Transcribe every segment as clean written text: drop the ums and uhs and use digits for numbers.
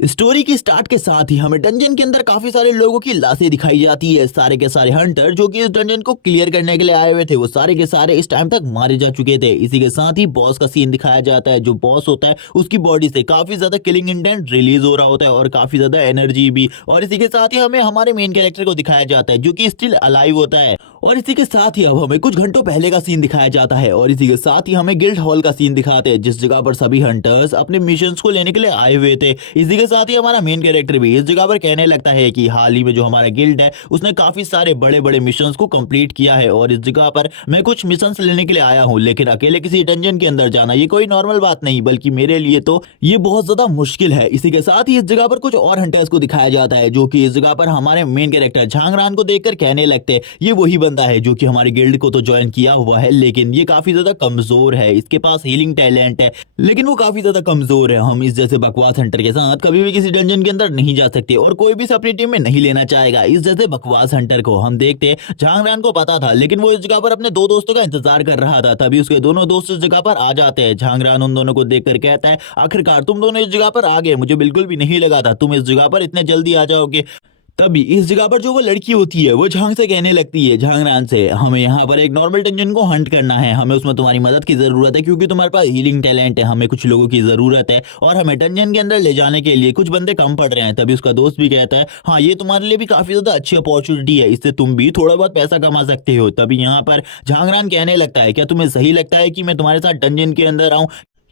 Story की start के साथ ही हमें डंजन के अंदर काफी सारे लोगों की लाशें दिखाई जाती है। सारे के सारे हंटर जो कि इस डंजन को क्लियर करने के लिए आए हुए थे, वो सारे के सारे इस टाइम तक मारे जा चुके थे। इसी के साथ ही बॉस का सीन दिखाया जाता है। जो बॉस होता है उसकी बॉडी से काफी ज्यादा किलिंग इंटेंट रिलीज हो रहा होता है और काफी ज्यादा एनर्जी भी। और इसी के साथ ही हमें हमारे मेन कैरेक्टर को दिखाया जाता है जो कि स्टिल अलाइव होता है। और इसी के साथ ही अब हमें कुछ घंटों पहले का सीन दिखाया जाता है और इसी के साथ ही हमें गिल्ड हॉल का सीन दिखाते हैं, जिस जगह पर सभी हंटर्स अपने मिशंस को लेने के लिए आए हुए थे। इसी के साथ ही हमारा मेन कैरेक्टर भी इस जगह पर कहने लगता है कि हाल ही में जो हमारा गिल्ड है उसने काफी सारे बड़े बड़े मिशंस को कंप्लीट किया है और इस जगह पर मैं कुछ मिशंस लेने के लिए आया हूं, लेकिन अकेले किसी डंजन के अंदर जाना ये कोई नॉर्मल बात नहीं, बल्कि मेरे लिए तो ये बहुत ज्यादा मुश्किल है। इसी के साथ ही इस जगह पर कुछ और हंटर्स को दिखाया जाता है जो कि इस जगह पर हमारे मेन कैरेक्टर झांगरान को देखकर कहने लगते हैं ये वही बंदा है जो कि हमारे गिल्ड को तो ज्वाइन किया हुआ है, लेकिन ये काफी ज्यादा कमजोर है। इसके पास हीलिंग टैलेंट है लेकिन वो काफी ज्यादा कमजोर है। हम इस जैसे बकवास हंटर के साथ कभी भी किसी डंजन के अंदर नहीं जा सकते और कोई भी अपनी टीम में नहीं लेना चाहेगा। इस जैसे बकवास हंटर को हम देखते झांगरान को पता था, लेकिन वो इस जगह पर अपने दो दोस्तों का इंतजार कर रहा था। तभी उसके दोनों दोस्त इस जगह पर आ जाते हैं। झांगरान उन दोनों को देखकर कहता है आखिरकार तुम दोनों इस जगह पर आ गए, मुझे बिल्कुल भी नहीं लगा था तुम इस जगह पर इतने जल्दी आ जाओगे। तभी इस जगह पर जो वो लड़की होती है वो झांग से कहने लगती है, झांगरान से, हमें यहाँ पर एक नॉर्मल डंजन को हंट करना है, हमें उसमें तुम्हारी मदद की जरूरत है क्योंकि तुम्हारे पास हीलिंग टैलेंट है, हमें कुछ लोगों की जरूरत है और हमें डंजन के अंदर ले जाने के लिए कुछ बंदे कम पड़ रहे हैं। तभी उसका दोस्त भी कहता है हाँ ये तुम्हारे लिए भी काफी ज्यादा अच्छी अपॉर्चुनिटी है, इससे तुम भी थोड़ा बहुत पैसा कमा सकते हो। तभी यहाँ पर झांगरान कहने लगता है क्या तुम्हें सही लगता है कि मैं तुम्हारे साथ डंजन के अंदर आऊं,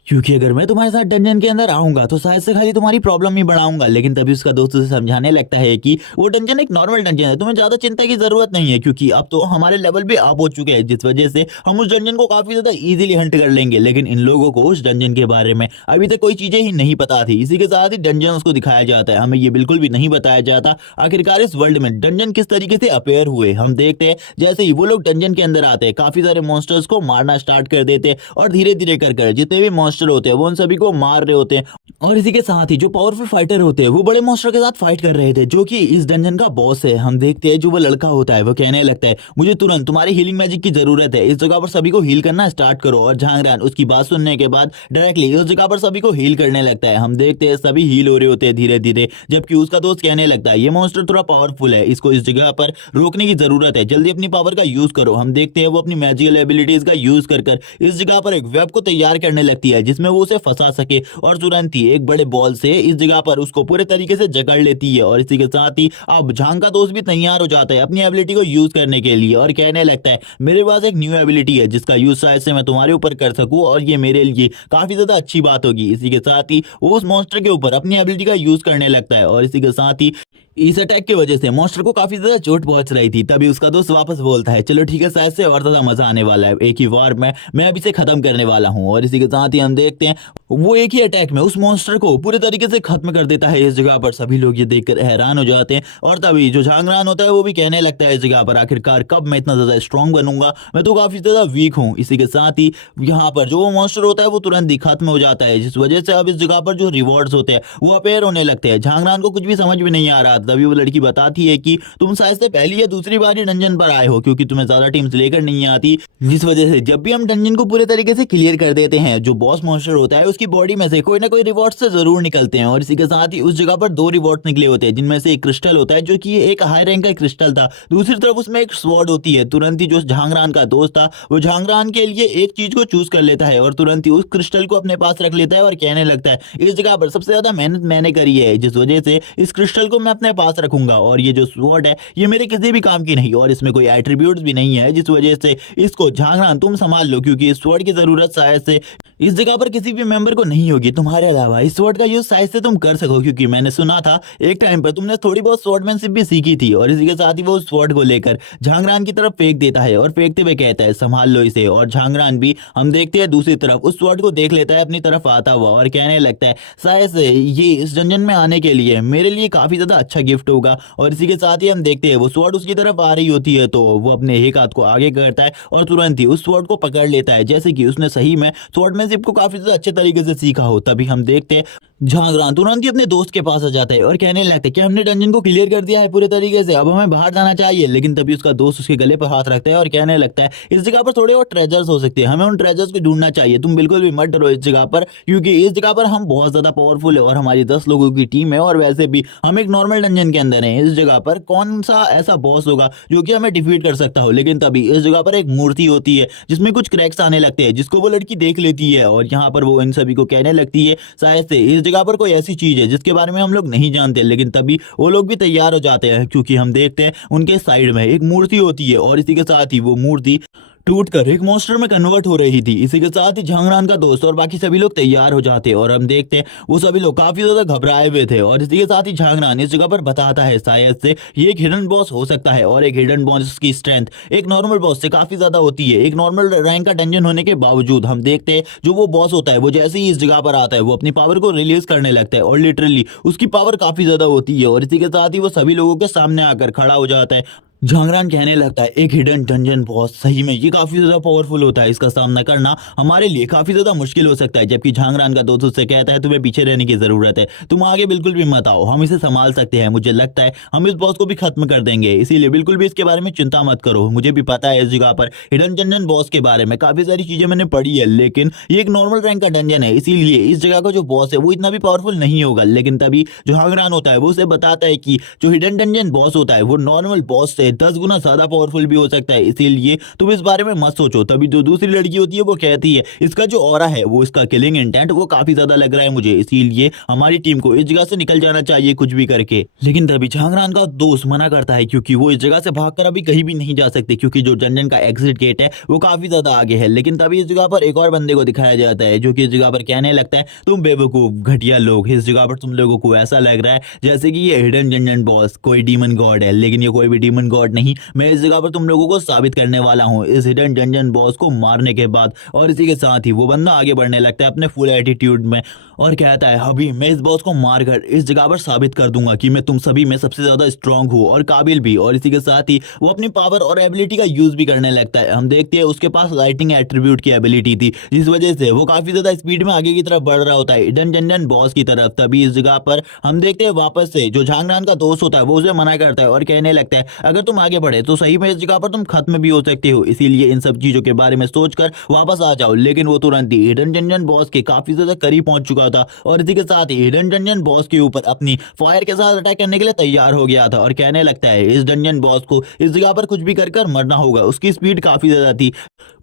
क्योंकि अगर मैं तुम्हारे साथ डंजन के अंदर आऊंगा तो शायद से खाली तुम्हारी प्रॉब्लम ही बढ़ाऊंगा। लेकिन तभी उसका दोस्त उसे समझाने लगता है कि वो डंजन एक नॉर्मल डंजन है, तुम्हें ज्यादा चिंता की जरूरत नहीं है क्योंकि अब तो हमारे लेवल भी अप हो चुके हैं, जिस वजह से हम उस डंजन को काफी ज्यादा इजीली हंट कर लेंगे। लेकिन इन लोगों को उस डंजन के बारे में अभी तक कोई चीजें ही नहीं पता थी। इसी के साथ ही डंजन उसको दिखाया जाता है, हमें ये बिल्कुल भी नहीं बताया जाता आखिरकार इस वर्ल्ड में डंजन किस तरीके से अपेयर हुए। हम देखते हैं जैसे ही वो लोग डंजन के अंदर आते हैं काफी सारे मॉन्स्टर्स को मारना स्टार्ट कर देते हैं और धीरे धीरे कर जितने भी मॉन्स्टर होते हैं वो उन सभी को मार रहे होते हैं। और इसी के साथ ही जो पावरफुल फाइटर होते हैं वो बड़े मॉन्स्टर के साथ फाइट कर रहे थे जो कि इस डंजन का बॉस है। हम देखते हैं जो वो लड़का होता है वो कहने लगता है मुझे तुरंत तुम्हारी हीलिंग मैजिक की जरूरत है, इस जगह पर सभी को हील करना स्टार्ट करो। और झांगरान उसकी बात सुनने के बाद डायरेक्टली उस जगह पर सभी को हील करने लगता है। हम देखते हैं सभी हील हो रहे होते हैं धीरे धीरे, जबकि उसका दोस्त कहने लगता है ये मॉन्स्टर थोड़ा पावरफुल है, इसको इस जगह पर रोकने की जरूरत है, जल्दी अपनी पावर का यूज करो। हम देखते हैं वो अपनी मैजिकल एबिलिटीज का यूज कर इस जगह पर एक वेब को तैयार करने लगती है जिसमें वो उसे फंसा सके और तुरंत ही एक बड़े बॉल से इस जगह पर उसको पूरे तरीके से जकड़ लेती है। और इसी के साथ ही अब झांग का दोस्त भी तैयार हो जाता है अपनी एबिलिटी को यूज करने के लिए और कहने लगता है मेरे पास एक न्यू एबिलिटी है जिसका यूज शायद से मैं तुम्हारे ऊपर कर सकूं और ये मेरे लिए काफी ज्यादा अच्छी बात होगी। इसी के साथ ही वो उस मॉन्स्टर के ऊपर अपनी एबिलिटी का यूज करने लगता है और इसी के साथ ही इस अटैक की वजह से मॉन्स्टर को काफी ज्यादा चोट पहुंच रही थी। तभी उसका दोस्त वापस बोलता है चलो ठीक है शायद से और ज्यादा मजा आने वाला है, एक ही वार में मैं अभी से खत्म करने वाला हूं। और इसी के साथ ही हम देखते हैं वो एक ही अटैक में उस मॉन्स्टर को पूरे तरीके से खत्म कर देता है। इस जगह पर सभी लोग ये देखकर हैरान हो जाते हैं और तभी जो झांगरान होता है वो भी कहने लगता है इस जगह पर आखिरकार कब मैं इतना ज्यादा स्ट्रॉन्ग बनूंगा, मैं तो काफी ज्यादा वीक हूँ। इसी के साथ ही यहाँ पर जो वो मॉन्स्टर होता है वो तुरंत ही खत्म हो जाता है, जिस वजह से अब इस जगह पर जो रिवॉर्ड्स होते हैं वो अपेयर होने लगते हैं। झांगरान को कुछ भी समझ में नहीं आ रहा, तभी वो लड़की बताती है कि तुम शायद से पहली या दूसरी बार ही डंजन पर आए हो क्योंकि तुम्हें ज्यादा टीम्स लेकर नहीं आती, जिस वजह से जब भी हम डंजन को पूरे तरीके से क्लियर कर देते हैं जो बॉस मॉन्स्टर होता है उसकी बॉडी में से कोई ना कोई रिवॉर्ड से जरूर निकलते हैं। और इसी के साथ ही उस जगह पर दो रिवॉर्ड निकले होते हैं जिनमें से एक क्रिस्टल होता है जो कि एक हाई रैंक का क्रिस्टल था, दूसरी तरफ उसमें एक स्वॉर्ड होती है। तुरंत ही जो झांगरान का दोस्त था वो झांगरान के लिए एक चीज को चूज कर लेता है और तुरंत ही उस क्रिस्टल को अपने पास रख लेता है और कहने लगता है इस जगह पर सबसे ज्यादा मेहनत मैंने करी है, जिस वजह से इस क्रिस्टल को मैं अपने पास रखूंगा और ये जो स्वॉर्ड है ये मेरे किसी भी काम की नहीं और इसमें कोई एट्रीब्यूट्स भी नहीं है, जिस वजह से इसको झांगरान तुम संभाल लो क्योंकि इस स्वॉर्ड की जरूरत शायद से इस जगह पर किसी भी मेंबर को नहीं होगी तुम्हारे अलावा। इस स्वॉर्ड का यूज शायद से तुम कर सको क्योंकि मैंने सुना था एक टाइम पर तुमने थोड़ी बहुत स्वॉर्डमैनशिप भी सीखी थी। और इसी के साथ ही वो उस स्वॉर्ड को लेकर झांगरान की तरफ फेंक देता है और फेंकते हुए कहता है संभाल लो इसे। और झांगरान भी हम देखते हैं दूसरी तरफ उस स्वॉर्ड को देख लेता है अपनी तरफ आता हुआ और कहने लगता है शायद से ये इस डंजन में आने के लिए मेरे लिए काफी ज्यादा अच्छा गिफ्ट होगा। और इसी के साथ ही हम देखते हैं वो स्वॉर्ड उसकी तरफ आ रही होती है तो वो अपने एक हाथ को आगे करता है और तुरंत ही उस स्वॉर्ड को पकड़ लेता है, जैसे कि उसने सही में स्वॉर्डमैनशिप को काफी ज्यादा अच्छे तरीके से सीखा हो। तभी हम देखते हैं झांगरान तुरंत ही अपने दोस्त के पास आ जाता है और कहने लगता है कि हमने डंजन को क्लियर कर दिया है पूरे तरीके से, अब हमें बाहर जाना चाहिए। लेकिन तभी उसका दोस्त उसके गले पर हाथ रखता है और कहने लगता है इस जगह पर थोड़े और ट्रेजर्स हो सकते हैं, हमें उन ट्रेजर्स को ढूंढना चाहिए, तुम बिल्कुल भी मत डरो इस जगह पर, क्योंकि इस जगह पर हम बहुत ज्यादा पावरफुल है और हमारी 10 लोगों की टीम है और वैसे भी हम एक नॉर्मल डंजन के अंदर है। इस जगह पर कौन सा ऐसा बॉस होगा जो कि हमें डिफीट कर सकता हो। लेकिन तभी इस जगह पर एक मूर्ति होती है जिसमें कुछ क्रैक्स आने लगते हैं, जिसको वो लड़की देख लेती है और यहाँ पर वो इन सभी को कहने लगती है शायद से इस जगह पर कोई ऐसी चीज है जिसके बारे में हम लोग नहीं जानते। लेकिन तभी वो लोग भी तैयार हो जाते हैं क्योंकि हम देखते हैं उनके साइड में एक मूर्ति होती है और इसी के साथ ही वो मूर्ति टूटकर एक मॉन्स्टर में कन्वर्ट हो रही थी। इसी के साथ ही झांगरान का दोस्त और बाकी सभी लोग तैयार हो जाते हैं और हम देखते हैं वो सभी लोग काफी ज्यादा घबराए हुए थे। और इसी के साथ ही झांगरान इस जगह पर बताता है शायद से ये एक हिडन बॉस हो सकता है और एक हिडन बॉस की स्ट्रेंथ एक नॉर्मल बॉस से काफी ज्यादा होती है। एक नॉर्मल रैंक का डंजन होने के बावजूद हम देखते हैं जो वो बॉस होता है वो जैसे ही इस जगह पर आता है वो अपनी पावर को रिलीज करने लगता है और लिटरली उसकी पावर काफी ज्यादा होती है और इसी के साथ ही वो सभी लोगों के सामने आकर खड़ा हो जाता है। झांगरान कहने लगता है एक हिडन डंजन बॉस सही में ये काफी ज्यादा पावरफुल होता है, इसका सामना करना हमारे लिए काफी ज्यादा मुश्किल हो सकता है। जबकि झांगरान का दोस्त उससे कहता है तुम्हें पीछे रहने की जरूरत है, तुम आगे बिल्कुल भी मत आओ, हम इसे संभाल सकते हैं, मुझे लगता है हम इस बॉस को भी खत्म कर देंगे, इसीलिए बिल्कुल भी इसके बारे में चिंता मत करो। मुझे भी पता है इस जगह पर हिडन डंजन बॉस के बारे में काफी सारी चीजें मैंने पढ़ी है, लेकिन ये एक नॉर्मल रैंक का डंजन है, इसीलिए इस जगह का जो बॉस है वो इतना भी पावरफुल नहीं होगा। लेकिन तभी जो झांगरान होता है वो उसे बताता है कि जो हिडन डंजन बॉस होता है वो नॉर्मल बॉस से 10 गुना ज्यादा पावरफुल भी हो सकता है, इसीलिए तुम इस बारे में मत सोचो। तभी जो दूसरी लड़की होती है वो कहती है इसका जो ऑरा है वो इसका किलिंग इंटेंट वो काफी ज्यादा लग रहा है मुझे, इसीलिए हमारी टीम को इस जगह से निकल जाना चाहिए कुछ भी करके। लेकिन तभी झांगरान का दोस्त मना करता है क्योंकि वो इस जगह से भागकर अभी कहीं भी नहीं जा सकते क्योंकि जो डंजन का एग्जिट गेट है वो काफी ज्यादा आगे है। लेकिन तभी इस जगह पर एक और बंदे को दिखाया जाता है जो कि इस जगह पर कहने लगता है तुम बेवकूफ घटिया लोग, इस जगह पर तुम लोगों को ऐसा लग रहा है जैसे कि ये हिडन डंजन बॉस कोई डीमन गॉड है, लेकिन ये कोई भी डीमन गॉड नहीं, मैं इस जगह पर तुम लोगों को साबित करने वाला हूं इस हिडन डंजन बॉस को मारने के बाद। और इसी के साथ ही वो बंदा आगे बढ़ने लगता है अपने फुल एटीट्यूड में और कहता है अभी मैं इस बॉस को मारकर इस जगह पर साबित कर दूंगा कि मैं तुम सभी में सबसे ज्यादा स्ट्रांग हूं और काबिल भी। और इसी के साथ ही वो अपनी पावर और एबिलिटी का यूज भी करने लगता है। हम देखते हैं उसके पास लाइटिंग एट्रीब्यूट की एबिलिटी थी जिस वजह से वो काफी ज्यादा स्पीड में आगे की तरफ बढ़ रहा होता है हिडन डंजन बॉस की तरफ। तभी इस जगह पर हम देखते हैं वापस से जो झांगरान का दोस्त होता है वो उसे मना करता है और कहने लगता है अगर तुम आगे बढ़े तो सही में इस जगह पर तुम खत्म भी हो सकते हो, इसीलिए इन सब चीजों के बारे में सोचकर वापस आ जाओ। लेकिन वो तुरंत ही हिडन डंजन बॉस के काफी ज्यादा करीब पहुंच चुका था और इसी के साथ ही हिडन डंजन बॉस के ऊपर अपनी फायर के साथ अटैक करने के लिए तैयार हो गया था और कहने लगता है इस डंजन बॉस को इस जगह पर कुछ भी कर मरना होगा। उसकी स्पीड काफी ज्यादा थी,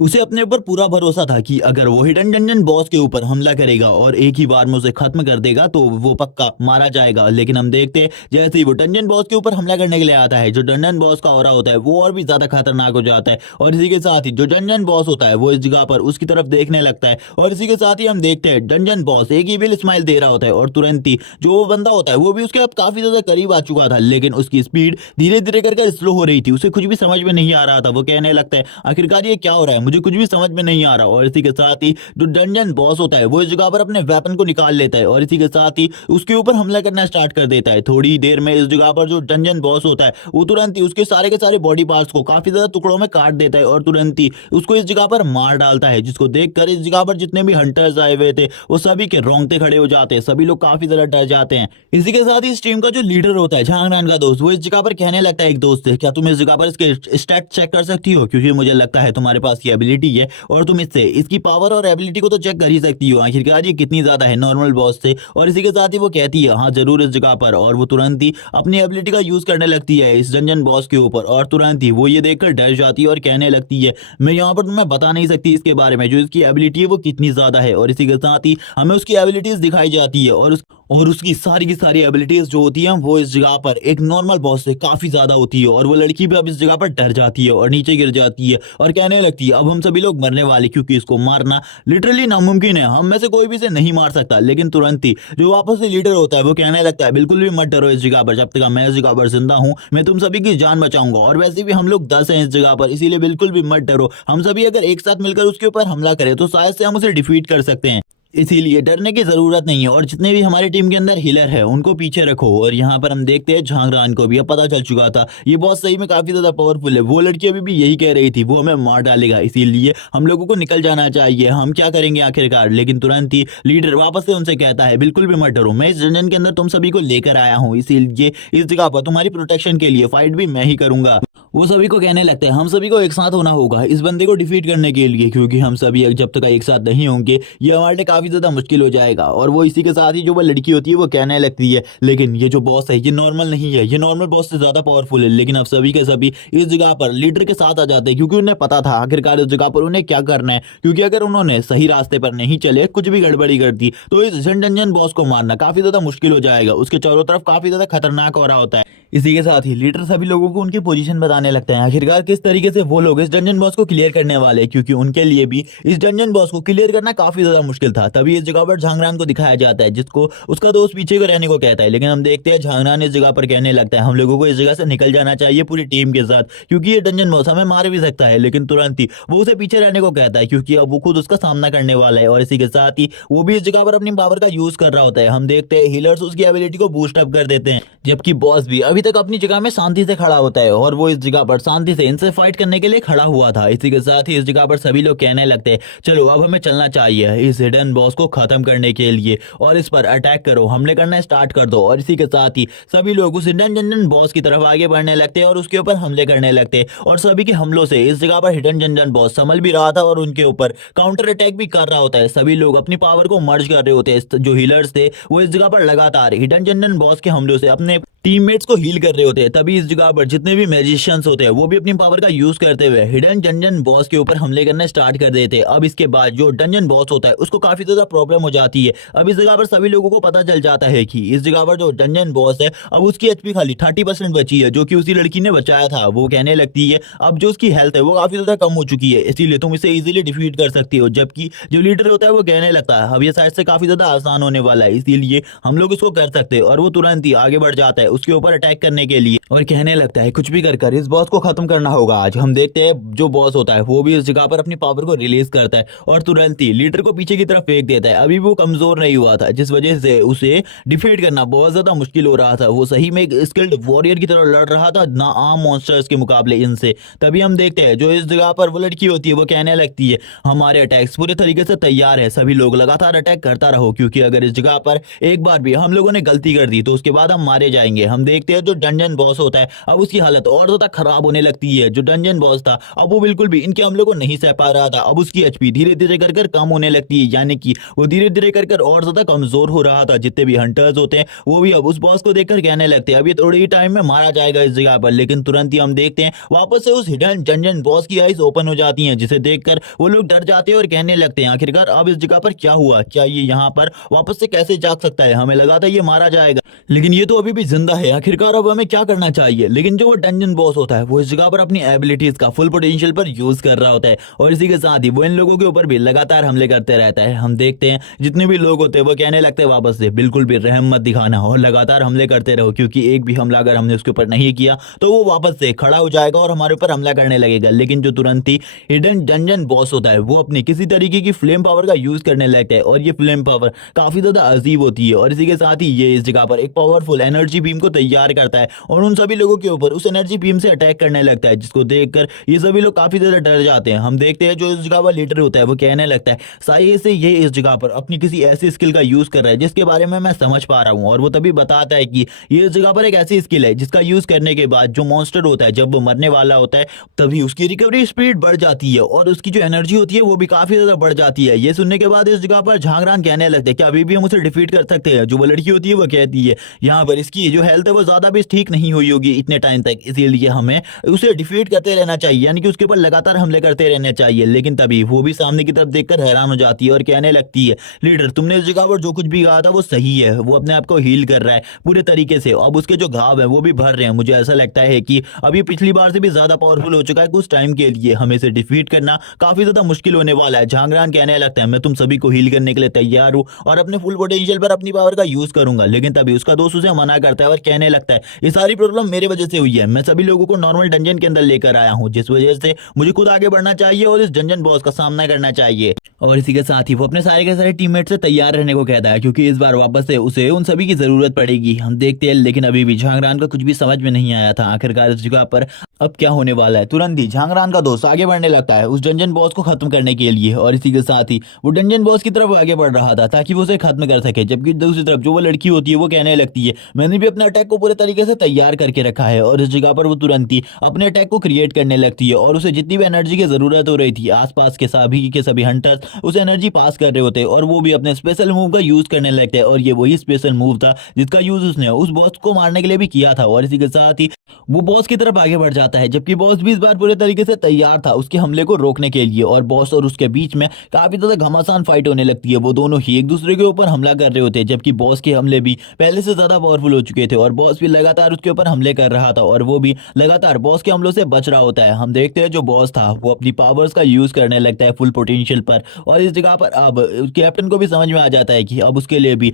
उसे अपने ऊपर पूरा भरोसा था कि अगर वो हिडन डंजन बॉस के ऊपर हमला करेगा और एक ही बार में उसे खत्म कर देगा तो वो पक्का मारा जाएगा। लेकिन हम देखते हैं जैसे ही वो डंजन बॉस के ऊपर हमला करने के लिए आता है जो डंजन बॉस का ऑरा होता है वो और भी ज्यादा खतरनाक हो जाता है और इसी के साथ ही जो डंजन बॉस होता है वो इस जगह पर उसकी तरफ देखने लगता है और इसी के साथ ही हम देखते हैं डंजन बॉस एक इविल स्माइल दे रहा होता है और तुरंत ही जो वो बंदा होता है वो भी उसके अब काफी ज्यादा करीब आ चुका था, लेकिन उसकी स्पीड धीरे धीरे करके स्लो हो रही थी, उसे कुछ भी समझ में नहीं आ रहा था। वो कहने लगता है आखिरकार ये क्या हो रहा है, मुझे कुछ भी समझ में नहीं आ रहा। और इसी के साथ ही जो डंजन बॉस होता है वो इस जगह पर अपने वेपन को निकाल लेता है और इसी के साथ ही उसके ऊपर हमला करना स्टार्ट कर देता है। थोड़ी ही देर में इस जगह पर जो डंजन बॉस होता है वो तुरंत ही उसके सारे के सारे बॉडी पार्ट्स को काफी ज्यादा टुकड़ों में काट देता है और तुरंत ही उसको इस जगह पर मार डालता है, जिसको देखकर इस जगह पर जितने भी हंटर्स आए हुए थे वो सभी के रोंगटे खड़े हो जाते हैं, सभी लोग काफी ज्यादा डर जाते हैं। इसी के साथ ही इस टीम का जो लीडर होता है झांगरान का दोस्त वो इस जगह पर कहने लगता है एक दोस्त से क्या तुम इस जगह पर इसके स्टैट चेक कर सकती हो, क्योंकि मुझे लगता है तुम्हारे पास ये एबिलिटी है और तुम इससे इसकी पावर और एबिलिटी को तो चेक कर ही सकती हो, आखिरकार ये कितनी ज्यादा है नॉर्मल बॉस से। और इसी के साथ ही वो कहती है हाँ जरूर इस जगह पर, और वो तुरंत ही अपनी एबिलिटी का यूज करने लगती है इस डंजन बॉस के ऊपर और तुरंत ही वो ये देखकर डर जाती है और कहने लगती है मैं यहाँ पर तुम्हें बता नहीं सकती इसके बारे में जो इसकी एबिलिटी है वो कितनी ज्यादा है। और इसी के साथ ही हमें उसकी एबिलिटीज दिखाई जाती है और उसकी सारी की सारी एबिलिटीज जो होती हैं वो इस जगह पर एक नॉर्मल बॉस से काफी ज्यादा होती है और वो लड़की भी अब इस जगह पर डर जाती है और नीचे गिर जाती है और कहने लगती है अब हम सभी लोग मरने वाले, क्योंकि इसको मारना लिटरली नामुमकिन है, हम में से कोई भी इसे नहीं मार सकता। लेकिन तुरंत ही जो वापस से लीडर होता है वो कहने लगता है बिल्कुल भी मत डरो इस जगह पर, जब तक मैं इस जगह पर जिंदा हूँ मैं तुम सभी की जान बचाऊंगा और वैसे भी हम लोग 10 हैं इस जगह पर, इसीलिए बिल्कुल भी मत डरो। हम सभी अगर एक साथ मिलकर उसके ऊपर हमला करें तो शायद से हम उसे डिफीट कर सकते हैं। इसीलिए डरने की जरूरत नहीं है और जितने भी हमारी टीम के अंदर हीलर है उनको पीछे रखो। और यहाँ पर हम देखते हैं झांगरान को भी अब पता चल चुका था ये बॉस सही में काफी ज्यादा पावरफुल है। वो लड़की अभी भी यही कह रही थी वो हमें मार डालेगा, इसीलिए हम लोगों को निकल जाना चाहिए। हम क्या करेंगे आखिरकार, लेकिन तुरंत ही लीडर वापस से उनसे कहता है बिल्कुल भी मत डरो, मैं इस डंजन के अंदर तुम सभी को लेकर आया हूँ, इसीलिए इस जगह पर तुम्हारी प्रोटेक्शन के लिए फाइट भी मैं ही करूंगा। वो सभी को कहने लगते हैं हम सभी को एक साथ होना होगा इस बंदे को डिफीट करने के लिए, क्योंकि हम सभी जब तक एक साथ नहीं होंगे ये हमारे लिए काफी ज्यादा मुश्किल हो जाएगा। और वो इसी के साथ ही जो वो लड़की होती है वो कहने लगती है लेकिन ये जो बॉस है ये नॉर्मल नहीं है, ये नॉर्मल बॉस से ज्यादा पावरफुल है। लेकिन अब सभी के सभी इस जगह पर लीडर के साथ आ जाते हैं क्योंकि उन्हें पता था आखिरकार इस जगह पर उन्हें क्या करना है, क्योंकि अगर उन्होंने सही रास्ते पर नहीं चले कुछ भी गड़बड़ी कर दी तो इस डंजन बॉस को मारना काफी ज्यादा मुश्किल हो जाएगा। उसके चारों तरफ काफी ज्यादा खतरनाक हो रहा होता है। इसी के साथ ही लीडर सभी लोगों को उनकी पोजीशन बताने लगते हैं आखिरकार किस तरीके से वो लोग इस डंजन बॉस को क्लियर करने वाले हैं, क्योंकि उनके लिए भी इस डंजन बॉस को क्लियर करना काफी ज्यादा मुश्किल था। तभी इस जगह पर झांगरान को दिखाया जाता है जिसको उसका दोस्त पीछे को रहने को कहता है, लेकिन हम देखते हैं झांगरान इस जगह पर कहने लगता है हम लोगों को इस जगह से निकल जाना चाहिए पूरी टीम के साथ, क्योंकि ये डंजन बॉस हमें मार भी सकता है। लेकिन तुरंत ही वो उसे पीछे रहने को कहता है क्योंकि अब वो खुद उसका सामना करने वाला है। और इसी के साथ ही वो भी इस जगह पर अपनी पावर का यूज कर रहा होता है। हम देखते हैं हीलर्स उसकी एबिलिटी को बूस्ट अप कर देते हैं, जबकि बॉस भी अभी तक अपनी जगह में शांति से खड़ा होता है और वो इस जगह पर शांति से इनसे फाइट करने के लिए खड़ा हुआ था। इसी के साथ ही इस जगह पर सभी लोग कहने लगते हैं चलो अब हमें चलना चाहिए इस हिडन बॉस को खत्म करने के लिए और इस पर अटैक करो, हमले करना स्टार्ट कर दो। और इसी के साथ ही सभी लोग उस हिडन जंजन बॉस की तरफ आगे बढ़ने लगते हैं और उसके ऊपर हमले करने लगते हैं। और सभी के हमलों से इस जगह पर हिडन जंजन बॉस संभल भी रहा था और उनके ऊपर काउंटर अटैक भी कर रहा होता है। सभी लोग अपनी पावर को मर्ज कर रहे होते हैं। जो हीलर्स थे वो इस जगह पर लगातार हिडन जंजन बॉस के हमलों से अपने टीममेट्स को हील कर रहे होते हैं। तभी इस जगह पर जितने भी मैजिशियंस होते हैं वो भी अपनी पावर का यूज करते हुए हिडन डंजन बॉस के ऊपर हमले करना स्टार्ट कर देते हैं। अब इसके बाद जो डंजन बॉस होता है उसको काफी ज्यादा प्रॉब्लम हो जाती है। अब इस जगह पर सभी लोगों को पता चल जाता है कि इस जगह पर जो डंजन बॉस है अब उसकी एचपी खाली 30% बची है, जो कि उसी लड़की ने बचाया था। वो कहने लगती है अब जो उसकी हेल्थ है वो काफी ज्यादा कम हो चुकी है, इसीलिए तुम इसे इजीली डिफीट कर सकती हो। जबकि जो लीडर होता है वो कहने लगता है अब ये शायद से काफी ज्यादा आसान होने वाला है, इसीलिए हम लोग इसको कर सकते हैं। और वो तुरंत ही आगे बढ़ जाता है उसके ऊपर अटैक करने के लिए और कहने लगता है कुछ भी कर इस बॉस को खत्म करना होगा आज। हम देखते हैं जो बॉस होता है वो भी इस जगह पर अपनी पावर को रिलीज करता है और तुरंत ही लीडर को पीछे की तरफ फेंक देता है। अभी वो कमजोर नहीं हुआ था जिस वजह से उसे डिफीट करना बहुत ज्यादा मुश्किल हो रहा था। वो सही में एक स्किल्ड वॉरियर की तरह लड़ रहा था ना आम मॉन्स्टर्स के मुकाबले इनसे। तभी हम देखते हैं जो इस जगह पर वो लड़की होती है वो कहने लगती है हमारे अटैक्स पूरे तरीके से तैयार है, सभी लोग लगातार अटैक करता रहो, क्योंकि अगर इस जगह पर एक बार भी हम लोगों ने गलती कर दी तो उसके बाद हम मारे जाएंगे। हम देखते हैं जो डंजन बॉस होता है अब उसकी हालत और ज्यादा खराब होने लगती है। जो डंजन बॉस था अब वो बिल्कुल भी इनके हमलों को नहीं सह पा रहा था। अब उसकी एचपी धीरे धीरे कर कम होने लगती है, यानी कि वो धीरे धीरे कर और ज्यादा कमजोर हो रहा था। जितने भी हंटर्स होते हैं वो भी अब उस बॉस को देखकर कहने लगते हैं अब ये थोड़ी ही टाइम में मारा जाएगा इस जगह पर। लेकिन तुरंत ही हम देखते हैं वापस से उस हिडन डंजन बॉस की आईज ओपन हो जाती हैं, जिसे देखकर वो लोग डर जाते हैं और कहने लगते हैं आखिरकार अब इस जगह पर क्या हुआ, क्या ये यहाँ पर वापस से कैसे जाग सकता है, हमें लगा था ये मारा जाएगा लेकिन ये तो अभी भी जिंदा है, आखिरकार अब हमें क्या करना चाहिए। लेकिन जो वो डंजन बॉस होता है वो इस जगह पर अपनी एबिलिटीज का फुल पोटेंशियल पर यूज कर रहा होता है और इसी के साथ ही वो इन लोगों के ऊपर भी लगातार हमले करते रहता है। हम देखते हैं जितने भी लोग होते हैं वो कहने लगते हैं वापस से बिल्कुल भी रहम मत दिखाना और लगातार हमले करते रहो, क्योंकि एक भी हमला अगर हमने उसके ऊपर नहीं किया तो वो वापस से खड़ा हो जाएगा और हमारे ऊपर हमला करने लगेगा। लेकिन जो तुरंत ही हिडन डंजन बॉस होता है वो अपनी किसी तरीके की फ्लेम पावर का यूज करने लगता है और ये फ्लेम पावर काफी ज्यादा अजीब होती है। और इसी के साथ ही ये इस जगह पर एक पावरफुल एनर्जी बीम को तैयार करता है और उन सभी लोगों के ऊपर उस एनर्जी बीम से अटैक करने लगता है, जिसको देखकर ये सभी लोग काफी ज्यादा डर जाते हैं। हम देखते हैं जो इस जगह पर लीडर होता है वो कहने लगता है साये से ये इस जगह पर अपनी किसी ऐसी स्किल का यूज कर रहा है जिसके बारे में मैं समझ पा रहा हूँ। और वो तभी बताता है कि ये इस जगह पर एक ऐसी स्किल है जिसका यूज करने के बाद जो मॉन्स्टर होता है जब वो मरने वाला होता है तभी उसकी रिकवरी स्पीड बढ़ जाती है और उसकी जो एनर्जी होती है वो भी काफी ज्यादा बढ़ जाती है। ये सुनने के बाद इस जगह पर झांगरान कहने लगते हैं कि अभी भी हम उसे डिफीट कर सकते हैं। जो वो लड़की होती है वो कहती है यहाँ पर इसकी जो हेल्थ है वो ज्यादा भी ठीक नहीं हुई होगी इतने टाइम तक, इसीलिए हमें उसे डिफीट करते रहना चाहिए, यानी कि उसके ऊपर लगातार हमले करते रहने चाहिए। लेकिन तभी वो भी सामने की तरफ देखकर हैरान हो जाती है और कहने लगती है लीडर तुमने इस जगह पर जो कुछ भी कहा था वो सही है, वो अपने आप को हील कर रहा है पूरे तरीके से, अब उसके जो घाव है वो भी भर रहे हैं। मुझे ऐसा लगता है कि अभी पिछली बार से भी ज्यादा पावरफुल हो चुका है कुछ टाइम के लिए, हमें इसे डिफीट करना काफी ज्यादा मुश्किल होने वाला है। झांगरान कहने लगता है मैं तुम सभी को हील करने के लिए तैयार हूँ और अपने फुल पोटेंशियल पर अपनी पावर का यूज करूंगा। लेकिन तभी उसका दोस्त उसे मना करता है और कहने लगता है ये सारी प्रॉब्लम मेरे वजह से हुई है, मैं सभी लोगों को नॉर्मल डंजन के अंदर लेकर आया हूँ, जिस वजह से मुझे खुद आगे बढ़ना चाहिए और इस डंजन बॉस का सामना करना चाहिए। और इसी के साथ ही वो अपने सारे के सारे टीममेट से तैयार रहने को कहता है, क्योंकि इस बार वापस से उसे उन सभी की जरूरत पड़ेगी। हम देखते हैं लेकिन अभी भी झांगरान का कुछ भी समझ में नहीं आया था आखिरकार इस जगह पर अब क्या होने वाला है। तुरंत ही झांगरान का दोस्त आगे बढ़ने लगता है उस डंजन बॉस को खत्म करने के लिए, और इसी के साथ ही वो डंजन बॉस की तरफ आगे बढ़ रहा था ताकि वो उसे खत्म कर सके। जबकि दूसरी तरफ जो वो लड़की होती है वो कहने लगती है मैंने भी अपने अटैक को पूरे तरीके से तैयार करके रखा है, और इस जगह पर वो तुरंत ही अपने अटैक को क्रिएट करने लगती है। और उसे जितनी भी एनर्जी की जरूरत हो रही थी, आसपास के सभी हंटर्स उसे एनर्जी पास कर रहे होते और वो भी अपने स्पेशल मूव का यूज करने लगते हैं। और ये वही स्पेशल मूव था जिसका यूज उसने उस बॉस को मारने के लिए भी किया था। और इसी के साथ ही वो बॉस की तरफ आगे बढ़ जाता है, जबकि बॉस भी इस बार पूरे तरीके से तैयार था उसके हमले को रोकने के लिए। और बॉस और उसके बीच में काफी ज्यादा घमासान फाइट होने लगती है। वो दोनों ही एक दूसरे के ऊपर हमला कर रहे होते हैं, जबकि बॉस के हमले भी पहले से ज्यादा पावरफुल हो चुके थे और बॉस भी लगातार उसके ऊपर हमले कर रहा था और वो भी लगातार बॉस के हमलों से बच रहा होता है। हम देखते हैं जो बॉस था वो अपनी पावर्स का यूज करने लगता है फुल पोटेंशियल पर, और इस जगह पर अब कैप्टन को भी समझ में आ जाता है कि अब उसके लिए भी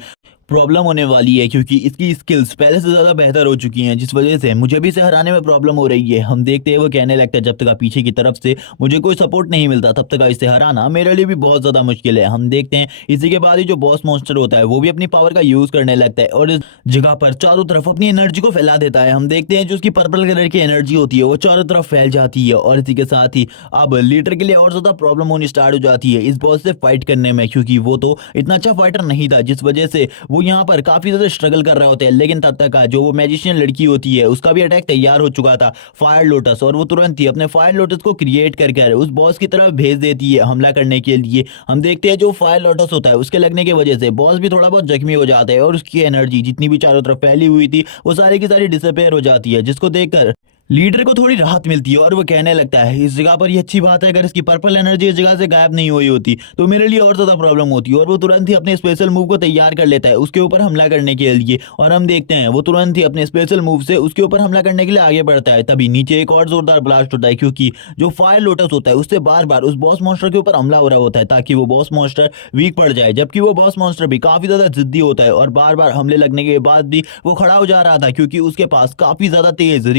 प्रॉब्लम होने वाली है, क्योंकि इसकी स्किल्स पहले से ज्यादा बेहतर हो चुकी हैं, जिस वजह से मुझे भी इसे हराने में प्रॉब्लम हो रही है। हम देखते हैं वो कहने लगता है जब तक पीछे की तरफ से मुझे कोई सपोर्ट नहीं मिलता तब तक इसे हराना मेरे लिए भी बहुत ज्यादा मुश्किल है। हम देखते हैं इसी के बाद ही जो बॉस मॉन्स्टर होता है वो भी अपनी पावर का यूज करने लगता है और इस जगह पर चारों तरफ अपनी एनर्जी को फैला देता है। हम देखते हैं जो उसकी पर्पल कलर की एनर्जी होती है वो चारों तरफ फैल जाती है, और इसी के साथ ही अब लीडर के लिए और ज्यादा प्रॉब्लम होनी स्टार्ट हो जाती है इस बॉस से फाइट करने में, क्योंकि वो तो इतना अच्छा फाइटर नहीं था, जिस वजह से वो यहाँ पर काफी ज्यादा स्ट्रगल कर रहे होते हैं। लेकिन तब तक जो वो मैजिशियन लड़की होती है उसका भी अटैक तैयार हो चुका था फायर लोटस, और वो तुरंत ही अपने फायर लोटस को क्रिएट कर उस बॉस की तरफ भेज देती है हमला करने के लिए। हम देखते हैं जो फायर लोटस होता है उसके लगने की वजह से बॉस भी थोड़ा बहुत जख्मी हो जाता है और उसकी एनर्जी जितनी भी चारों तरफ फैली हुई थी वो सारी की सारी डिसअपेयर हो जाती है, जिसको देखकर लीडर को थोड़ी राहत मिलती है और वो कहने लगता है इस जगह पर ये अच्छी बात है, अगर इसकी पर्पल एनर्जी इस जगह से गायब नहीं हुई होती तो मेरे लिए और ज्यादा प्रॉब्लम होती। और वो तुरंत ही अपने स्पेशल मूव को तैयार कर लेता है उसके ऊपर हमला करने के लिए, और हम देखते हैं वो तुरंत ही अपने स्पेशल मूव से उसके ऊपर हमला करने के लिए आगे बढ़ता है। तभी नीचे एक और जोरदार ब्लास्ट होता है, क्योंकि जो फायर लोटस होता है उससे बार बार उस बॉस मॉन्स्टर के ऊपर हमला हो रहा होता है ताकि वो बॉस मॉन्स्टर वीक पड़ जाए। जबकि वो बॉस मॉन्स्टर भी काफी ज्यादा जिद्दी होता है और बार बार हमले लगने के बाद भी वो खड़ा हो जा रहा था, क्योंकि उसके पास काफी ज्यादा तेज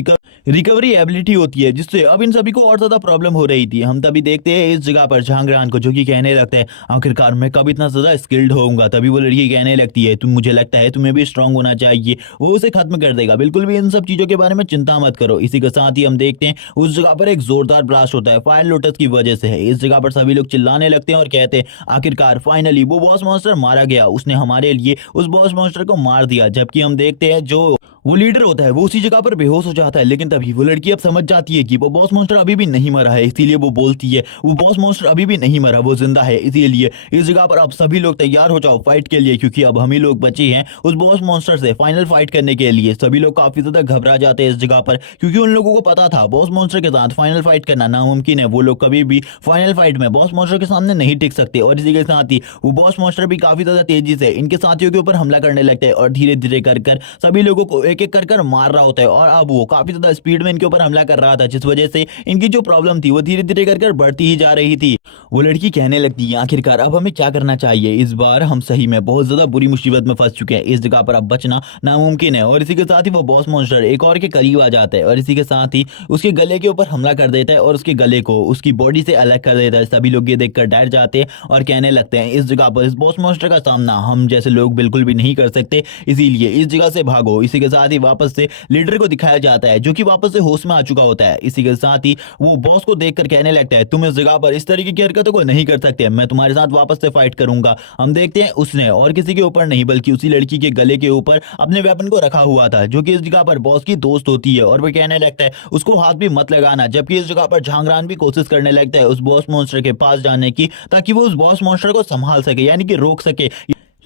रिकवरी एबिलिटी होती है, जिससे अब इन सभी को और ज्यादा प्रॉब्लम हो रही थी। हम तभी देखते हैं इस जगह पर झांगरान को, जो कि कहने लगते हैं आखिरकार मैं कब इतना ज्यादा स्किल्ड होऊंगा। तभी वो लड़की कहने लगती है तुम, मुझे लगता है तुम्हें भी स्ट्रांग होना चाहिए, वो उसे खत्म कर देगा, बिल्कुल भी इन सब चीजों के बारे में चिंता मत करो। इसी के साथ ही हम देखते हैं उस जगह पर एक जोरदार ब्लास्ट होता है फायर लोटस की वजह से। इस जगह पर सभी लोग चिल्लाने लगते हैं और कहते हैं आखिरकार फाइनली वो बॉस मॉन्स्टर मारा गया, उसने हमारे लिए उस बॉस मॉन्स्टर को मार दिया। जबकि हम देखते हैं जो वो लीडर होता है वो उसी जगह पर बेहोश हो जाता है, लेकिन तभी वो लड़की अब समझ जाती है कि वो बॉस मॉन्स्टर अभी भी नहीं मरा है, इसीलिए वो बोलती है वो बॉस मॉन्स्टर अभी भी नहीं मरा, वो जिंदा है। इसीलिए इस जगह पर अब सभी लोग तैयार हो जाओ फाइट के लिए, क्योंकि अब हम ही लोग बचे हैं उस बॉस मॉन्स्टर से फाइनल फाइट करने के लिए। सभी लोग काफी ज्यादा घबरा जाते हैं इस जगह पर, क्योंकि उन लोगों को पता था बॉस मॉन्स्टर के साथ फाइनल फाइट करना नामुमकिन है, वो लोग कभी भी फाइनल फाइट में बॉस मॉन्स्टर के सामने नहीं टिक सकते। और इसी के साथ ही वो बॉस मॉन्स्टर भी काफी ज्यादा तेजी से इनके साथियों के ऊपर हमला करने लगते हैं और धीरे धीरे कर सभी लोगों को एक एक कर मार रहा होता है। और अब वो काफी ज्यादा स्पीड में इनके ऊपर हमला कर रहा था, जिस वजह से इनकी जो प्रॉब्लम थी वो धीरे धीरे कर बढ़ती ही जा रही थी। वो लड़की कहने लगती है आखिरकार अब हमें क्या करना चाहिए, इस बार हम सही में बहुत ज्यादा बुरी मुसीबत में फंस चुके हैं, इस जगह पर अब बचना नामुमकिन है। और इसी के साथ ही वो बॉस मॉन्स्टर एक और के करीब आ जाता है और इसी के साथ ही उसके गले के ऊपर हमला कर देता है और उसके गले को उसकी बॉडी से अलग कर देता है। सभी लोग ये देखकर डर जाते हैं और कहने लगते हैं इस जगह पर इस बॉस मॉन्स्टर का सामना हम जैसे लोग बिल्कुल भी नहीं कर सकते, इसीलिए इस जगह से भागो। इसी के साथ ही वापस से लीडर को दिखाया जाता है जो कि वापस से होश में आ चुका होता है। इसी के साथ ही वो बॉस को देखकर कहने लगता है तुम इस जगह पर इस तरीके की हरकतों को नहीं कर सकते, मैं तुम्हारे साथ वापस से फाइट करूंगा। हम देखते हैं उसने और किसी के ऊपर नहीं बल्कि उसी लड़की के गले के ऊपर अपने वेपन को रखा हुआ था, जो कि इस जगह पर बॉस की दोस्त होती है। और वो कहने लगता है उसको हाथ भी मत लगाना। जबकि इस जगह पर झांगरान भी कोशिश करने लगता है उस बॉस मॉन्स्टर के पास जाने की, ताकि वो उस बॉस मॉन्स्टर को संभाल सके, यानी कि रोक सके।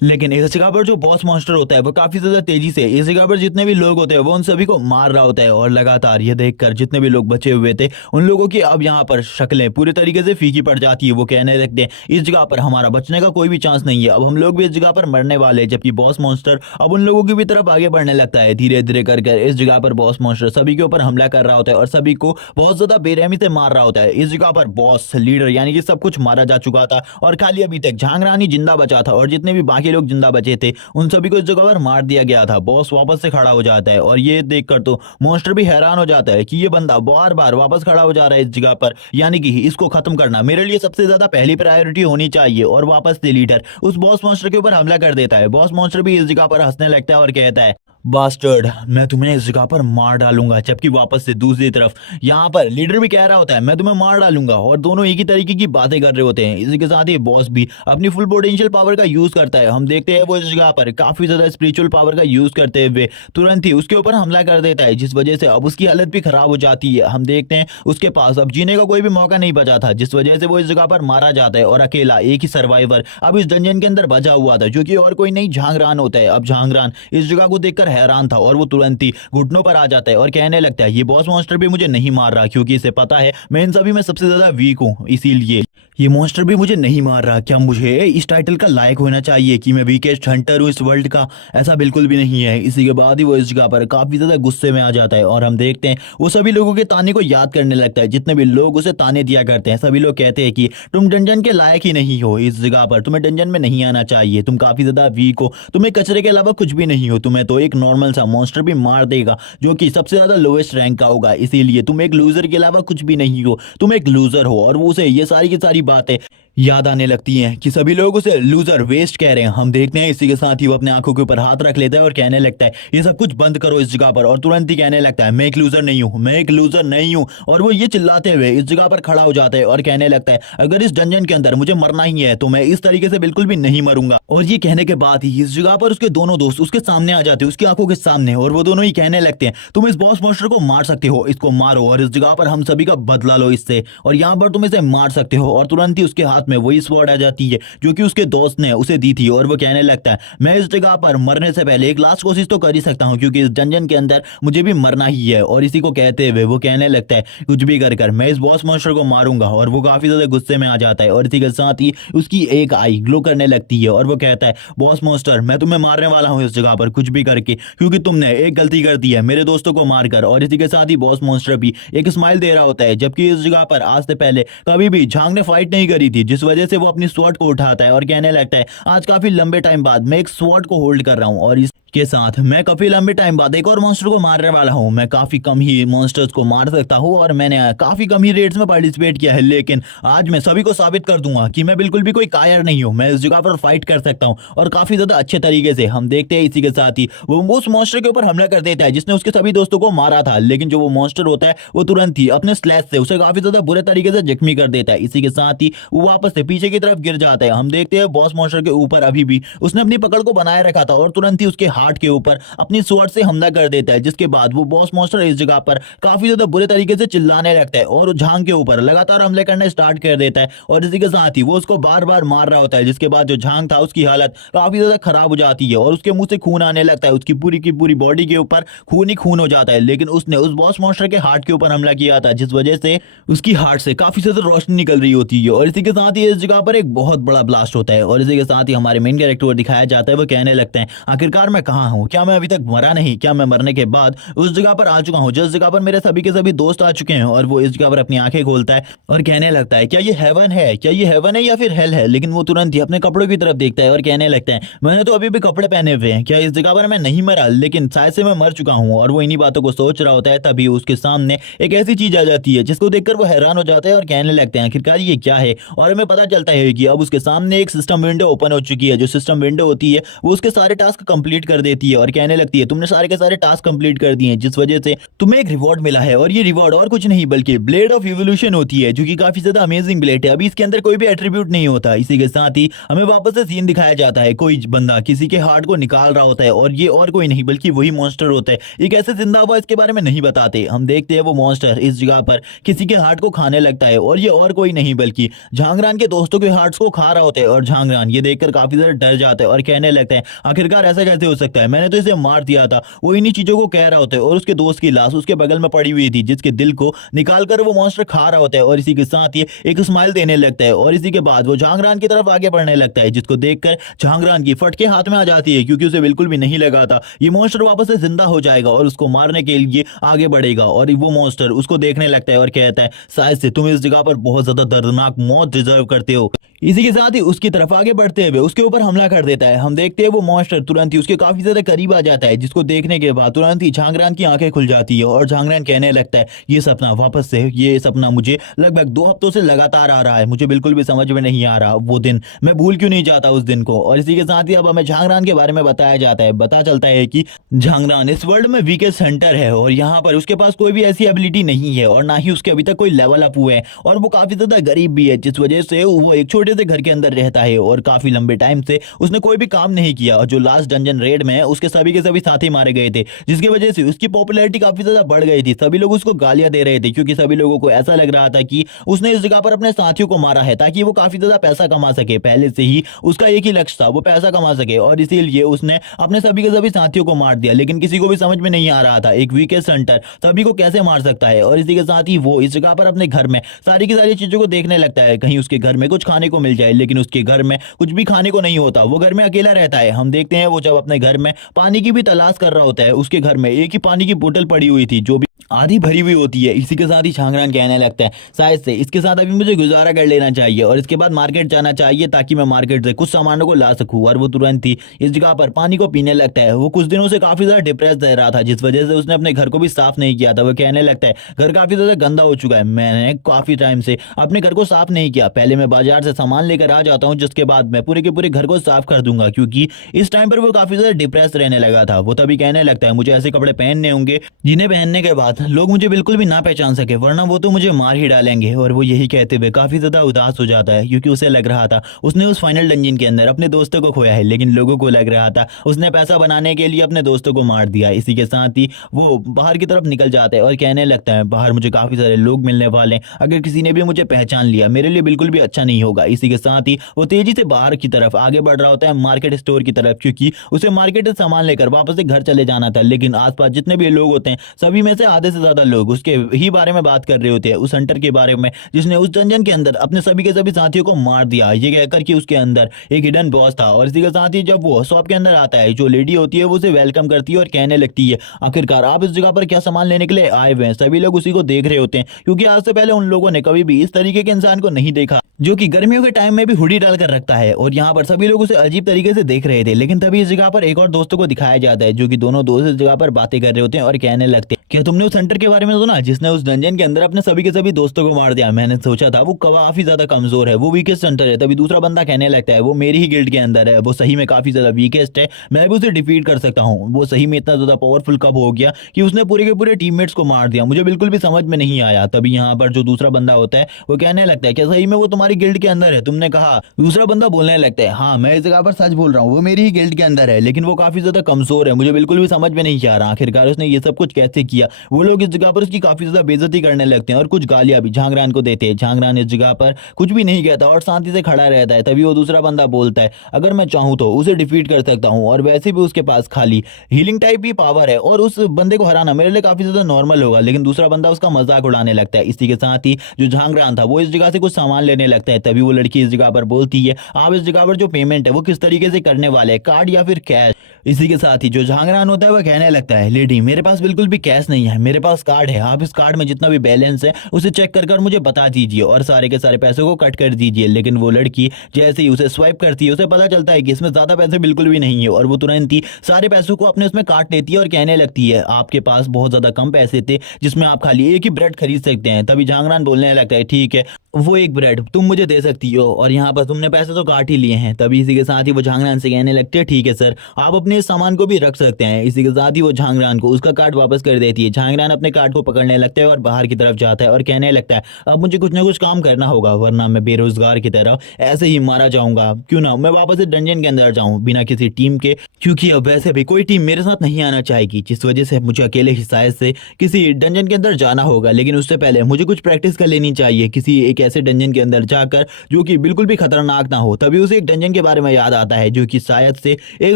लेकिन इस जगह पर जो बॉस मॉन्स्टर होता है वो काफी ज्यादा तेजी से इस जगह पर जितने भी लोग होते हैं वो उन सभी को मार रहा होता है। और लगातार ये देखकर जितने भी लोग बचे हुए थे उन लोगों की अब यहाँ पर शक्लें पूरी तरीके से फीकी पड़ जाती है। वो कहने लगते हैं इस जगह पर हमारा बचने का कोई भी चांस नहीं है, अब हम लोग भी इस जगह पर मरने वाले हैं। जबकि बॉस मॉन्स्टर अब उन लोगों की भी तरफ आगे बढ़ने लगता है धीरे धीरे कर इस जगह पर बॉस मॉन्स्टर सभी के ऊपर हमला कर रहा होता है और सभी को बहुत ज्यादा बेरहमी से मार रहा होता है। इस जगह पर बॉस लीडर यानी कि सब कुछ मारा जा चुका था और खाली अभी तक झांगरानी जिंदा बचा था और जितने भी बाकी बाकी लोग जिंदा बचे थे उन सभी को इस जगह पर मार दिया गया था। बॉस वापस से खड़ा हो जाता है और ये देखकर तो मॉन्स्टर भी हैरान हो जाता है कि ये बंदा बार बार वापस खड़ा हो जा रहा है इस जगह पर, यानी कि इसको खत्म करना मेरे लिए सबसे ज्यादा पहली प्रायोरिटी होनी चाहिए। और वापस से लीडर उस बॉस मॉन्स्टर के ऊपर हमला कर देता है। बॉस मॉन्स्टर भी इस जगह पर हंसने लगता है और कहता है, बास्टर्ड, मैं तुम्हें इस जगह पर मार डालूंगा। जबकि वापस से दूसरी तरफ यहाँ पर लीडर भी कह रहा होता है, मैं तुम्हें मार डालूंगा। और दोनों एक ही तरीके की बातें कर रहे होते हैं। इसी के साथ ही बॉस भी अपनी फुल पोटेंशियल पावर का यूज करता है। हम देखते हैं वो इस जगह पर काफी ज्यादा स्पिरिचुअल पावर का यूज करते हुए तुरंत ही उसके ऊपर हमला कर देता है, जिस वजह से अब उसकी हालत भी खराब हो जाती है। हम देखते हैं उसके पास अब जीने का कोई भी मौका नहीं बचा था, जिस वजह से वो इस जगह पर मारा जाता है। और अकेला एक ही सर्वाइवर अब इस डंजन के अंदर बचा हुआ था, जो कि और कोई नहीं झांगरान होता है। अब झांगरान इस जगह को देखकर हैरान था और वो तुरंत ही घुटनों पर आ जाता है और कहने लगता है, ये बॉस मॉन्स्टर भी मुझे नहीं मार रहा, क्योंकि इसे पता है मैं इन सभी में सबसे ज्यादा वीक हूँ, इसीलिए ये मॉन्स्टर भी मुझे नहीं मार रहा। क्या मुझे इस टाइटल का लायक होना चाहिए कि मैं वीकेस्ट हंटर हूँ इस वर्ल्ड का? ऐसा बिल्कुल भी नहीं है। इसी के बाद ही वो इस जगह पर काफी ज्यादा गुस्से में आ जाता है और हम देखते हैं वो सभी लोगों के ताने को याद करने लगता है। जितने भी लोग उसे ताने दिया करते हैं, सभी लोग कहते हैं कि तुम डंजन के लायक ही नहीं हो, इस जगह पर तुम्हें डंजन में नहीं आना चाहिए, तुम काफी ज्यादा वीक हो, तुम्हें कचरे के अलावा कुछ भी नहीं हो, तुम्हें तो एक नॉर्मल सा मॉन्स्टर भी मार देगा जो कि सबसे ज्यादा लोएस्ट रैंक का होगा, इसीलिए तुम एक लूजर के अलावा कुछ भी नहीं हो, तुम एक लूजर हो। और वो उसे ये सारी की सारी बातें याद आने लगती हैं कि सभी लोग उसे लूजर वेस्ट कह रहे हैं। हम देखते हैं इसी के साथ ही वो अपने आंखों के ऊपर हाथ रख लेता है और कहने लगता है, ये सब कुछ बंद करो इस जगह पर। और तुरंत ही कहने लगता है, मैं एक लूजर नहीं हूं, मैं एक लूजर नहीं हूं। और वो ये चिल्लाते हुए इस जगह पर खड़ा हो जाता है और कहने लगता है, अगर इस डंजन के अंदर मुझे मरना ही है तो मैं इस तरीके से बिल्कुल भी नहीं मरूंगा। और ये कहने के बाद ही इस जगह पर उसके दोनों दोस्त उसके सामने आ जाते हैं, उसकी आंखों के सामने, और वो दोनों ही कहने लगते हैं, तुम इस बॉस मॉन्स्टर को मार सकते हो, इसको मारो और इस जगह पर हम सभी का बदला लो इससे, और यहाँ पर तुम इसे मार सकते हो। और तुरंत ही उसके हाथ में वही स्वॉर्ड आ जाती है जो कि उसके दोस्त ने उसे दी थी। और वो कहने लगता है, मैं इस जगह पर मरने से पहले एक लास्ट कोशिश तो कर ही सकता हूं, क्योंकि इस डंजन के अंदर मुझे भी मरना ही है। और इसी को कहते हुए वो कहने लगता है, कुछ भी कर कर मैं इस बॉस मॉन्स्टर को मारूंगा। और वो काफी ज्यादा गुस्से में आ जाता है और इसी के साथ ही उसकी एक आई ग्लो करने लगती है और वो कहता है, बॉस मॉन्स्टर, मैं तुम्हें मारने वाला हूं इस जगह पर कुछ भी करके, क्योंकि तुमने एक गलती कर दी है मेरे दोस्तों को मारकर। और इसी के साथ ही बॉस मॉन्स्टर भी एक स्माइल दे रहा होता है, जबकि इस जगह पर आज से पहले कभी भी झांग ने फाइट नहीं करी थी, जिस वजह से वो अपनी स्वॉर्ड को उठाता है और कहने लगता है, आज काफी लंबे टाइम बाद मैं एक स्वॉर्ड को होल्ड कर रहा हूं और इसके साथ मैं काफी लंबे टाइम बाद एक और मॉन्स्टर को मारने वाला हूं। मैं काफी कम ही मॉन्स्टर्स को मार सकता हूं और मैंने काफी कम ही रेट्स में पार्टिसिपेट किया है, लेकिन आज मैं सभी को साबित कर दूंगा कि मैं बिल्कुल भी कोई कायर नहीं हूं, मैं इस जगह पर फाइट कर सकता हूं और काफी ज्यादा अच्छे तरीके से। हम देखते हैं इसी के साथ ही वो उस मॉन्स्टर के ऊपर हमला कर देता है जिसने उसके सभी दोस्तों को मारा था, लेकिन जो वो मॉन्स्टर होता है वो तुरंत ही अपने स्लैश से उसे काफी ज्यादा बुरे तरीके से जख्मी कर देता है। इसी के साथ ही वो वापस से पीछे की तरफ गिर जाता है। हम देखते हैं बॉस मॉन्स्टर के ऊपर अभी भी उसने अपनी पकड़ को बनाए रखा था और तुरंत ही उसके हार्ट के ऊपर अपनी स्वॉर्ड से हमला कर देता है, जिसके बाद वो बॉस मॉन्स्टर इस जगह पर काफी ज्यादा बुरे तरीके से चिल्लाने लगता है और झांग के ऊपर लगातार हमले करना स्टार्ट कर देता है। और इसी के साथ ही वो उसको बार बार मार रहा होता है, जिसके बाद जो झांग था उसकी हालत काफी ज्यादा खराब हो जाती है और उसके मुंह से खून आने लगता है, उसकी पूरी की पूरी बॉडी के ऊपर खून ही खून हो जाता है। लेकिन उसने उस बॉस मॉन्स्टर के हार्ट के ऊपर हमला किया था, जिस वजह से उसकी हार्ट से काफी ज्यादा रोशनी निकल रही होती है। और इसी के साथ ही इस जगह पर एक बहुत बड़ा ब्लास्ट होता है और इसी के साथ ही हमारे मेन कैरेक्टर को दिखाया जाता है। वो कहने लगते हैं, आखिरकार मैं कहां हूं, क्या मैं अभी तक मरा नहीं, क्या मैं मरने के बाद उस जगह पर आ चुका हूं जिस जगह पर मेरे सभी के सभी दोस्त आ चुके हैं। और वो इस जगह पर अपनी आंखें खोलता है और कहने लगता है, क्या ये हेवन है, क्या ये हेवन है या फिर हेल है। लेकिन वो तुरंत ही अपने कपड़ों की तरफ देखता है और कहने लगता है, मैंने तो अभी भी कपड़े पहने हुए हैं, क्या इस जगह पर मैं नहीं मरा, लेकिन शायद से मैं मर चुका हूं। और वो इन्हीं बातों को सोच रहा होता है, तभी उसके सामने एक ऐसी चीज आ जाती है जिसको देखकर वो हैरान हो जाता है और कहने लगते हैं, आखिरकार ये क्या है। और हमें पता चलता है कि अब उसके सामने एक सिस्टम विंडो ओपन हो चुकी है। जो सिस्टम विंडो होती है वो उसके सारे टास्क कंप्लीट कर देती है और कहने लगती है, तुमने सारे के सारे टास्क कंप्लीट कर दिए हैं, जिस वजह से तुम्हें एक रिवॉर्ड मिला है। और ये रिवॉर्ड और कुछ नहीं बल्कि ब्लेड ऑफ इवोल्यूशन होती है, जो कि काफी ज्यादा अमेजिंग ब्लेड है। अभी इसके अंदर कोई भी एट्रीब्यूट नहीं होता। इसी के साथ ही हमें वापस से सीन दिखाया जाता है, कोई बंदा किसी के हार्ट को निकाल रहा होता है और ये और कोई नहीं बल्कि वही मॉन्स्टर होता है। ये कैसे जिंदा हुआ इसके बारे में नहीं बताते। हम देखते हैं वो मॉन्स्टर इस जगह पर किसी के हार्ट को खाने लगता है और ये और कोई नहीं बल्कि झांगरान के दोस्तों के हार्ट्स को खा रहा होता है। और झांगरान ये देखकर काफी ज्यादा डर जाता है और कहने लगता है, आखिरकार ऐसा कैसे हो सकता है, मैंने तो इसे मार दिया था। वो इन्हीं चीजों को कह रहा होता है और उसके दोस्त की लाश उसके बगल में पड़ी हुई थी, जिसके दिल को निकालकर वो मॉन्स्टर खा रहा होता है। और इसी के साथ ये एक स्माइल देने लगता है और इसी के बाद वो झांगरान की तरफ आगे बढ़ने लगता है, जिसको देखकर झांगरान की फटके हाथ में आ जाती है, क्योंकि उसे बिल्कुल भी नहीं लगा था ये मॉन्स्टर वापस से जिंदा हो जाएगा और उसको मारने के लिए आगे बढ़ेगा। और वो मॉन्स्टर उसको देखने लगता है और कहता है, शायद से तुम इस जगह पर बहुत ज्यादा दर्दनाक मौत डिजर्व डिजर्व करते हो। इसी के साथ ही उसकी तरफ आगे बढ़ते हुए उसके ऊपर हमला कर देता है। हम देखते हैं वो मॉन्स्टर तुरंत ही उसके काफी ज्यादा करीब आ जाता है, जिसको देखने के बाद तुरंत ही झांगरान की आंखें खुल जाती है और झांगरान कहने लगता है ये सपना वापस से, ये सपना मुझे लगभग 2 हफ्तों से लगातार आ रहा है, मुझे बिल्कुल भी समझ में नहीं आ रहा वो दिन, मैं भूल क्यों नहीं जाता उस दिन को। और इसी के साथ ही अब हमें झांगरान के बारे में बताया जाता है, पता चलता है कि झांगरान इस वर्ल्ड में वीकेस्ट हंटर है और यहाँ पर उसके पास कोई भी ऐसी एबिलिटी नहीं है और ना ही उसके अभी तक कोई लेवल अप हुए हैं और वो काफी ज्यादा गरीब भी है, जिस वजह से वो एक छोटे से घर के अंदर रहता है और काफी लंबे टाइम से उसने कोई भी काम नहीं किया। और जो लास्ट डंजन रेड में उसके सभी के सभी साथी मारे गए थे, जिसकी वजह से उसकी पॉपुलैरिटी काफी ज्यादा बढ़ गई थी। सभी लोग उसको गालियां दे रहे थे क्योंकि सभी लोगों को ऐसा लग रहा था कि उसने इस जगह पर अपने साथियों को मारा है ताकि वो काफी ज्यादा पैसा कमा सके। पहले से ही उसका एक ही लक्ष्य था, वो पैसा कमा सके और इसीलिए उसने अपने सभी के सभी साथियों को मार दिया। लेकिन किसी को भी समझ में नहीं आ रहा था एक वीकेस्ट हंटर सभी को कैसे मार सकता है। और इसी के साथ ही वो इस जगह पर अपने घर में सारी की सारी चीजों को देखने लगता है, कहीं उसके घर में कुछ खाने को मिल जाए। लेकिन उसके घर में कुछ भी खाने को नहीं होता, वो घर में अकेला रहता है। हम देखते हैं वो जब अपने घर में पानी की भी तलाश कर रहा होता है, उसके घर में एक ही पानी की बोतल पड़ी हुई थी जो भी आधी भरी हुई होती है। इसी के साथ ही झांगरान कहने लगता है शायद से इसके साथ अभी मुझे गुजारा कर लेना चाहिए और इसके बाद मार्केट जाना चाहिए ताकि मैं मार्केट से कुछ सामानों को ला सकूं। और वो तुरंत ही इस जगह पर पानी को पीने लगता है। वो कुछ दिनों से काफी ज्यादा डिप्रेस रह रहा था, जिस वजह से उसने अपने घर को भी साफ नहीं किया था। वो कहने लगता है घर काफी ज्यादा गंदा हो चुका है, मैंने काफी टाइम से अपने घर को साफ नहीं किया, पहले मैं बाजार से सामान लेकर आ जाता हूँ जिसके बाद मैं पूरे के पूरे घर को साफ कर दूंगा। क्योंकि इस टाइम पर वो काफी ज्यादा डिप्रेस रहने लगा था। वो तभी कहने लगता है मुझे ऐसे कपड़े पहनने होंगे जिन्हें पहनने के बाद लोग मुझे बिल्कुल भी ना पहचान सके, वरना वो तो मुझे मार ही डालेंगे। और वो यही कहते हुए काफी ज्यादा उदास हो जाता है क्योंकि उसे लग रहा था उसने उस फाइनल डंजन के अंदर अपने दोस्तों को खोया है, लेकिन लोगों को लग रहा था उसने पैसा बनाने के लिए अपने दोस्तों को मार दिया। इसी के साथ ही वो बाहर की तरफ निकल जाता है और कहने लगता है बाहर मुझे काफी सारे लोग मिलने वाले हैं, अगर किसी ने भी मुझे पहचान लिया मेरे लिए बिल्कुल भी अच्छा नहीं होगा। इसी के साथ ही वो तेजी से बाहर की तरफ आगे बढ़ रहा होता है मार्केट स्टोर की तरफ, क्योंकि उसे मार्केट से सामान लेकर वापस से घर चले जाना था। लेकिन आसपास जितने भी लोग होते हैं सभी में से आधे से ज्यादा लोग उसके ही बारे में बात कर रहे होते हैं, उस हंटर के बारे में जिसने उस डंजन के अंदर अपने सभी के सभी साथियों को मार दिया, ये कहकर कि उसके अंदर एक हिडन बॉस था। और इसी के साथ ही जब वो शॉप के अंदर आता है, जो लेडी होती है वो उसे वेलकम करती है और कहने लगती है आखिरकार आप इस जगह पर क्या सामान लेने के लिए आए हुए हैं। सभी लोग उसी को देख रहे होते हैं क्योंकि आज से पहले उन लोगों ने कभी भी इस तरीके के इंसान को नहीं देखा जो कि गर्मियों के टाइम में भी हुडी डालकर रखता है। और यहाँ पर सभी लोग उसे अजीब तरीके से देख रहे थे। लेकिन तभी इस जगह पर एक और दोस्तों को दिखाया जाता है, जो कि दोनों दोस्त इस जगह पर बातें कर रहे होते हैं और कहने लगते हैं क्या तुमने उस हंटर के बारे में सुना जिसने उस डंजन के अंदर अपने सभी के सभी दोस्तों को मार दिया? मैंने सोचा था वो काफी ज्यादा कमजोर है, वो वीकेस्ट हंटर है। तभी दूसरा बंदा कहने लगता है वो मेरी ही गिल्ड के अंदर है, वो सही में काफी ज्यादा वीकेस्ट है, मैं भी उसे डिफीट कर सकता हूँ। वो सही में इतना ज्यादा पावरफुल कब हो गया कि उसने पूरे के पूरे टीममेट्स को मार दिया, मुझे बिल्कुल भी समझ में नहीं आया। तभी यहाँ पर जो दूसरा बंदा होता है वो कहने लगता है क्या सही में वो तुम्हारी गिल्ड के अंदर है? तुमने कहा। दूसरा बंदा बोलने लगता है हाँ मैं इस जगह पर सच बोल रहा हूँ, वो मेरी ही गिल्ड के अंदर है, लेकिन वो काफी ज्यादा कमजोर है, मुझे बिल्कुल भी समझ में नहीं आ रहा आखिरकार उसने ये सब कुछ कैसे किया। वो लोग इस जगह पर उसकी काफी ज्यादा बेइज्जती करने लगते हैं और कुछ गालियां भी झांगरान को देते हैं। झांगरान इस जगह पर कुछ भी नहीं कहता और शांति से खड़ा रहता है। तभी वो दूसरा बंदा बोलता है अगर मैं चाहूं तो उसे डिफीट कर सकता हूं और वैसे भी उसके पास खाली हीलिंग टाइप ही पावर है और उस बंदे को हराना मेरे लिए काफी ज्यादा नॉर्मल होगा। लेकिन दूसरा बंदा उसका मजाक उड़ाने लगता है। इसी के साथ ही जो झांगरान था वो इस जगह से कुछ सामान लेने लगता है। तभी वो लड़की इस जगह पर बोलती है आप इस जगह पर जो पेमेंट है वो किस तरीके से करने वाले हैं, कार्ड या फिर कैश? इसी के साथ ही जो झांगरान होता है वह कहने लगता है लेडी मेरे पास बिल्कुल भी कैश नहीं है, मेरे पास कार्ड है, आप इस कार्ड में जितना भी बैलेंस है उसे चेक कर मुझे बता दीजिए और सारे के सारे पैसों को कट कर दीजिए। लेकिन वो लड़की जैसे ही उसे स्वाइप करती है उसे पता चलता है कि इसमें ज्यादा पैसे बिल्कुल भी नहीं है और वो तुरंत ही सारे पैसों को अपने उसमें काट लेती है और कहने लगती है आपके पास बहुत ज्यादा कम पैसे थे जिसमें आप खाली एक ही ब्रेड खरीद सकते हैं। तभी झांगरान बोलने लगता है ठीक है वो एक ब्रेड तुम मुझे दे सकती हो और यहाँ पर तुमने पैसे तो काट ही लिए हैं। तभी इसी के साथ ही वो झांगरान से कहने लगते हैं ठीक है सर आप अपने इस सामान को भी रख सकते हैं। इसी के साथ ही वो झांगरान को उसका कार्ड वापस कर देती है। झांगरान अपने कार्ड को पकड़ने लगता है और बाहर की तरफ जाता है और कहने लगता है अब मुझे कुछ ना कुछ काम करना होगा वरना मैं बेरोजगार की तरह ऐसे ही मारा जाऊंगा, क्यों ना मैं वापस इस डंजन के अंदर जाऊं बिना किसी टीम के, क्योंकि अब वैसे भी कोई टीम मेरे साथ नहीं आना चाहेगी, जिस वजह से मुझे अकेले ही शायद से किसी डंजन के अंदर जाना होगा। लेकिन उससे पहले मुझे कुछ प्रैक्टिस कर लेनी चाहिए किसी एक ऐसे डंजन के अंदर जाकर जो कि बिल्कुल भी खतरनाक ना हो। तभी उसे एक डंजन के बारे में याद आता है जो कि शायद से एक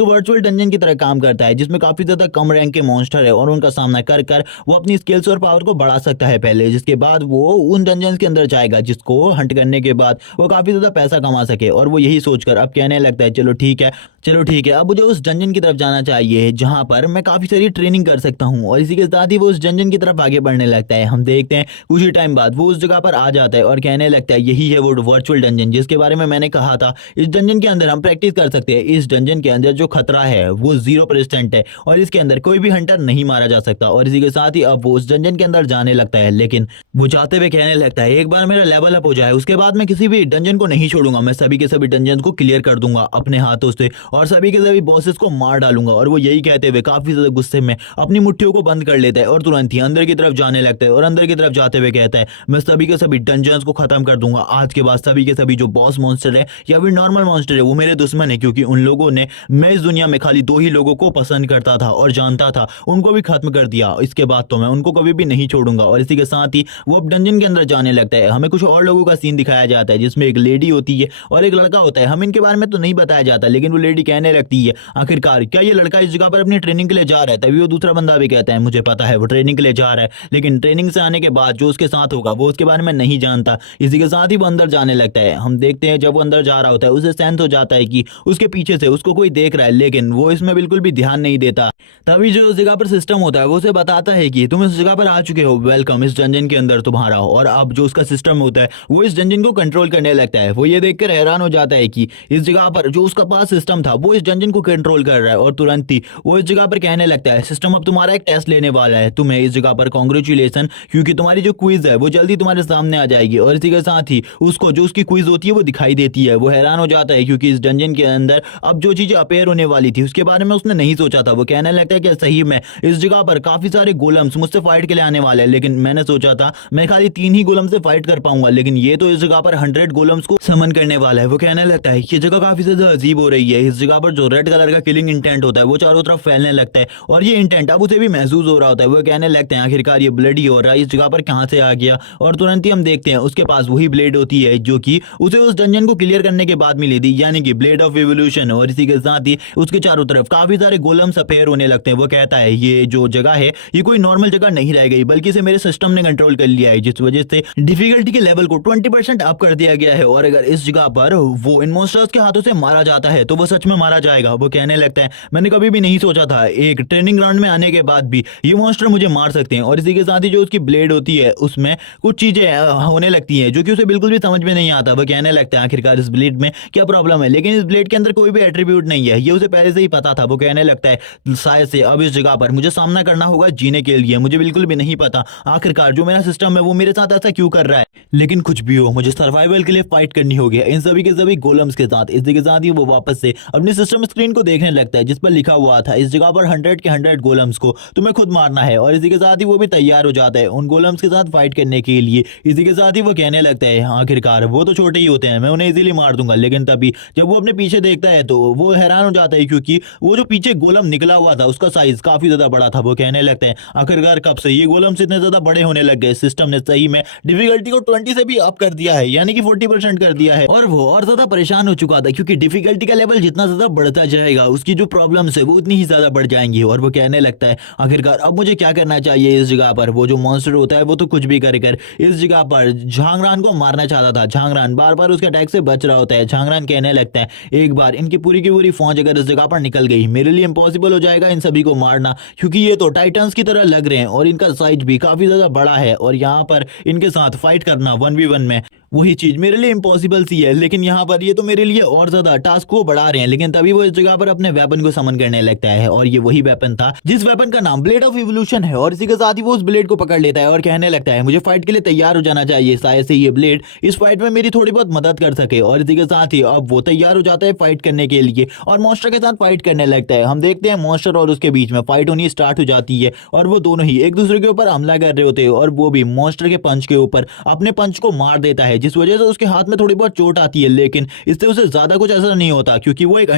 वर्चुअल डंजन डंजन की तरह काम करता है, जिसमें काफी ज्यादा कम रैंक के मॉन्स्टर है और उनका सामना कर कर वो अपनी स्किल्स और पावर को बढ़ा सकता है पहले, जिसके बाद वो उन डंजन के अंदर जाएगा जिसको हंट करने के बाद वो काफी ज्यादा पैसा कमा सके। और वो यही सोचकर अब कहने लगता है चलो ठीक है अब मुझे उस डंजन की तरफ जाना चाहिए जहां पर मैं काफी सारी ट्रेनिंग कर सकता हूं। और इसी के साथ ही वो उस डंजन की तरफ आगे बढ़ने लगता है। हम देखते हैं कुछ ही टाइम बाद वो उस जगह पर आ जाता है और कहने लगता है यही है वो वर्चुअल डंजन जिसके बारे में मैंने कहा था। इस डंजन के अंदर हम प्रैक्टिस कर सकते हैं। इस डंजन के अंदर जो खतरा है वो 0% है और इसके अंदर कोई भी हंटर नहीं मारा जा सकता। और इसी के साथ ही अब वो उस डंजन के अंदर जाने लगता है, लेकिन वो जाते हुए कहने लगता है एक बार मेरा लेवल अप हो जाए उसके बाद मैं किसी भी डंजन को नहीं छोड़ूंगा, मैं सभी के सभी डंजन को क्लियर कर दूंगा अपने हाथों से और सभी के सभी बॉसेस को मार डालूंगा। और वो यही कहते हुए काफी ज्यादा गुस्से में अपनी मुट्ठियों को बंद कर लेता है और तुरंत ही अंदर की तरफ जाने लगता है। और अंदर की तरफ जाते हुए कहता है मैं सभी के सभी डंजन्स को खत्म कर दूंगा। आज के बाद सभी के सभी जो बॉस मॉन्स्टर है या फिर नॉर्मल मॉन्स्टर है वो मेरे दुश्मन है, क्योंकि उन लोगों ने मैं इस दुनिया में खाली 2 ही लोगों को पसंद करता था और जानता था, उनको भी खत्म कर दिया। इसके बाद तो मैं उनको कभी भी नहीं छोड़ूंगा। और इसी के साथ ही वो अब डंजन के अंदर जाने लगता है। हमें कुछ और लोगों का सीन दिखाया जाता है जिसमें एक लेडी होती है और एक लड़का होता है। हम इनके बारे में तो नहीं बताया जाता, लेकिन वो लेडी कहने लगती है आखिरकार क्या ये लड़का इस जगह पर अपनी ट्रेनिंग के लिए जा रहा है। तभी वो दूसरा बंदा भी कहता है मुझे पता है वो ट्रेनिंग के लिए जा रहा है, लेकिन ट्रेनिंग से आने के बाद जो उसके साथ होगा वो उसके बारे में नहीं जानता। इसी के साथ ही वो अंदर जाने लगता है। हम देखते हैं जब वो अंदर जा रहा होता है उसे सेंस हो जाता है कि उसके पीछे से उसको कोई देख रहा है, लेकिन वो इसमें बिल्कुल भी ध्यान नहीं देता। तभी जो उस जगह पर सिस्टम होता है वो उसे बताता है कि तुम इस जगह पर आ चुके हो, वेलकम इस डंजन के अंदर तुम्हारा। और अब जो उसका सिस्टम होता है वो इस डंजन को कंट्रोल करने लगता है। वो ये देखकर हैरान हो जाता है कि इस जगह पर जो उसका पास सिस्टम था वो इस डंजन को कंट्रोल कर रहा है। और तुरंत ही वो इस जगह पर कहने लगता है सिस्टम अब तुम्हारा एक टेस्ट लेने वाला है, तुम्हें इस जगह पर कांग्रेचुलेशन, क्योंकि तुम्हारी जो क्विज है वो जल्दी तुम्हारे सामने आ जाएगी। और इसी के साथ ही उसको जो उसकी क्विज होती है वो दिखाई देती है। वो हैरान हो जाता है क्योंकि इस डंजन के अंदर अब जो चीजें अपेयर होने वाली थी उसके बारे में उसने नहीं सोचा था। वो कहने लगता है कि सही में इस जगह पर काफी सारे गोलम्स मुझसे फाइट के लिए आने वाले हैं, लेकिन मैंने सोचा था मैं खाली 3 ही गोलम से फाइट कर पाऊंगा, लेकिन ये तो इस जगह पर 100 गोलम्स को समन करने वाला है। वो कहने लगता है ये जगह काफी ज्यादा अजीब हो रही है। इस जगह पर जो रेड कलर का किलिंग इंटेंट होता है वो चारों तरफ फैलने लगता है और ये इंटेंट अब उसे भी महसूस हो रहा होता है। वो कहने लगते हैं आखिरकार ये ब्लड ही हो रहा है, इस जगह पर कहां से आ गया। और तुरंत ही हम देखते हैं उसके पास वही ब्लेड होती है जो कि उसे उस डंजन को क्लियर करने के बाद मिली थी, यानी कि ब्लेड ऑफ इवोल्यूशन। और इसी के साथ ही उसके चारों तरफ काफी सारे गोलम्स अपेयर होने लगते हैं। वो कहता है ये जो जगह है ये कोई नॉर्मल जगह नहीं रह गई, बल्कि इसे मेरे सिस्टम ने कंट्रोल कर लिया है, जिस वजह से डिफिकल्टी के लेवल को 20% अप कर दिया गया है। और अगर इस जगह पर वो इन मॉन्स्टर्स के हाथों से मारा जाता है तो वो सच में मारा जाएगा। वो कहने लगता है मैंने कभी भी नहीं सोचा था एक ट्रेनिंग ग्राउंड में आने के बाद भी ये मॉन्स्टर मुझे मार सकते हैं। और इसी के साथ ही जो उसकी ब्लेड होती है उसमें कुछ चीजें होने लगती हैं जो कि उसे बिल्कुल भी समझ में नहीं आता। वो कहने लगता है आखिरकार इस ब्लेड में क्या प्रॉब्लम है, लेकिन इस ब्लेड के अंदर कोई भी एट्रीब्यूट नहीं है, ये उसे पहले से ही पता था। वो कहने लगता है शायद से अब इस जगह पर मुझे सामना करना होगा जीने के लिए, मुझे बिल्कुल भी नहीं पता आखिरकार जो मेरा सिस्टम है वो मेरे साथ ऐसा क्यों कर रहा है, लेकिन कुछ भी हो मुझे सर्वाइवल के लिए फाइट करनी होगी इन सभी के सभी गोलम्स के साथ। इसी के साथ ही वो वापस से अपने सिस्टम स्क्रीन को देखने लगता है जिस पर लिखा हुआ था इस जगह पर 100 के 100 गोलम्स को तुम्हें खुद मारना है। और इसी के साथ ही वो भी तैयार हो जाता है उन गोलम्स के साथ फाइट करने के लिए। इसी के साथ ही वो कहने लगता है आखिरकार वो तो छोटे ही होते हैं, मैं उन्हें इजीली मार दूंगा। लेकिन तभी जब वो अपने पीछे देखता है तो वो हैरान हो जाता है क्योंकि वो जो पीछे गोलम निकला हुआ था उसका साइज काफी ज्यादा बड़ा था। वो कहने लगते हैं आखिरकार कब से ये गोलम्स इतने ज्यादा बड़े होने लग गए, सिस्टम ने सही में डिफिकल्टी को 20 से भी अप कर दिया है, यानी कि 40% कर दिया है। और वो और ज्यादा परेशान हो चुका था क्योंकि डिफिकल्टी का लेवल जितना ज्यादा बढ़ता जाएगा उसकी जो प्रॉब्लम्स है वो उतनी ही ज्यादा बढ़ जाएंगी। और वो कहने लगता है आखिरकार अब मुझे क्या करना चाहिए इस जगह पर। वो जो मॉन्स्टर होता है वो तो कुछ भी कर इस जगह पर झांगरान को मारना चाहता था। झांगरान बार बार उसके अटैक से बच रहा होता है। झांगरान कहने लगता है एक बार इनकी पूरी की पूरी फौज अगर इस जगह पर निकल गई मेरे लिए इंपॉसिबल हो जाएगा इन सभी को मारना, क्योंकि ये तो टाइटन्स की तरह लग रहे हैं और इनका साइज भी काफी ज्यादा बड़ा है। और यहाँ पर इनके साथ फाइट करना 1v1 में वही चीज मेरे लिए इंपॉसिबल सी है, लेकिन यहाँ पर ये तो मेरे लिए और ज्यादा टास्क को बढ़ा रहे हैं। लेकिन तभी वो इस जगह पर अपने वेपन को समन करने लगता है और ये वही वेपन था जिस वेपन का नाम ब्लेड ऑफ इवोल्यूशन है। और इसी के साथ ही वो उस ब्लेड को पकड़ लेता है और कहने लगता है मुझे फाइट के लिए तैयार हो जाना चाहिए, शायद से ये ब्लेड इस फाइट में मेरी थोड़ी बहुत मदद कर सके। और इसी के साथ ही अब वो तैयार हो जाता है फाइट करने के लिए और मॉन्स्टर के साथ फाइट करने लगता है। हम देखते हैं मॉन्स्टर और उसके बीच में फाइट होनी स्टार्ट हो जाती है और वो दोनों ही एक दूसरे के ऊपर हमला कर रहे होते हैं और वो भी मॉन्स्टर के पंच के ऊपर अपने पंच को मार देता है, जिस वजह से उसके हाथ में थोड़ी बहुत चोट आती है, लेकिन इससे उसे ज्यादा कुछ असर नहीं होता क्योंकि वो एक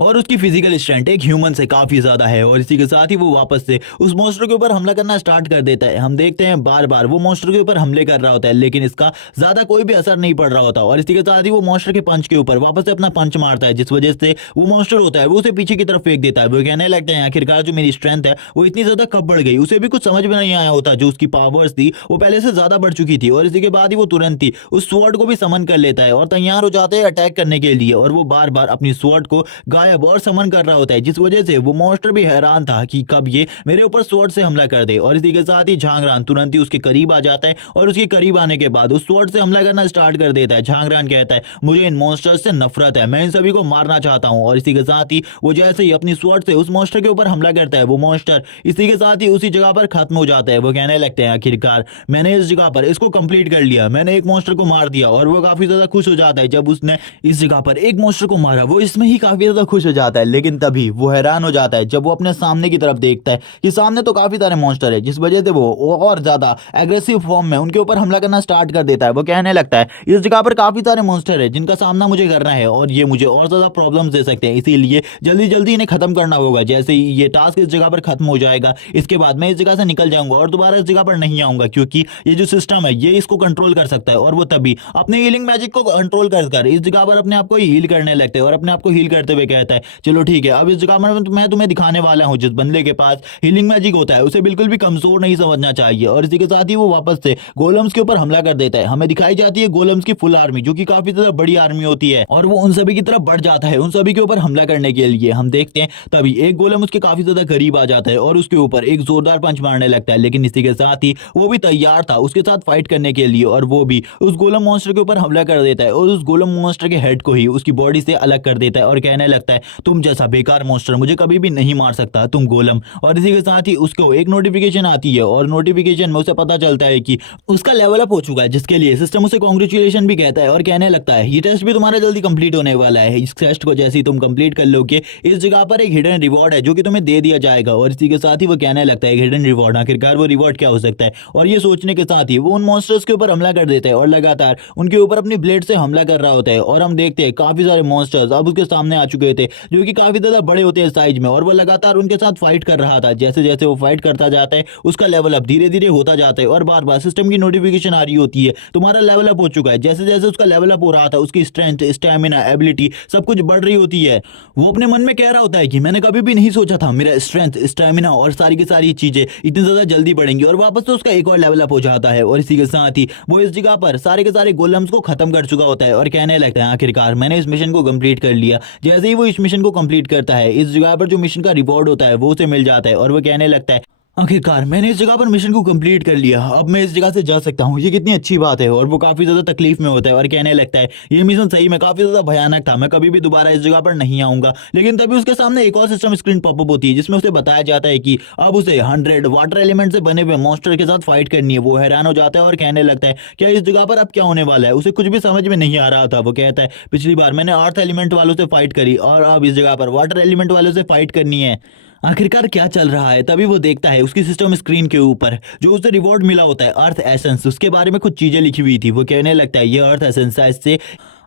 और उसकी फिजिकल स्ट्रेंथ एक ह्यूमन से काफी ज्यादा है। और इसी के साथ ही वो वापस से उस मॉन्स्टर के ऊपर हमला करना स्टार्ट कर देता है। हम देखते हैं बार बार वो मॉन्स्टर के ऊपर हमले कर रहा होता है, लेकिन इसका ज्यादा कोई भी असर नहीं पड़ रहा होता। और इसी के साथ ही वो मॉन्स्टर के पंच के ऊपर वापस से अपना पंच मारता है, जिस वजह से वो मॉन्स्टर होता है वो उसे पीछे की तरफ फेंक देता है। वो कहने लगता है आखिरकार जो मेरी स्ट्रेंथ है वो इतनी ज्यादा कब बढ़ गई, उसे भी कुछ समझ में नहीं आया होता। जो उसकी पावर्स थी वो पहले से ज्यादा बढ़ चुकी थी और इसी के बाद ही वो तुरंत ही उस स्वॉर्ड को भी समन कर लेता है और तैयार हो जाता है अटैक करने के लिए। और वो बार बार अपनी स्वॉर्ड को गायब और समन कर रहा होता है, जिस वजह से वो मॉन्स्टर भी हैरान था कि कब ये मेरे ऊपर स्वॉर्ड से हमला कर दे। और इसी के साथ ही झांगरान तुरंत ही उसके करीब आ जाता है और उसके करीब आने के बाद उस स्वॉर्ड से हमला करना स्टार्ट कर देता है। झांगरान कहता है मुझे इन मॉन्स्टर्स से नफरत है, मैं इन सभी को मारना चाहता हूं। और इसी के साथ ही वो जैसे ही अपनी स्वॉर्ड से उस मॉन्स्टर के ऊपर हमला करता है, वो मॉन्स्टर इसी के साथ ही उसी जगह पर खत्म हो जाता है। वो कहने लगते हैं आखिरकार मैंने इस जगह पर इसको कंप्लीट कर लिया, मैंने एक मॉन्स्टर को मार दिया। और वो काफी ज्यादा खुश हो जाता है जब उसने इस जगह पर एक मॉन्स्टर को मारा, वो इसमें ही काफी ज्यादा खुश हो जाता है। लेकिन तभी वो हैरान हो जाता है जब वो अपने सामने की तरफ देखता है कि सामने तो काफी सारे मॉन्स्टर है, जिस वजह से वो और ज्यादा एग्रेसिव फॉर्म में उनके ऊपर हमला करना स्टार्ट कर देता है। वो कहने लगता है इस जगह पर काफी सारे मॉन्स्टर है जिनका सामना मुझे करना है और ये मुझे और ज्यादा प्रॉब्लम दे सकते हैं, इसीलिए जल्दी जल्दी इन्हें खत्म करना होगा। जैसे ही ये टास्क इस जगह पर खत्म हो जाएगा, इसके बाद मैं इस जगह से निकल जाऊंगा और दोबारा इस जगह पर नहीं आऊंगा, क्योंकि ये जो सिस्टम है ये इसको कंट्रोल कर सकता है। और वो तभी अपने हीलिंग मैजिक को कंट्रोल कर इस जगह पर अपने आप को हील करने लगते हैं और अपने आप को हील करते हुए कहता है चलो ठीक है, अब इस जगह पर मैं तुम्हें दिखाने वाला हूँ जिस बंदे के पास हीलिंग मैजिक होता है उसे बिल्कुल भी कमजोर नहीं समझना चाहिए। और इसी के साथ ही वो वापस से गोलम्स के ऊपर हमला कर देता है। हमें दिखाई जाती है गोलम्स की फुल आर्मी, जो कि काफी ज्यादा बड़ी आर्मी होती है, और वो उन सभी की तरफ बढ़ जाता है उन सभी के ऊपर हमला करने के लिए। हम देखते हैं तभी एक गोलम उसके काफी ज्यादा करीब आ जाता है और उसके ऊपर एक जोरदार पंच मारने लगता है। लेकिन इसी के साथ ही वो भी तैयार था उसके साथ फाइट करने के लिए, और वो भी उस गोलम मॉन्स्टर के ऊपर हमला कर देता है और उस गोलम मॉन्स्टर के हेड को ही उसकी बॉडी से अलग कर देता है और कहने लगता है तुम जैसा बेकार मॉन्स्टर मुझे कभी भी नहीं मार सकता, तुम गोलम। और इसी के साथ ही उसको एक नोटिफिकेशन आती है और नोटिफिकेशन में उसे पता चलता है कि उसका लेवल अप हो चुका है, जिसके लिए सिस्टम उसे कांग्रेचुलेशन भी कहता है और कहने लगता है ये टेस्ट भी तुम्हारा जल्दी कंप्लीट होने वाला है। इस टेस्ट को जैसे ही तुम कंप्लीट कर लोगे इस जगह पर एक हिडन रिवॉर्ड है जो कि तुम्हें दे दिया जाएगा। और इसी के साथ ही वो कहने लगता है हिडन रिवॉर्ड, आखिरकार वो रिवॉर्ड क्या हो सकता है। और ये सोचने के साथ ही वो उन मॉन्स्टर्स के ऊपर हमला कर देता है और लगातार उनके ऊपर अपनी ब्लेड से हमला कर रहा होता है। और हम देखते हैं काफी सारे मॉन्स्टर्स अब उसके सामने आ चुके थे जो कि काफी ज्यादा बड़े होते हैं साइज में, और वो लगातार उनके साथ फाइट कर रहा था। जैसे जैसे वो फाइट करता जाता है उसका लेवल अप धीरे धीरे होता जाता है और बार बार सिस्टम की नोटिफिकेशन आ रही होती है तुम्हारा लेवल अप हो चुका है। जैसे जैसे उसका लेवल अप हो रहा था उसकी स्ट्रेंथ, स्टैमिना, एबिलिटी सब कुछ बढ़ रही होती है। वो अपने मन में कह रहा होता है कि मैंने कभी भी नहीं सोचा था मेरा स्ट्रेंथ, स्टैमिना और सारी की सारी चीजें इतनी ज्यादा जल्दी बढ़ेंगी। और वापस तो उसका एक और लेवल अप हो जाता है और इसी के साथ ही वो इस जगह पर सारे के सारे गोलम्स को खत्म कर चुका होता है और कहने लगता है आखिरकार मैंने इस मिशन को कंप्लीट कर लिया। जैसे ही वो इस मिशन को कंप्लीट करता है इस जगह पर जो मिशन का रिवॉर्ड होता है वो उसे मिल जाता है और वो कहने लगता है आखिरकार मैंने इस जगह पर मिशन को कंप्लीट कर लिया, अब मैं इस जगह से जा सकता हूँ, ये कितनी अच्छी बात है। और वो काफी ज्यादा तकलीफ में होता है और कहने लगता है ये मिशन सही में काफी ज्यादा भयानक था, मैं कभी भी दोबारा इस जगह पर नहीं आऊंगा। लेकिन तभी उसके सामने एक और सिस्टम स्क्रीन पॉपअप होती है जिसमें उसे बताया जाता है कि अब उसे 100 वाटर एलिमेंट से बने हुए मॉन्स्टर के साथ फाइट करनी है। वो हैरान हो जाता है और कहने लगता है क्या इस जगह पर अब क्या होने वाला है, उसे कुछ भी समझ में नहीं आ रहा था। वो कहता है पिछली बार मैंने अर्थ एलिमेंट वालों से फाइट करी और अब इस जगह पर वाटर एलिमेंट वालों से फाइट करनी है, आखिरकार क्या चल रहा है। तभी वो देखता है उसकी सिस्टम स्क्रीन के ऊपर जो उसे रिवॉर्ड मिला होता है अर्थ एसेंस, उसके बारे में कुछ चीजें लिखी हुई थी। वो कहने लगता है ये अर्थ एसेंस है, इससे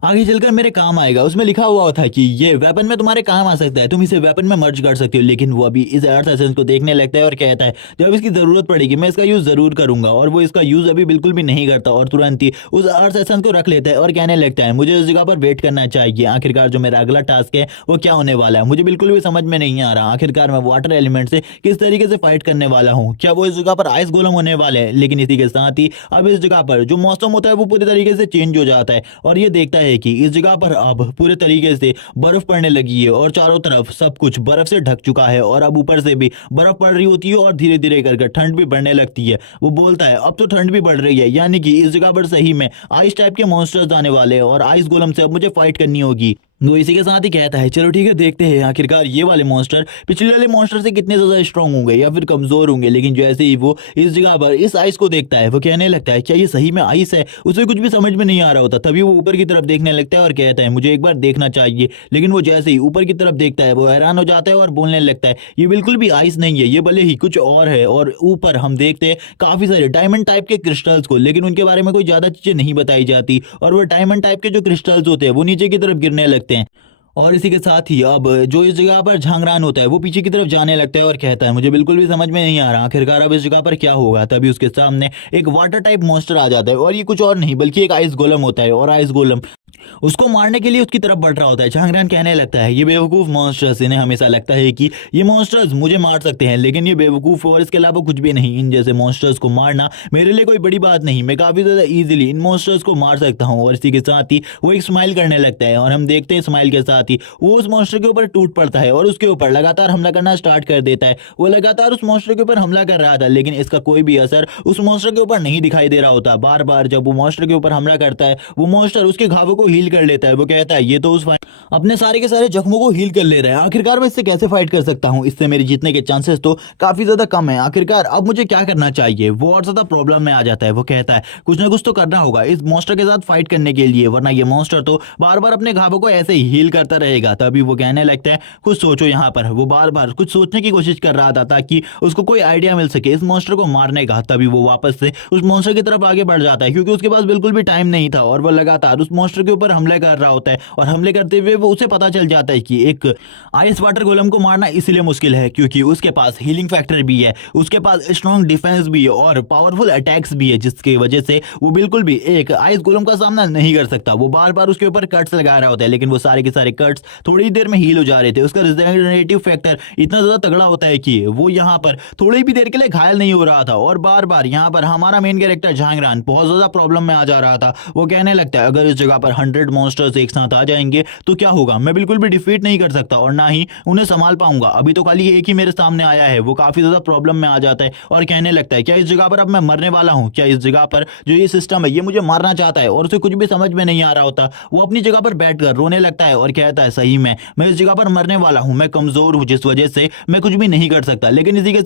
आगे चलकर मेरे काम आएगा। उसमें लिखा हुआ था कि ये वेपन में तुम्हारे काम आ सकता है, तुम इसे वेपन में मर्ज कर सकते हो। लेकिन वो अभी इस अर्थ एसेंस को देखने लगता है और कहता है जब इसकी जरूरत पड़ेगी मैं इसका यूज जरूर करूंगा। और वो इसका यूज अभी बिल्कुल भी नहीं करता और तुरंत ही उस अर्थ एसेंस को रख लेता है और कहने लगता है मुझे इस जगह पर वेट करना चाहिए, आखिरकार जो मेरा अगला टास्क है वो क्या होने वाला है, मुझे बिल्कुल भी समझ में नहीं आ रहा। आखिरकार मैं वाटर एलिमेंट से किस तरीके से फाइट करने वाला हूँ, क्या वो इस जगह पर आइस गोलम होने वाले हैं। लेकिन इसी के साथ ही अब इस जगह पर जो मौसम होता है वो पूरी तरीके से चेंज हो जाता है और ये देखता है कि इस जगह पर अब पूरे तरीके से बर्फ पड़ने लगी है और चारों तरफ सब कुछ बर्फ से ढक चुका है और अब ऊपर से भी बर्फ पड़ रही होती है और धीरे धीरे करके ठंड भी बढ़ने लगती है। वो बोलता है अब तो ठंड भी बढ़ रही है, यानी कि इस जगह पर सही में आइस टाइप के मॉन्स्टर्स आने वाले हैं और आइस गोलम से अब मुझे फाइट करनी होगी। वो इसी के साथ ही कहता है चलो ठीक है देखते हैं आखिरकार ये वाले मॉन्स्टर पिछले वाले मॉन्स्टर से कितने ज्यादा स्ट्रांग होंगे या फिर कमजोर होंगे। लेकिन जैसे ही वो इस जगह पर इस आइस को देखता है वो कहने लगता है क्या ये सही में आइस है, उसे कुछ भी समझ में नहीं आ रहा होता। तभी वो ऊपर की तरफ देखने लगता है और कहता है मुझे एक बार देखना चाहिए। लेकिन वो जैसे ही ऊपर की तरफ देखता है वो हैरान हो जाता है और बोलने लगता है ये बिल्कुल भी आइस नहीं है, ये भले ही कुछ और है। और ऊपर हम देखते हैं काफी सारे डायमंड टाइप के क्रिस्टल्स को, लेकिन उनके बारे में कोई ज्यादा चीजें नहीं बताई जाती और वो डायमंड टाइप के जो क्रिस्टल्स होते हैं वो नीचे की तरफ गिरने लगते हैं। और इसी के साथ ही अब जो इस जगह पर झांगरान होता है वो पीछे की तरफ जाने लगता है और कहता है मुझे बिल्कुल भी समझ में नहीं आ रहा आखिरकार अब इस जगह पर क्या होगा। तभी उसके सामने एक वाटर टाइप मॉन्स्टर आ जाता है और ये कुछ और नहीं बल्कि एक आइस गोलम होता है। और आइस गोलम उसको मारने के लिए उसकी तरफ बढ़ रहा होता है। झांगरान कहने लगता है, ये बेवकूफ मॉन्स्टर्स, इन्हें हमेशा लगता है कि ये मॉन्स्टर्स मुझे मार सकते हैं, लेकिन ये बेवकूफ और इसके अलावा कुछ भी नहीं। इन जैसे मॉन्स्टर्स को मारना मेरे लिए कोई बड़ी बात नहीं, मैं काफी ज्यादा इजीली इन मॉन्स्टर्स को मार सकता हूँ। और इसी के साथ ही वो एक स्माइल करने लगता है और हम देखते हैं स्माइल के साथ ही वो उस मॉन्स्टर के ऊपर टूट पड़ता है और उसके ऊपर लगातार हमला करना स्टार्ट कर देता है। वो लगातार उस मॉन्स्टर के ऊपर हमला कर रहा था, लेकिन इसका कोई भी असर उस मॉन्स्टर के ऊपर नहीं दिखाई दे रहा होता। बार बार जब वो मॉन्स्टर के ऊपर हमला करता है, वो मॉन्स्टर उसके घावों को हील कर लेता है। वो कहता है, ये तो उस अपने सारे के सारे जख्मों को हील कर ले रहा है, आखिरकार मैं इससे कैसे फाइट कर सकता हूँ, इससे मेरे जीतने के चांसेस तो काफी ज्यादा कम है। आखिरकार अब मुझे क्या करना चाहिए। वो और ज्यादा प्रॉब्लम में आ जाता है। वो कहता है, कुछ ना कुछ तो करना होगा इस मॉन्स्टर के साथ फाइट करने के लिए, वरना ये मॉन्स्टर तो बार बार अपने घावों को ऐसे ही हील करता रहेगा। तभी वो कहने लगता है, कुछ सोचो यहाँ पर। वो बार बार कुछ सोचने की कोशिश कर रहा था ताकि उसको कोई आइडिया मिल सके इस मॉन्स्टर को मारने का। तभी वो वापस से उस मॉन्स्टर की तरफ आगे बढ़ जाता है, क्योंकि उसके पास बिल्कुल भी टाइम नहीं था और वो लगातार उस मॉन्स्टर के ऊपर हमले कर रहा होता है। और हमले करते हुए वो उसे पता चल जाता है कि एक आइस वाटर गोलम को मारना इसलिए मुश्किल है क्योंकि उसके पास हीलिंग फैक्टर भी है, उसके पास स्ट्रॉन्ग डिफेंस भी है और पावरफुल अटैक्स भी है, जिसकी वजह से वो बिल्कुल भी एक आइस गोलम का सामना नहीं कर सकता। वो बार बार उसके ऊपर कट्स लगा रहा होता है, लेकिन वो सारे के सारे कट्स थोड़ी देर में हील हो जा रहे थे। उसका रिजेनरेटिव फैक्टर इतना ज्यादा तगड़ा होता है कि वो यहाँ पर थोड़ी भी देर के लिए घायल नहीं हो रहा था। और बार बार यहाँ पर हमारा मेन कैरेक्टर झांगरान बहुत ज्यादा प्रॉब्लम में आ जा रहा था। वो कहने लगता है, अगर इस जगह पर 100 मॉन्स्टर्स एक साथ आ जाएंगे तो क्या होगा, मैं बिल्कुल भी डिफीट नहीं कर सकता और ना ही उन्हें संभाल पाऊंगा। अभी तो खाली एक ही मेरे सामने आया है। वो काफी ज्यादा प्रॉब्लम में आ जाता है और कहने लगता है, क्या इस जगह पर अब मैं मरने वाला हूँ, क्या इस जगह पर जो ये सिस्टम है ये मुझे मारना चाहता है। और उसे कुछ भी समझ में नहीं आ रहा होता। वो अपनी जगह पर बैठकर रोने लगता है और कहता है, सही में मैं इस जगह पर मरने वाला हूँ, मैं कमजोर हूँ जिस वजह से मैं कुछ भी नहीं कर सकता। लेकिन इसी के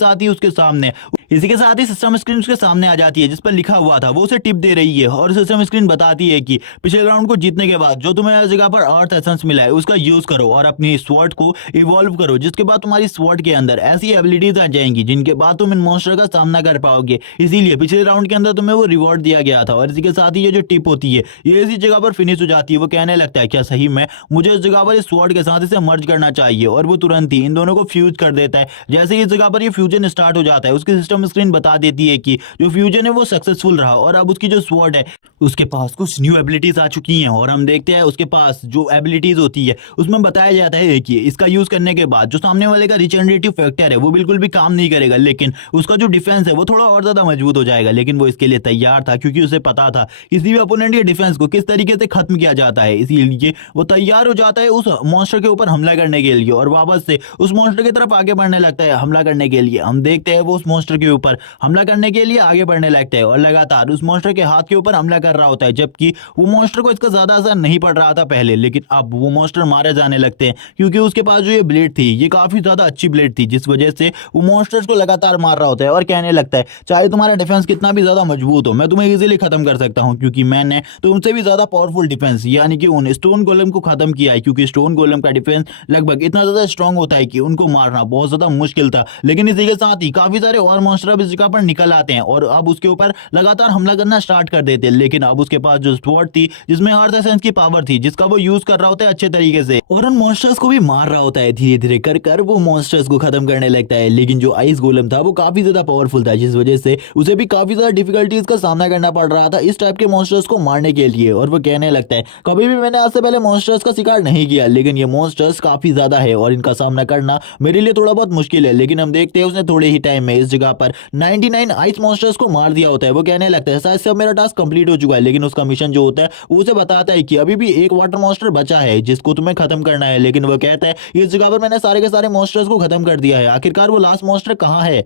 साथ ही सिस्टम स्क्रीन उसके सामने आ जाती है जिस पर लिखा हुआ था। वो उसे टिप दे रही है और सिस्टम स्क्रीन बताती है कि पिछले राउंड को जीतने के बाद जो तुम्हें इस जगह पर अर्थ एसेंस मिला है उसका यूज करो और अपनी स्वॉर्ड को इवॉल्व करो, जिसके बाद तुम्हारी स्वॉर्ड के अंदर ऐसी एबिलिटीज आ जाएंगी जिनके बाद तुम इन मॉन्स्टर का सामना कर पाओगे। इसीलिए पिछले राउंड के अंदर तुम्हें वो रिवॉर्ड दिया गया था। और इसी के साथ ही ये जो टिप होती है ये इसी जगह पर फिनिश हो जाती है। वो कहने लगता है, क्या सही में मुझे इस जगह पर इस स्वॉर्ड के साथ इसे मर्ज करना चाहिए। और वो तुरंत ही इन दोनों को फ्यूज कर देता है। जैसे ही इस जगह पर ये फ्यूजन स्टार्ट हो जाता है, उसकी सिस्टम स्क्रीन बता देती है कि जो फ्यूजन है वो सक्सेसफुल रहा और अब उसकी जो स्वॉर्ड है उसके पास कुछ न्यू एबिलिटीज आ चुकी हैं। और हम देखते हैं उसके पास जो एबिलिटीज होती है उसमें बताया जाता है कि इसका यूज करने के बाद जो सामने वाले का रिजनरेटिव फैक्टर है वो बिल्कुल भी काम नहीं करेगा, लेकिन उसका जो डिफेंस है वो थोड़ा और ज्यादा मजबूत हो जाएगा। लेकिन वो इसके लिए तैयार था क्योंकि उसे पता था किसी भी अपोनेंट के डिफेंस को किस तरीके से खत्म किया जाता है। इसीलिए वो तैयार हो जाता है उस मॉन्स्टर के ऊपर हमला करने के लिए और वापस से उस मॉन्स्टर की तरफ आगे बढ़ने लगता है हमला करने के लिए। हम देखते हैं वो उस मॉन्स्टर के ऊपर हमला करने के लिए आगे बढ़ने लगता है और लगातार उस मॉन्स्टर के हाथ के ऊपर हमला कर रहा होता है, जबकि वो मॉन्स्टर को इसका ज्यादा असर नहीं पड़ रहा था पहले। लेकिन अब वो मॉन्स्टर मारे जाने लगते हैं क्योंकि उसके पास जो ये ब्लेड थी ये काफी ज्यादा अच्छी ब्लेड थी, जिस वजह से वो मॉन्स्टर्स को लगातार मार रहा होता है और कहने लगता है, चाहे तुम्हारा डिफेंस कितना भी ज्यादा मजबूत हो मैं तुम्हें इजीली खत्म कर सकता हूं क्योंकि मैंने तुमसे भी ज्यादा पावरफुल डिफेंस यानी कि उन स्टोन गोलम को खत्म किया है। क्योंकि स्टोन गोलम का डिफेंस लगभग इतना ज्यादा स्ट्रांग होता है कि उनको मारना बहुत ज्यादा मुश्किल था। लेकिन इसी के साथ ही काफी सारे और मॉन्स्टर अब इस जगह पर निकल आते हैं और अब उसके ऊपर लगातार हमला करना स्टार्ट कर देते हैं। लेकिन अब उसके पास जो स्वॉर्ड थी जिसमें अर्थ एसेंस की पावर थी जिसका वो यूज कर रहा होता है अच्छे तरीके से और उन मॉन्स्टर्स को भी मार रहा होता है। धीरे धीरे कर वो मॉन्स्टर्स को खत्म करने लगता है। लेकिन जो आइस गोलम था वो काफी ज्यादा पावरफुल था, जिस वजह से उसे भी काफी ज्यादा डिफिकल्टीज का सामना करना पड़ रहा था इस टाइप के मॉन्स्टर्स को मारने के लिए। और वो कहने लगता है, कभी भी मैंने आज से पहले मॉन्स्टर्स का शिकार नहीं किया, लेकिन ये मॉन्स्टर्स काफी ज्यादा है और इनका सामना करना मेरे लिए थोड़ा बहुत मुश्किल है। लेकिन हम देखते हैं उसने थोड़े ही टाइम में इस जगह पर 99 आइस मॉन्स्टर्स को मार दिया होता है। वो कहने लगता है, शायद से अब मेरा टास्क कंप्लीट हो चुका है। लेकिन उसका मिशन जो होता है वो उसे बताता है कि अभी भी एक वाटर मॉन्स्टर बचा है जिसको तुम्हें खत्म करना है। लेकिन वो कहता है, इस जगह पर मैंने सारे के सारे मॉन्स्टर्स को खत्म कर दिया है, आखिरकार वो लास्ट मॉन्स्टर कहाँ है।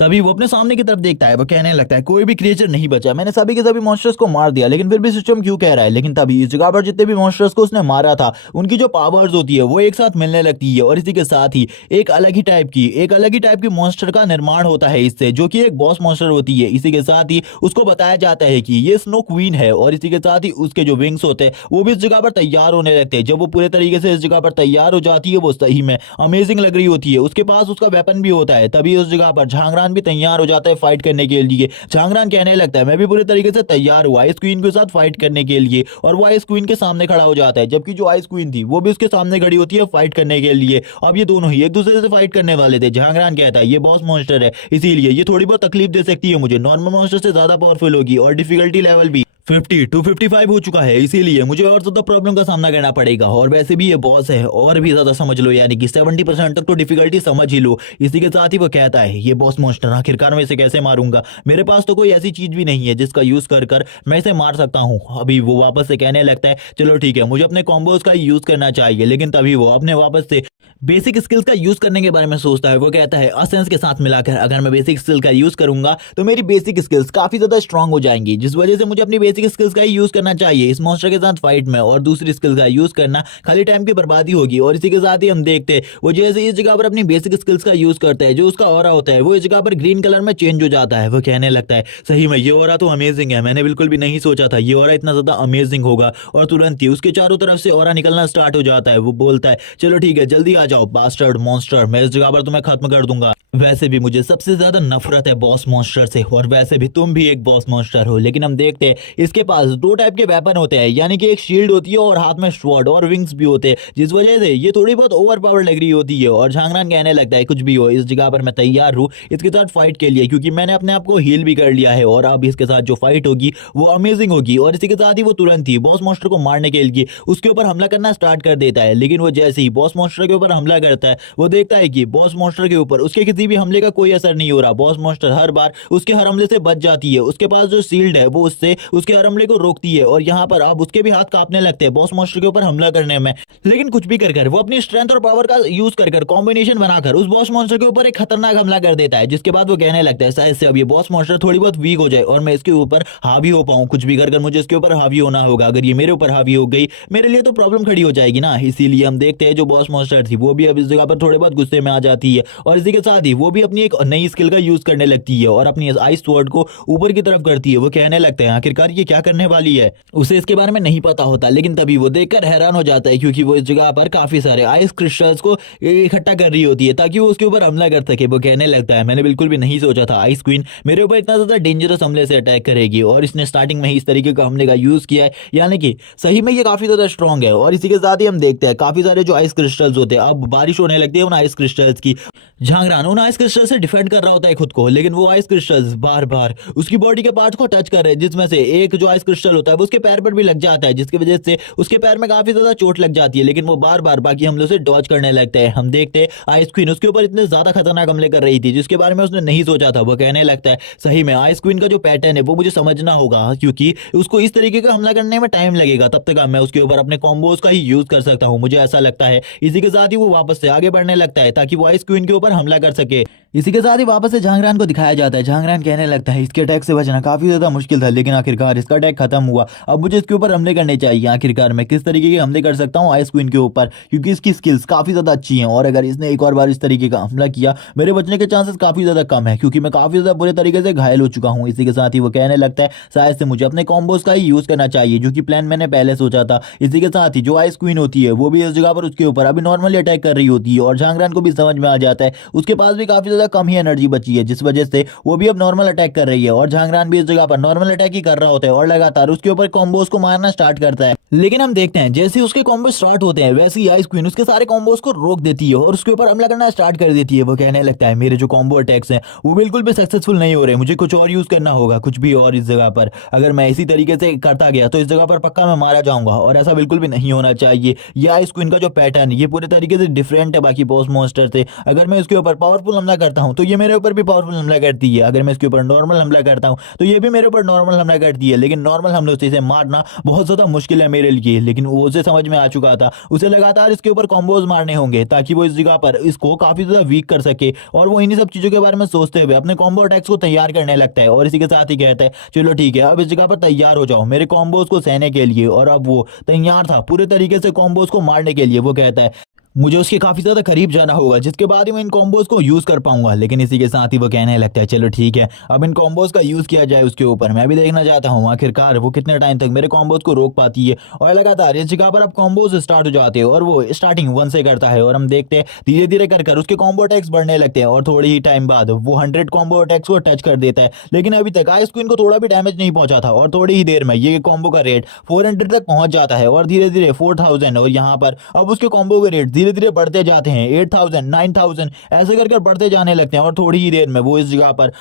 तभी वो अपने सामने की तरफ देखता है। वो कहने लगता है, कोई भी क्रिएचर नहीं बचा, मैंने सभी के सभी मॉन्स्टर्स को मार दिया, लेकिन फिर भी सिस्टम क्यों कह रहा है। लेकिन तभी इस जगह पर जितने भी मॉन्स्टर्स को उसने मारा था उनकी जो पावर्स होती है वो एक साथ मिलने लगती है और इसी के साथ ही एक अलग ही टाइप की मॉन्स्टर का निर्माण होता है इससे, जो कि एक बॉस मॉन्स्टर होती है। इसी के साथ ही उसको बताया जाता है कि ये स्नो क्वीन है और इसी के साथ ही उसके जो विंग्स होते हैं वो भी इस जगह पर तैयार होने लगते हैं। जब वो पूरे तरीके से इस जगह पर तैयार हो जाती है वो सही में अमेजिंग लग रही होती है। उसके पास उसका वेपन भी होता है। तभी उस जगह पर झांगरान भी तैयार हो जाता है फाइट करने के लिए। झांगरान कहने लगता है, मैं भी पूरे तरीके से तैयार हूं आइस क्वीन के साथ फाइट करने के लिए। और वो आइस क्वीन के सामने खड़ा हो जाता है, जबकि जो आइस क्वीन थी वो भी उसके सामने खड़ी होती है फाइट करने के लिए। अब ये दोनों ही एक दूसरे से फाइट करने वाले थे। झांगरान कहता है, ये बॉस मॉन्स्टर है इसीलिए ये थोड़ी बहुत तकलीफ दे सकती है मुझे, नॉर्मल मॉन्स्टर से ज्यादा पावरफुल होगी और डिफिकल्टी लेवल भी 52-55 हो चुका है, इसीलिए मुझे और ज्यादा प्रॉब्लम का सामना करना पड़ेगा। और वैसे भी ये बॉस है, और भी ज्यादा समझ लो, यानी कि 70% तक तो डिफिकल्टी समझ ही लो। इसी के साथ ही वो कहता है, ये बॉस मॉन्स्टर आखिरकार मैं इसे कैसे मारूंगा, मेरे पास तो कोई ऐसी चीज भी नहीं है जिसका यूज कर कर मैं इसे मार सकता हूँ। अभी वो वापस से कहने लगता है, चलो ठीक है, मुझे अपने कॉम्बोज का यूज करना चाहिए। लेकिन तभी वो अपने वापस से बेसिक स्किल्स का यूज करने के बारे में सोचता है। वो कहता है, असेंस के साथ मिलाकर अगर मैं बेसिक स्किल का यूज करूंगा तो मेरी बेसिक स्किल्स काफी ज्यादा स्ट्रांग हो जाएंगी, जिस वजह से मुझे अपनी बेसिक स्किल्स का ही यूज करना चाहिए इस मॉन्स्टर के साथ फाइट में। और दूसरी स्किल्स का यूज करना खाली टाइम की बर्बादी होगी। और इसी के साथ ही हम देखते हैं, वो जैसे इस जगह पर अपनी बेसिक स्किल्स का यूज करता है, जो उसका ऑरा होता है वो इस जगह पर ग्रीन कलर में चेंज हो जाता है। वो कहने लगता है, सही में ये ऑरा तो अमेजिंग है, मैंने बिल्कुल भी नहीं सोचा था ये ऑरा इतना ज्यादा अमेजिंग होगा। और तुरंत ही उसके चारों तरफ से ऑरा निकलना स्टार्ट हो जाता है। वो बोलता है, चलो ठीक है, जल्दी आ जाओ बास्टर्ड मॉन्स्टर, मैं इस जगह पर तुम्हें खत्म कर दूंगा। वैसे भी मुझे सबसे ज्यादा नफरत है बॉस मॉन्स्टर से, और वैसे भी तुम भी एक बॉस मॉन्स्टर हो। लेकिन हम देखते हैं इसके पास दो टाइप के वेपन होते हैं, यानी कि एक शील्ड होती है और हाथ में स्वॉर्ड और विंग्स भी होते हैं, जिस वजह से ये थोड़ी बहुत ओवर पावर लग रही होती है। और झांगरान कहने लगता है, कुछ भी हो, इस जगह पर मैं तैयार हूँ इसके साथ फाइट के लिए, क्योंकि मैंने अपने आप को हील भी कर लिया है और अब इसके साथ जो फाइट होगी वो अमेजिंग होगी। और इसी के साथ ही वो तुरंत ही बॉस मॉन्स्टर को मारने के लिए उसके ऊपर हमला करना स्टार्ट कर देता है। लेकिन वो जैसे ही बॉस मॉन्स्टर के ऊपर हमला करता है, वो देखता है कि बॉस मॉन्स्टर के ऊपर उसके किसी भी हमले का कोई असर नहीं हो रहा। बॉस मॉन्स्टर हर बार उसके हर हमले से बच जाती है, उसके पास जो शील्ड है वो उससे उसके हर हमले को रोकती है। और यहाँ पर अब उसके भी हाथ कांपने लगते हैं बॉस मॉन्स्टर के ऊपर हमला करने में। लेकिन कुछ भी कर वो अपनी स्ट्रेंथ और पावर का यूज कर कॉम्बिनेशन बनाकर उस बॉस मॉन्स्टर के ऊपर एक खतरनाक हमला कर देता है, जिसके बाद वो कहने लगता है, शायद से अब ये बॉस मॉन्स्टर थोड़ी बहुत वीक हो जाए और मैं इसके ऊपर हावी हो पाऊं। कुछ भी कर मुझे इसके ऊपर हावी होना होगा, अगर ये मेरे ऊपर हावी हो गई मेरे लिए तो प्रॉब्लम खड़ी हो जाएगी ना। इसीलिए हम देखते हैं जो बॉस मॉन्स्टर थी वो भी अब इस जगह पर थोड़े बहुत गुस्से में आ जाती है, और इसी के साथ ही वो भी अपनी एक नई स्किल का यूज करने लगती है और अपनी आइस स्वॉर्ड को ऊपर की तरफ करती है। वो कहने लगता है, आखिरकार ये क्या करने वाली है, उसे इसके बारे में नहीं पता होता। लेकिन तभी वो देखकर हैरान हो जाता है, क्योंकि वो इस जगह पर काफी सारे आइस क्रिस्टल्स को इकट्ठा कर रही होती है ताकि वो उसके ऊपर हमला कर सके। वो कहने लगता है, मैंने बिल्कुल भी नहीं सोचा था आइस क्वीन मेरे ऊपर इतना ज्यादा डेंजरस हमले से अटैक करेगी, और इसने स्टार्टिंग में ही इस तरीके का हमले का यूज किया है, यानी कि सही में ये काफी ज्यादा स्ट्रॉन्ग है। और इसी के साथ ही हम देखते हैं काफी सारे जो आइस क्रिस्टल्स होते हैं, अब बारिश होने लगती है उन आइस क्रिस्टल्स की। झांगरान उन आइस क्रिस्टल से डिफेंड कर रहा होता है खुद को, लेकिन वो आइस क्रिस्टल्स बार बार उसकी बॉडी के पार्ट को टच कर रहे हैं, जिसमें से एक जो आइस क्रिस्टल होता है वो उसके पैर पर भी लग जाता है, जिसकी वजह से उसके पैर में काफी ज्यादा चोट लग जाती है। लेकिन वो बार बार बाकी हमलों से डॉज करने लगते हैं। हम देखते हैं आइस क्वीन उसके ऊपर इतने ज्यादा खतरनाक हमले कर रही थी जिसके बारे में उसने नहीं सोचा था। वो कहने लगता है, सही में आइस क्वीन का जो पैटर्न है वो मुझे समझना होगा, क्योंकि उसको इस तरीके का हमला करने में टाइम लगेगा, तब तक मैं उसके ऊपर अपने कॉम्बोज का ही यूज कर सकता हूँ, मुझे ऐसा लगता है। इसी के साथ ही वो वापस से आगे बढ़ने लगता है ताकि वो आइस क्वीन के ऊपर हमला कर सके। इसी के साथ ही वापस से झांगरान को दिखाया जाता है। झांगरान कहने लगता है, इसके अटैक से बचना काफी ज्यादा मुश्किल था, लेकिन आखिरकार इसका अटैक खत्म हुआ, अब मुझे इसके ऊपर हमले करने चाहिए। आखिरकार मैं किस तरीके के हमले कर सकता हूँ आइस क्वीन के ऊपर, क्योंकि इसकी स्किल्स काफी ज्यादा अच्छी हैं, और अगर इसने एक और बार इस तरीके का हमला किया मेरे बचने के चांसेस काफी ज्यादा कम है, क्योंकि मैं काफी ज्यादा बुरे तरीके से घायल हो चुका हूँ। इसी के साथ ही वो कहने लगता है, शायद से मुझे अपने कॉम्बोज का ही यूज करना चाहिए, जो कि प्लान मैंने पहले सोचा था। इसी के साथ ही जो आइस क्वीन होती है वो भी इस जगह पर उसके ऊपर अभी नॉर्मली अटैक कर रही होती है, और झांगरान को भी समझ में आ जाता है उसके पास भी काफी ज्यादा कम ही एनर्जी बची है, जिस वजह से वो भी अब नॉर्मल अटैक कर रही है। और झांगरान भी इस जगह पर नॉर्मल अटैक ही कर रहा होता है और लगातार उसके ऊपर कॉम्बोज को मारना स्टार्ट करता है। लेकिन हम देखते हैं जैसे उसके कॉम्बो स्टार्ट होते हैं वैसे ही आइस क्वीन उसके सारे कॉम्बोज को रोक देती है और उसके ऊपर हमला करना स्टार्ट कर देती है। वो कहने लगता है, मेरे जो कॉम्बो अटैक्स हैं वो बिल्कुल भी सक्सेसफुल नहीं हो रहे, मुझे कुछ और यूज करना होगा, कुछ भी और। इस जगह पर अगर मैं इसी तरीके से करता गया तो इस जगह पर पक्का मैं मारा जाऊंगा, और ऐसा बिल्कुल भी नहीं होना चाहिए। ये आइस क्वीन का जो पैटर्न ये पूरे तरीके से डिफरेंट है बाकी बॉस मॉन्स्टर से। अगर मैं इसके ऊपर पावरफुल हमला करता हूं तो ये मेरे ऊपर भी पावरफुल हमला करती है, अगर मैं इसके ऊपर नॉर्मल हमला करता हूं तो ये भी मेरे ऊपर नॉर्मल हमला करती है। लेकिन नॉर्मल हमलों से इसे मारना बहुत ज्यादा मुश्किल है मेरे लिए, लेकिन वो उसे समझ में आ चुका था, उसे लगातार इसके ऊपर कॉम्बोज मारने होंगे ताकि वो इस जगह पर इसको काफी ज्यादा वीक कर सके। और वो इन्हीं सब चीजों के बारे में सोचते हुए अपने कॉम्बो अटैक्स को तैयार करने लगता है, और इसी के साथ ही कहता है, चलो ठीक है अब इस जगह पर तैयार हो जाओ मेरे कॉम्बोज को सहने के लिए। और अब वो तैयार था पूरे तरीके से कॉम्बोज को मारने के लिए। वो कहता है, मुझे उसके काफी ज्यादा करीब जाना होगा जिसके बाद ही मैं इन कॉम्बोज को यूज कर पाऊंगा। लेकिन इसी के साथ ही वो कहने लगता है, चलो ठीक है अब इन कॉम्बोज का यूज किया जाए उसके ऊपर, मैं भी देखना चाहता हूँ आखिरकार वो कितने टाइम तक मेरे कॉम्बोज को रोक पाती है। और लगातार इस जगह पर अब कॉम्बोज स्टार्ट हो जाते हैं, और वो स्टार्टिंग 1 से करता है, और हम देखते हैं धीरे धीरे कर उसके कॉम्बो अटैक्स बढ़ने लगते हैं, और थोड़ी ही टाइम बाद वो 100 कॉम्बो अटैक्स को टच कर देता है। लेकिन अभी तक आइस क्वीन को थोड़ा भी डैमेज नहीं पहुंचा था, और थोड़ी ही देर में ये कॉम्बो का रेट 400 तक पहुंच जाता है, और धीरे धीरे 4000, और यहाँ पर अब उसके कॉम्बो के रेट धीरे धीरे बढ़ते जाते हैं, 8000 9000 ऐसे कर बढ़ते जाने लगते हैं। और थोड़ी ही देर में वो इस जगह पर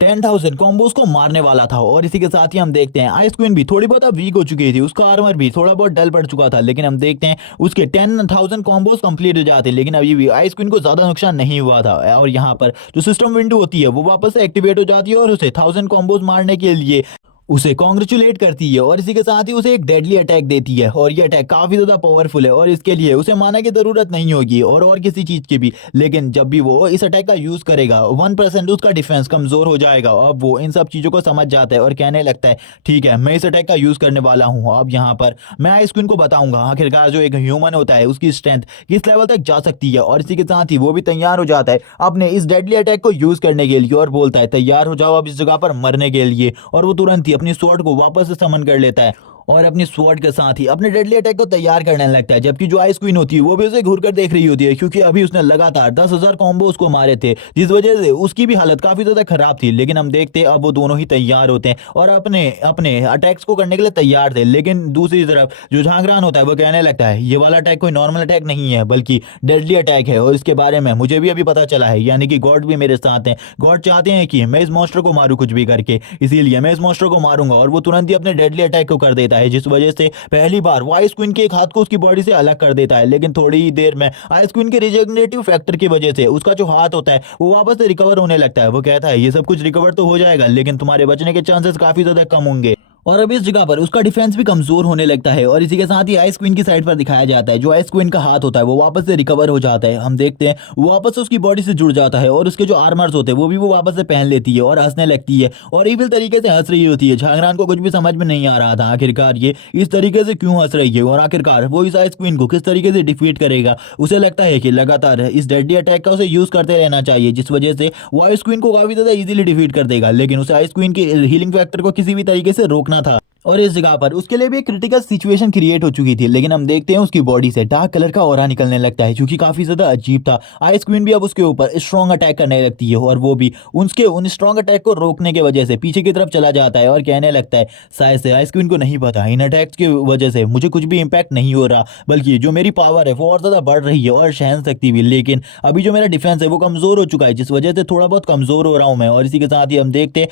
10,000 कॉम्बोज को मारने वाला था। और इसी के साथ ही हम देखते हैं आइस क्वीन भी थोड़ी बहुत अब वीक हो चुकी थी, उसका आर्मर भी थोड़ा बहुत डल पड़ चुका था, लेकिन हम देखते हैं उसके 10,000 कॉम्बोज कंप्लीट हो जाते हैं, लेकिन अभी भी आइस क्वीन को ज्यादा नुकसान नहीं हुआ था। और यहाँ पर जो सिस्टम विंडो होती है वो वापस से एक्टिवेट हो जाती है और उसे 1000 कॉम्बोज मारने के लिए उसे कॉन्ग्रेचुलेट करती है और इसी के साथ ही उसे एक डेडली अटैक देती है। और ये अटैक काफी ज्यादा पावरफुल है और इसके लिए उसे माना की जरूरत नहीं होगी और किसी चीज की भी, लेकिन जब भी वो इस अटैक का यूज करेगा 1% उसका डिफेंस कमजोर हो जाएगा। अब वो इन सब चीजों को समझ जाता है और कहने लगता है ठीक है मैं इस अटैक का यूज करने वाला हूँ। अब यहाँ पर मैं आइस क्वीन को बताऊंगा आखिरकार जो एक ह्यूमन होता है उसकी स्ट्रेंथ किस लेवल तक जा सकती है। और इसी के साथ ही वो भी तैयार हो जाता है अपने इस डेडली अटैक को यूज करने के लिए और बोलता है तैयार हो जाओ अब इस जगह पर मरने के लिए। और वो तुरंत ही अपनी स्वॉर्ड को वापस से समन कर लेता है और अपनी स्वॉर्ड के साथ ही अपने डेडली अटैक को तैयार करने लगता है। जबकि जो आइस क्वीन होती है वो भी उसे घूर कर देख रही होती है, क्योंकि अभी उसने लगातार 10,000 कॉम्बो उसको मारे थे, जिस वजह से उसकी भी हालत काफी ज्यादा खराब थी। लेकिन हम देखते हैं अब वो दोनों ही तैयार होते हैं और अपने अपने अटैक्स को करने के लिए तैयार थे। लेकिन दूसरी तरफ जो झांगरान होता है वो कहने लगता है ये वाला अटैक कोई नॉर्मल अटैक नहीं है बल्कि डेडली अटैक है और इसके बारे में मुझे भी अभी पता चला है, यानी कि गॉड भी मेरे साथ हैं। गॉड चाहते हैं कि मैं इस मॉन्स्टर को मारूं कुछ भी करके, इसीलिए मैं इस मॉन्स्टर को मारूंगा। और वो तुरंत ही अपने डेडली अटैक को कर देता है, जिस वजह से पहली बार वो आइस क्वीन के एक हाथ को उसकी बॉडी से अलग कर देता है। लेकिन थोड़ी ही देर में आइस क्वीन के रिजेनरेटिव फैक्टर की वजह से उसका जो हाथ होता है वो वापस से रिकवर होने लगता है। वो कहता है ये सब कुछ रिकवर तो हो जाएगा लेकिन तुम्हारे बचने के चांसेस काफी ज्यादा कम होंगे। और अब इस जगह पर उसका डिफेंस भी कमजोर होने लगता है और इसी के साथ ही आइस क्वीन की साइड पर दिखाया जाता है जो आइस क्वीन का हाथ होता है वो वापस से रिकवर हो जाता है। हम देखते हैं वो वापस से उसकी बॉडी से जुड़ जाता है और उसके जो आर्मर्स होते हैं वो भी वो वापस से पहन लेती है और हंसने लगती है और इविल तरीके से हंस रही होती है। झांगरान को कुछ भी समझ में नहीं आ रहा था आखिरकार ये इस तरीके से क्यों हंस रही है और आखिरकार वो इस आइस क्वीन को किस तरीके से डिफीट करेगा। उसे लगता है कि लगातार इस डेडली अटैक का उसे यूज करते रहना चाहिए, जिस वजह से वो आइस क्वीन को काफी ज्यादा इजीली डिफीट कर देगा। लेकिन उसे आइस क्वीन के हीलिंग फैक्टर को किसी भी तरीके से रोकना था और इस जगह पर उसके लिए भी एक क्रिटिकल सिचुएशन क्रिएट हो चुकी थी। लेकिन हम देखते हैं उसकी बॉडी से डार्क कलर का ऑरा निकलने लगता है, जो कि काफी ज्यादा अजीब था। आइस क्वीन भी अब उसके ऊपर स्ट्रॉन्ग अटैक करने लगती है और वो भी उसके उन स्ट्रॉन्ग अटैक को रोकने की वजह से पीछे की तरफ चला जाता है और कहने लगता है शायद से आइस क्वीन को नहीं पता इन अटैक्स की वजह से मुझे कुछ भी इंपैक्ट नहीं हो रहा, बल्कि जो मेरी पावर है वो और ज्यादा बढ़ रही है और सहन शक्ति भी। लेकिन अभी जो मेरा डिफेंस है वो कमजोर हो चुका है, जिस वजह से थोड़ा बहुत कमजोर हो रहा हूं मैं। और इसी के साथ ही हम देखते हैं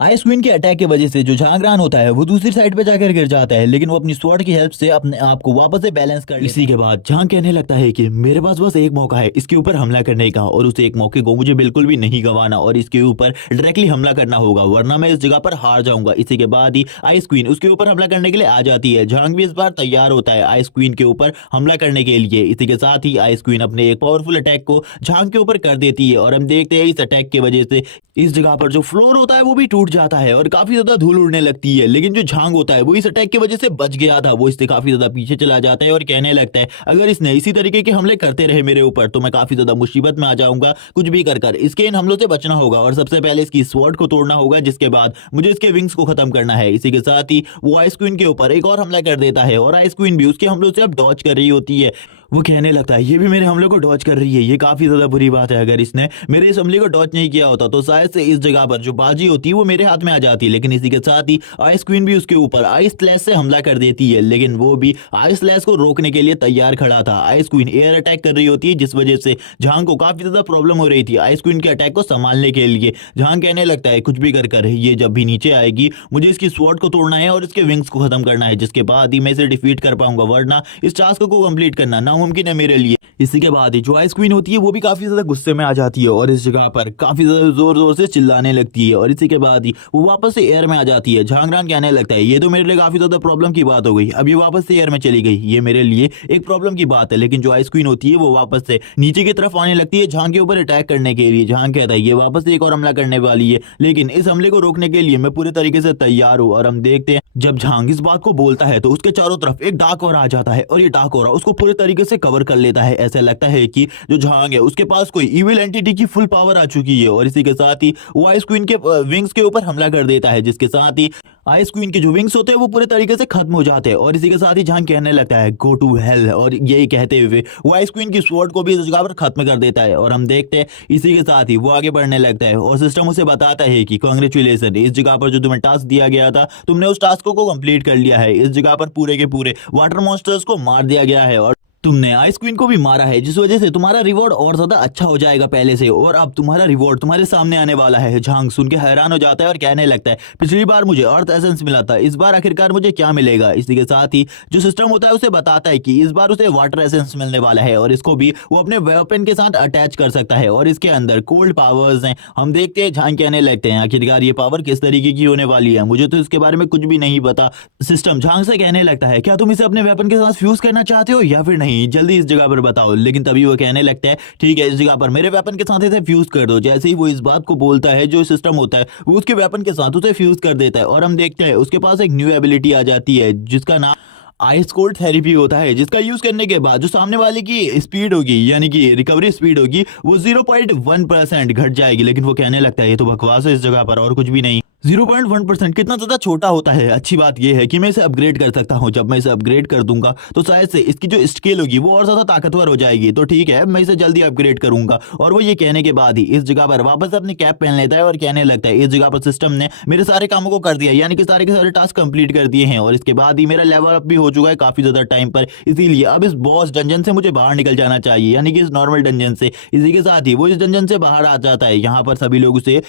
आइस क्वीन के अटैक की वजह से जो झांगरान होता है वो दूसरी साइड पे जाकर गिर जाता है, लेकिन वो अपनी स्वॉर्ड की हेल्प से अपने आप को वापस से बैलेंस कर इसी के बाद झांग कहने लगता है कि मेरे पास बस एक मौका है इसके ऊपर हमला करने का और उस एक मौके को मुझे बिल्कुल भी नहीं गंवाना और इसके ऊपर डायरेक्टली हमला करना होगा वरना मैं इस जगह पर हार जाऊंगा। इसी के बाद ही आइस क्वीन उसके ऊपर हमला करने के लिए आ जाती है। झांग भी इस बार तैयार होता है आइस क्वीन के ऊपर हमला करने के लिए। इसी के साथ ही आइस क्वीन अपने एक पावरफुल अटैक को झांग के ऊपर कर देती है और हम देखते हैं इस अटैक की वजह से इस जगह पर जो फ्लोर होता है वो भी टूट जाता है और काफी ज्यादा धूल उड़ने लगती है। लेकिन जो झांग होता है वो इस अटैक की वजह से बच गया था, वो इससे काफी ज्यादा पीछे चला जाता है और कहने लगता है अगर इसने इसी तरीके के हमले करते रहे मेरे ऊपर तो मैं काफी ज्यादा मुसीबत में आ जाऊंगा। कुछ भी कर इसके इन हमलों से बचना होगा और सबसे पहले इसकी स्वॉर्ड को तोड़ना होगा, जिसके बाद मुझे इसके विंग्स को खत्म करना है। इसी के साथ ही वो आइस क्वीन के ऊपर एक और हमला कर देता है और आइस क्वीन भी उसके हमलों से अब डॉज कर रही होती है। वो कहने लगता है ये भी मेरे हमले को डॉज कर रही है, ये काफी ज्यादा बुरी बात है। अगर इसने मेरे इस हमले को डॉज नहीं किया होता तो शायद से इस जगह पर जो बाजी होती है वो मेरे हाथ में आ जाती। लेकिन इसी के साथ ही आइस क्वीन भी उसके ऊपर आइस स्लैश से हमला कर देती है, लेकिन वो भी आइस स्लैश को रोकने के लिए तैयार खड़ा था। आइस क्वीन एयर अटैक कर रही होती है, जिस वजह से झांग को काफी ज्यादा प्रॉब्लम हो रही थी आइस क्वीन के अटैक को संभालने के लिए। झांग कहने लगता है कुछ भी कर ये जब भी नीचे आएगी मुझे इसकी स्वॉर्ड को तोड़ना है और इसके विंग्स को खत्म करना है, जिसके बाद ही मैं इसे डिफीट कर पाऊंगा, वरना इस टास्क को कंप्लीट करना नामुमकिन है मेरे लिए। इसी के बाद जो आइस क्वीन होती है वो भी काफी ज्यादा गुस्से में आ जाती है और इस जगह पर काफी ज्यादा जोर जोर से चिल्लाने लगती है और इसी के बाद ही वो वापस से एयर में आ जाती है। झांगरान कहने लगता है ये तो मेरे लिए काफी ज्यादा प्रॉब्लम की बात हो गई, अब ये वापस से एयर में चली गई, ये मेरे लिए एक प्रॉब्लम की बात है। लेकिन जो आइस क्वीन होती है वो वापस से नीचे की तरफ आने लगती है झांग के ऊपर अटैक करने के लिए। झांग कहता है ये वापस से एक और हमला करने वाली है, लेकिन इस हमले को रोकने के लिए मैं पूरे तरीके से तैयार हूँ। और हम देखते हैं जब झांग इस बात को बोलता है तो उसके चारों तरफ एक डार्क ऑरा आ जाता है और ये डार्क ऑरा उसको पूरे तरीके से कवर कर लेता है। ऐसा लगता है कि जो झांग है उसके पास कोई इविल एंटिटी की फुल पावर आ चुकी है और इसी के साथ ही वो आइस क्वीन के विंग्स के ऊपर हमला कर देता है, जिसके साथ ही आइस क्वीन के जो विंग्स होते हैं वो पूरे तरीके से खत्म हो जाते हैं। और इसी के साथ ही झांग कहने लगता है गो टू हेल, और यही कहते हुए वो आइस क्वीन की स्वॉर्ड को भी इस जगह पर खत्म कर देता है। और हम देखते हैं इसी के साथ ही वो आगे बढ़ने लगता है और सिस्टम उसे बताता है कि कांग्रेचुलेशन, इस जगह पर जो तुम्हें टास्क दिया गया था तुमने उस टास्क को कंप्लीट कर लिया है। इस जगह पर पूरे के पूरे वाटर मॉन्स्टर्स को मार दिया गया है और तुमने आइस क्वीन को भी मारा है, जिस वजह से तुम्हारा रिवॉर्ड और ज्यादा अच्छा हो जाएगा पहले से, और अब तुम्हारा रिवॉर्ड तुम्हारे सामने आने वाला है। झांग सुन के हैरान हो जाता है और कहने लगता है, पिछली बार मुझे अर्थ एसेंस मिला था, इस बार आखिरकार मुझे क्या मिलेगा। इसी के साथ ही जो सिस्टम होता है उसे बताता है कि इस बार उसे वाटर एसेंस मिलने वाला है, और इसको भी वो अपने वेपन के साथ अटैच कर सकता है, और इसके अंदर कोल्ड पावर्स हैं। हम देखते हैं झांग कहने लगते हैं, आखिरकार ये पावर किस तरीके की होने वाली है, मुझे तो इसके बारे में कुछ भी नहीं पता। सिस्टम झांग से कहने लगता है, क्या तुम इसे अपने वेपन के साथ फ्यूज करना चाहते हो या फिर नहीं, जल्दी इस जगह पर बताओ। लेकिन तभी वो कहने लगता है, ठीक है, इस जगह पर मेरे वेपन के साथ इसे फ्यूज कर दो। जैसे ही वो इस बात को बोलता है, जो सिस्टम होता है वो उसके वेपन के साथ उसे फ्यूज कर देता है, और हम देखते हैं उसके पास एक न्यू एबिलिटी आ जाती है जिसका नाम आइस कोल्ड थेरेपी होता है, जिसका यूज करने के बाद जो सामने वाले की स्पीड होगी, यानी कि रिकवरी स्पीड होगी, वो 0.1% घट जाएगी। लेकिन वो कहने लगता है, ये तो बकवास है इस जगह पर, और कुछ भी नहीं। 0.1% कितना ज्यादा छोटा होता है। अच्छी बात यह है कि मैं इसे अपग्रेड कर सकता हूं। जब मैं इसे अपग्रेड कर दूंगा तो शायद से इसकी जो स्केल होगी वो और ज्यादा ताकतवर हो जाएगी। तो ठीक है, मैं इसे जल्दी अपग्रेड करूंगा। और वो ये कहने के बाद ही इस जगह पर वापस अपनी कैप पहन लेता है और कहने लगता है, इस जगह पर सिस्टम ने मेरे सारे कामों को कर दिया, यानी कि सारे के सारे टास्क कंप्लीट कर दिए हैं, और इसके बाद ही मेरा लेवल अप भी हो चुका है काफी ज्यादा टाइम पर। इसीलिए अब इस बॉस डंजन से मुझे बाहर निकल जाना चाहिए, यानी कि इस नॉर्मल डंजन से। इसी के साथ ही वो इस डंजन से बाहर आ जाता है। यहाँ पर सभी लोग उसे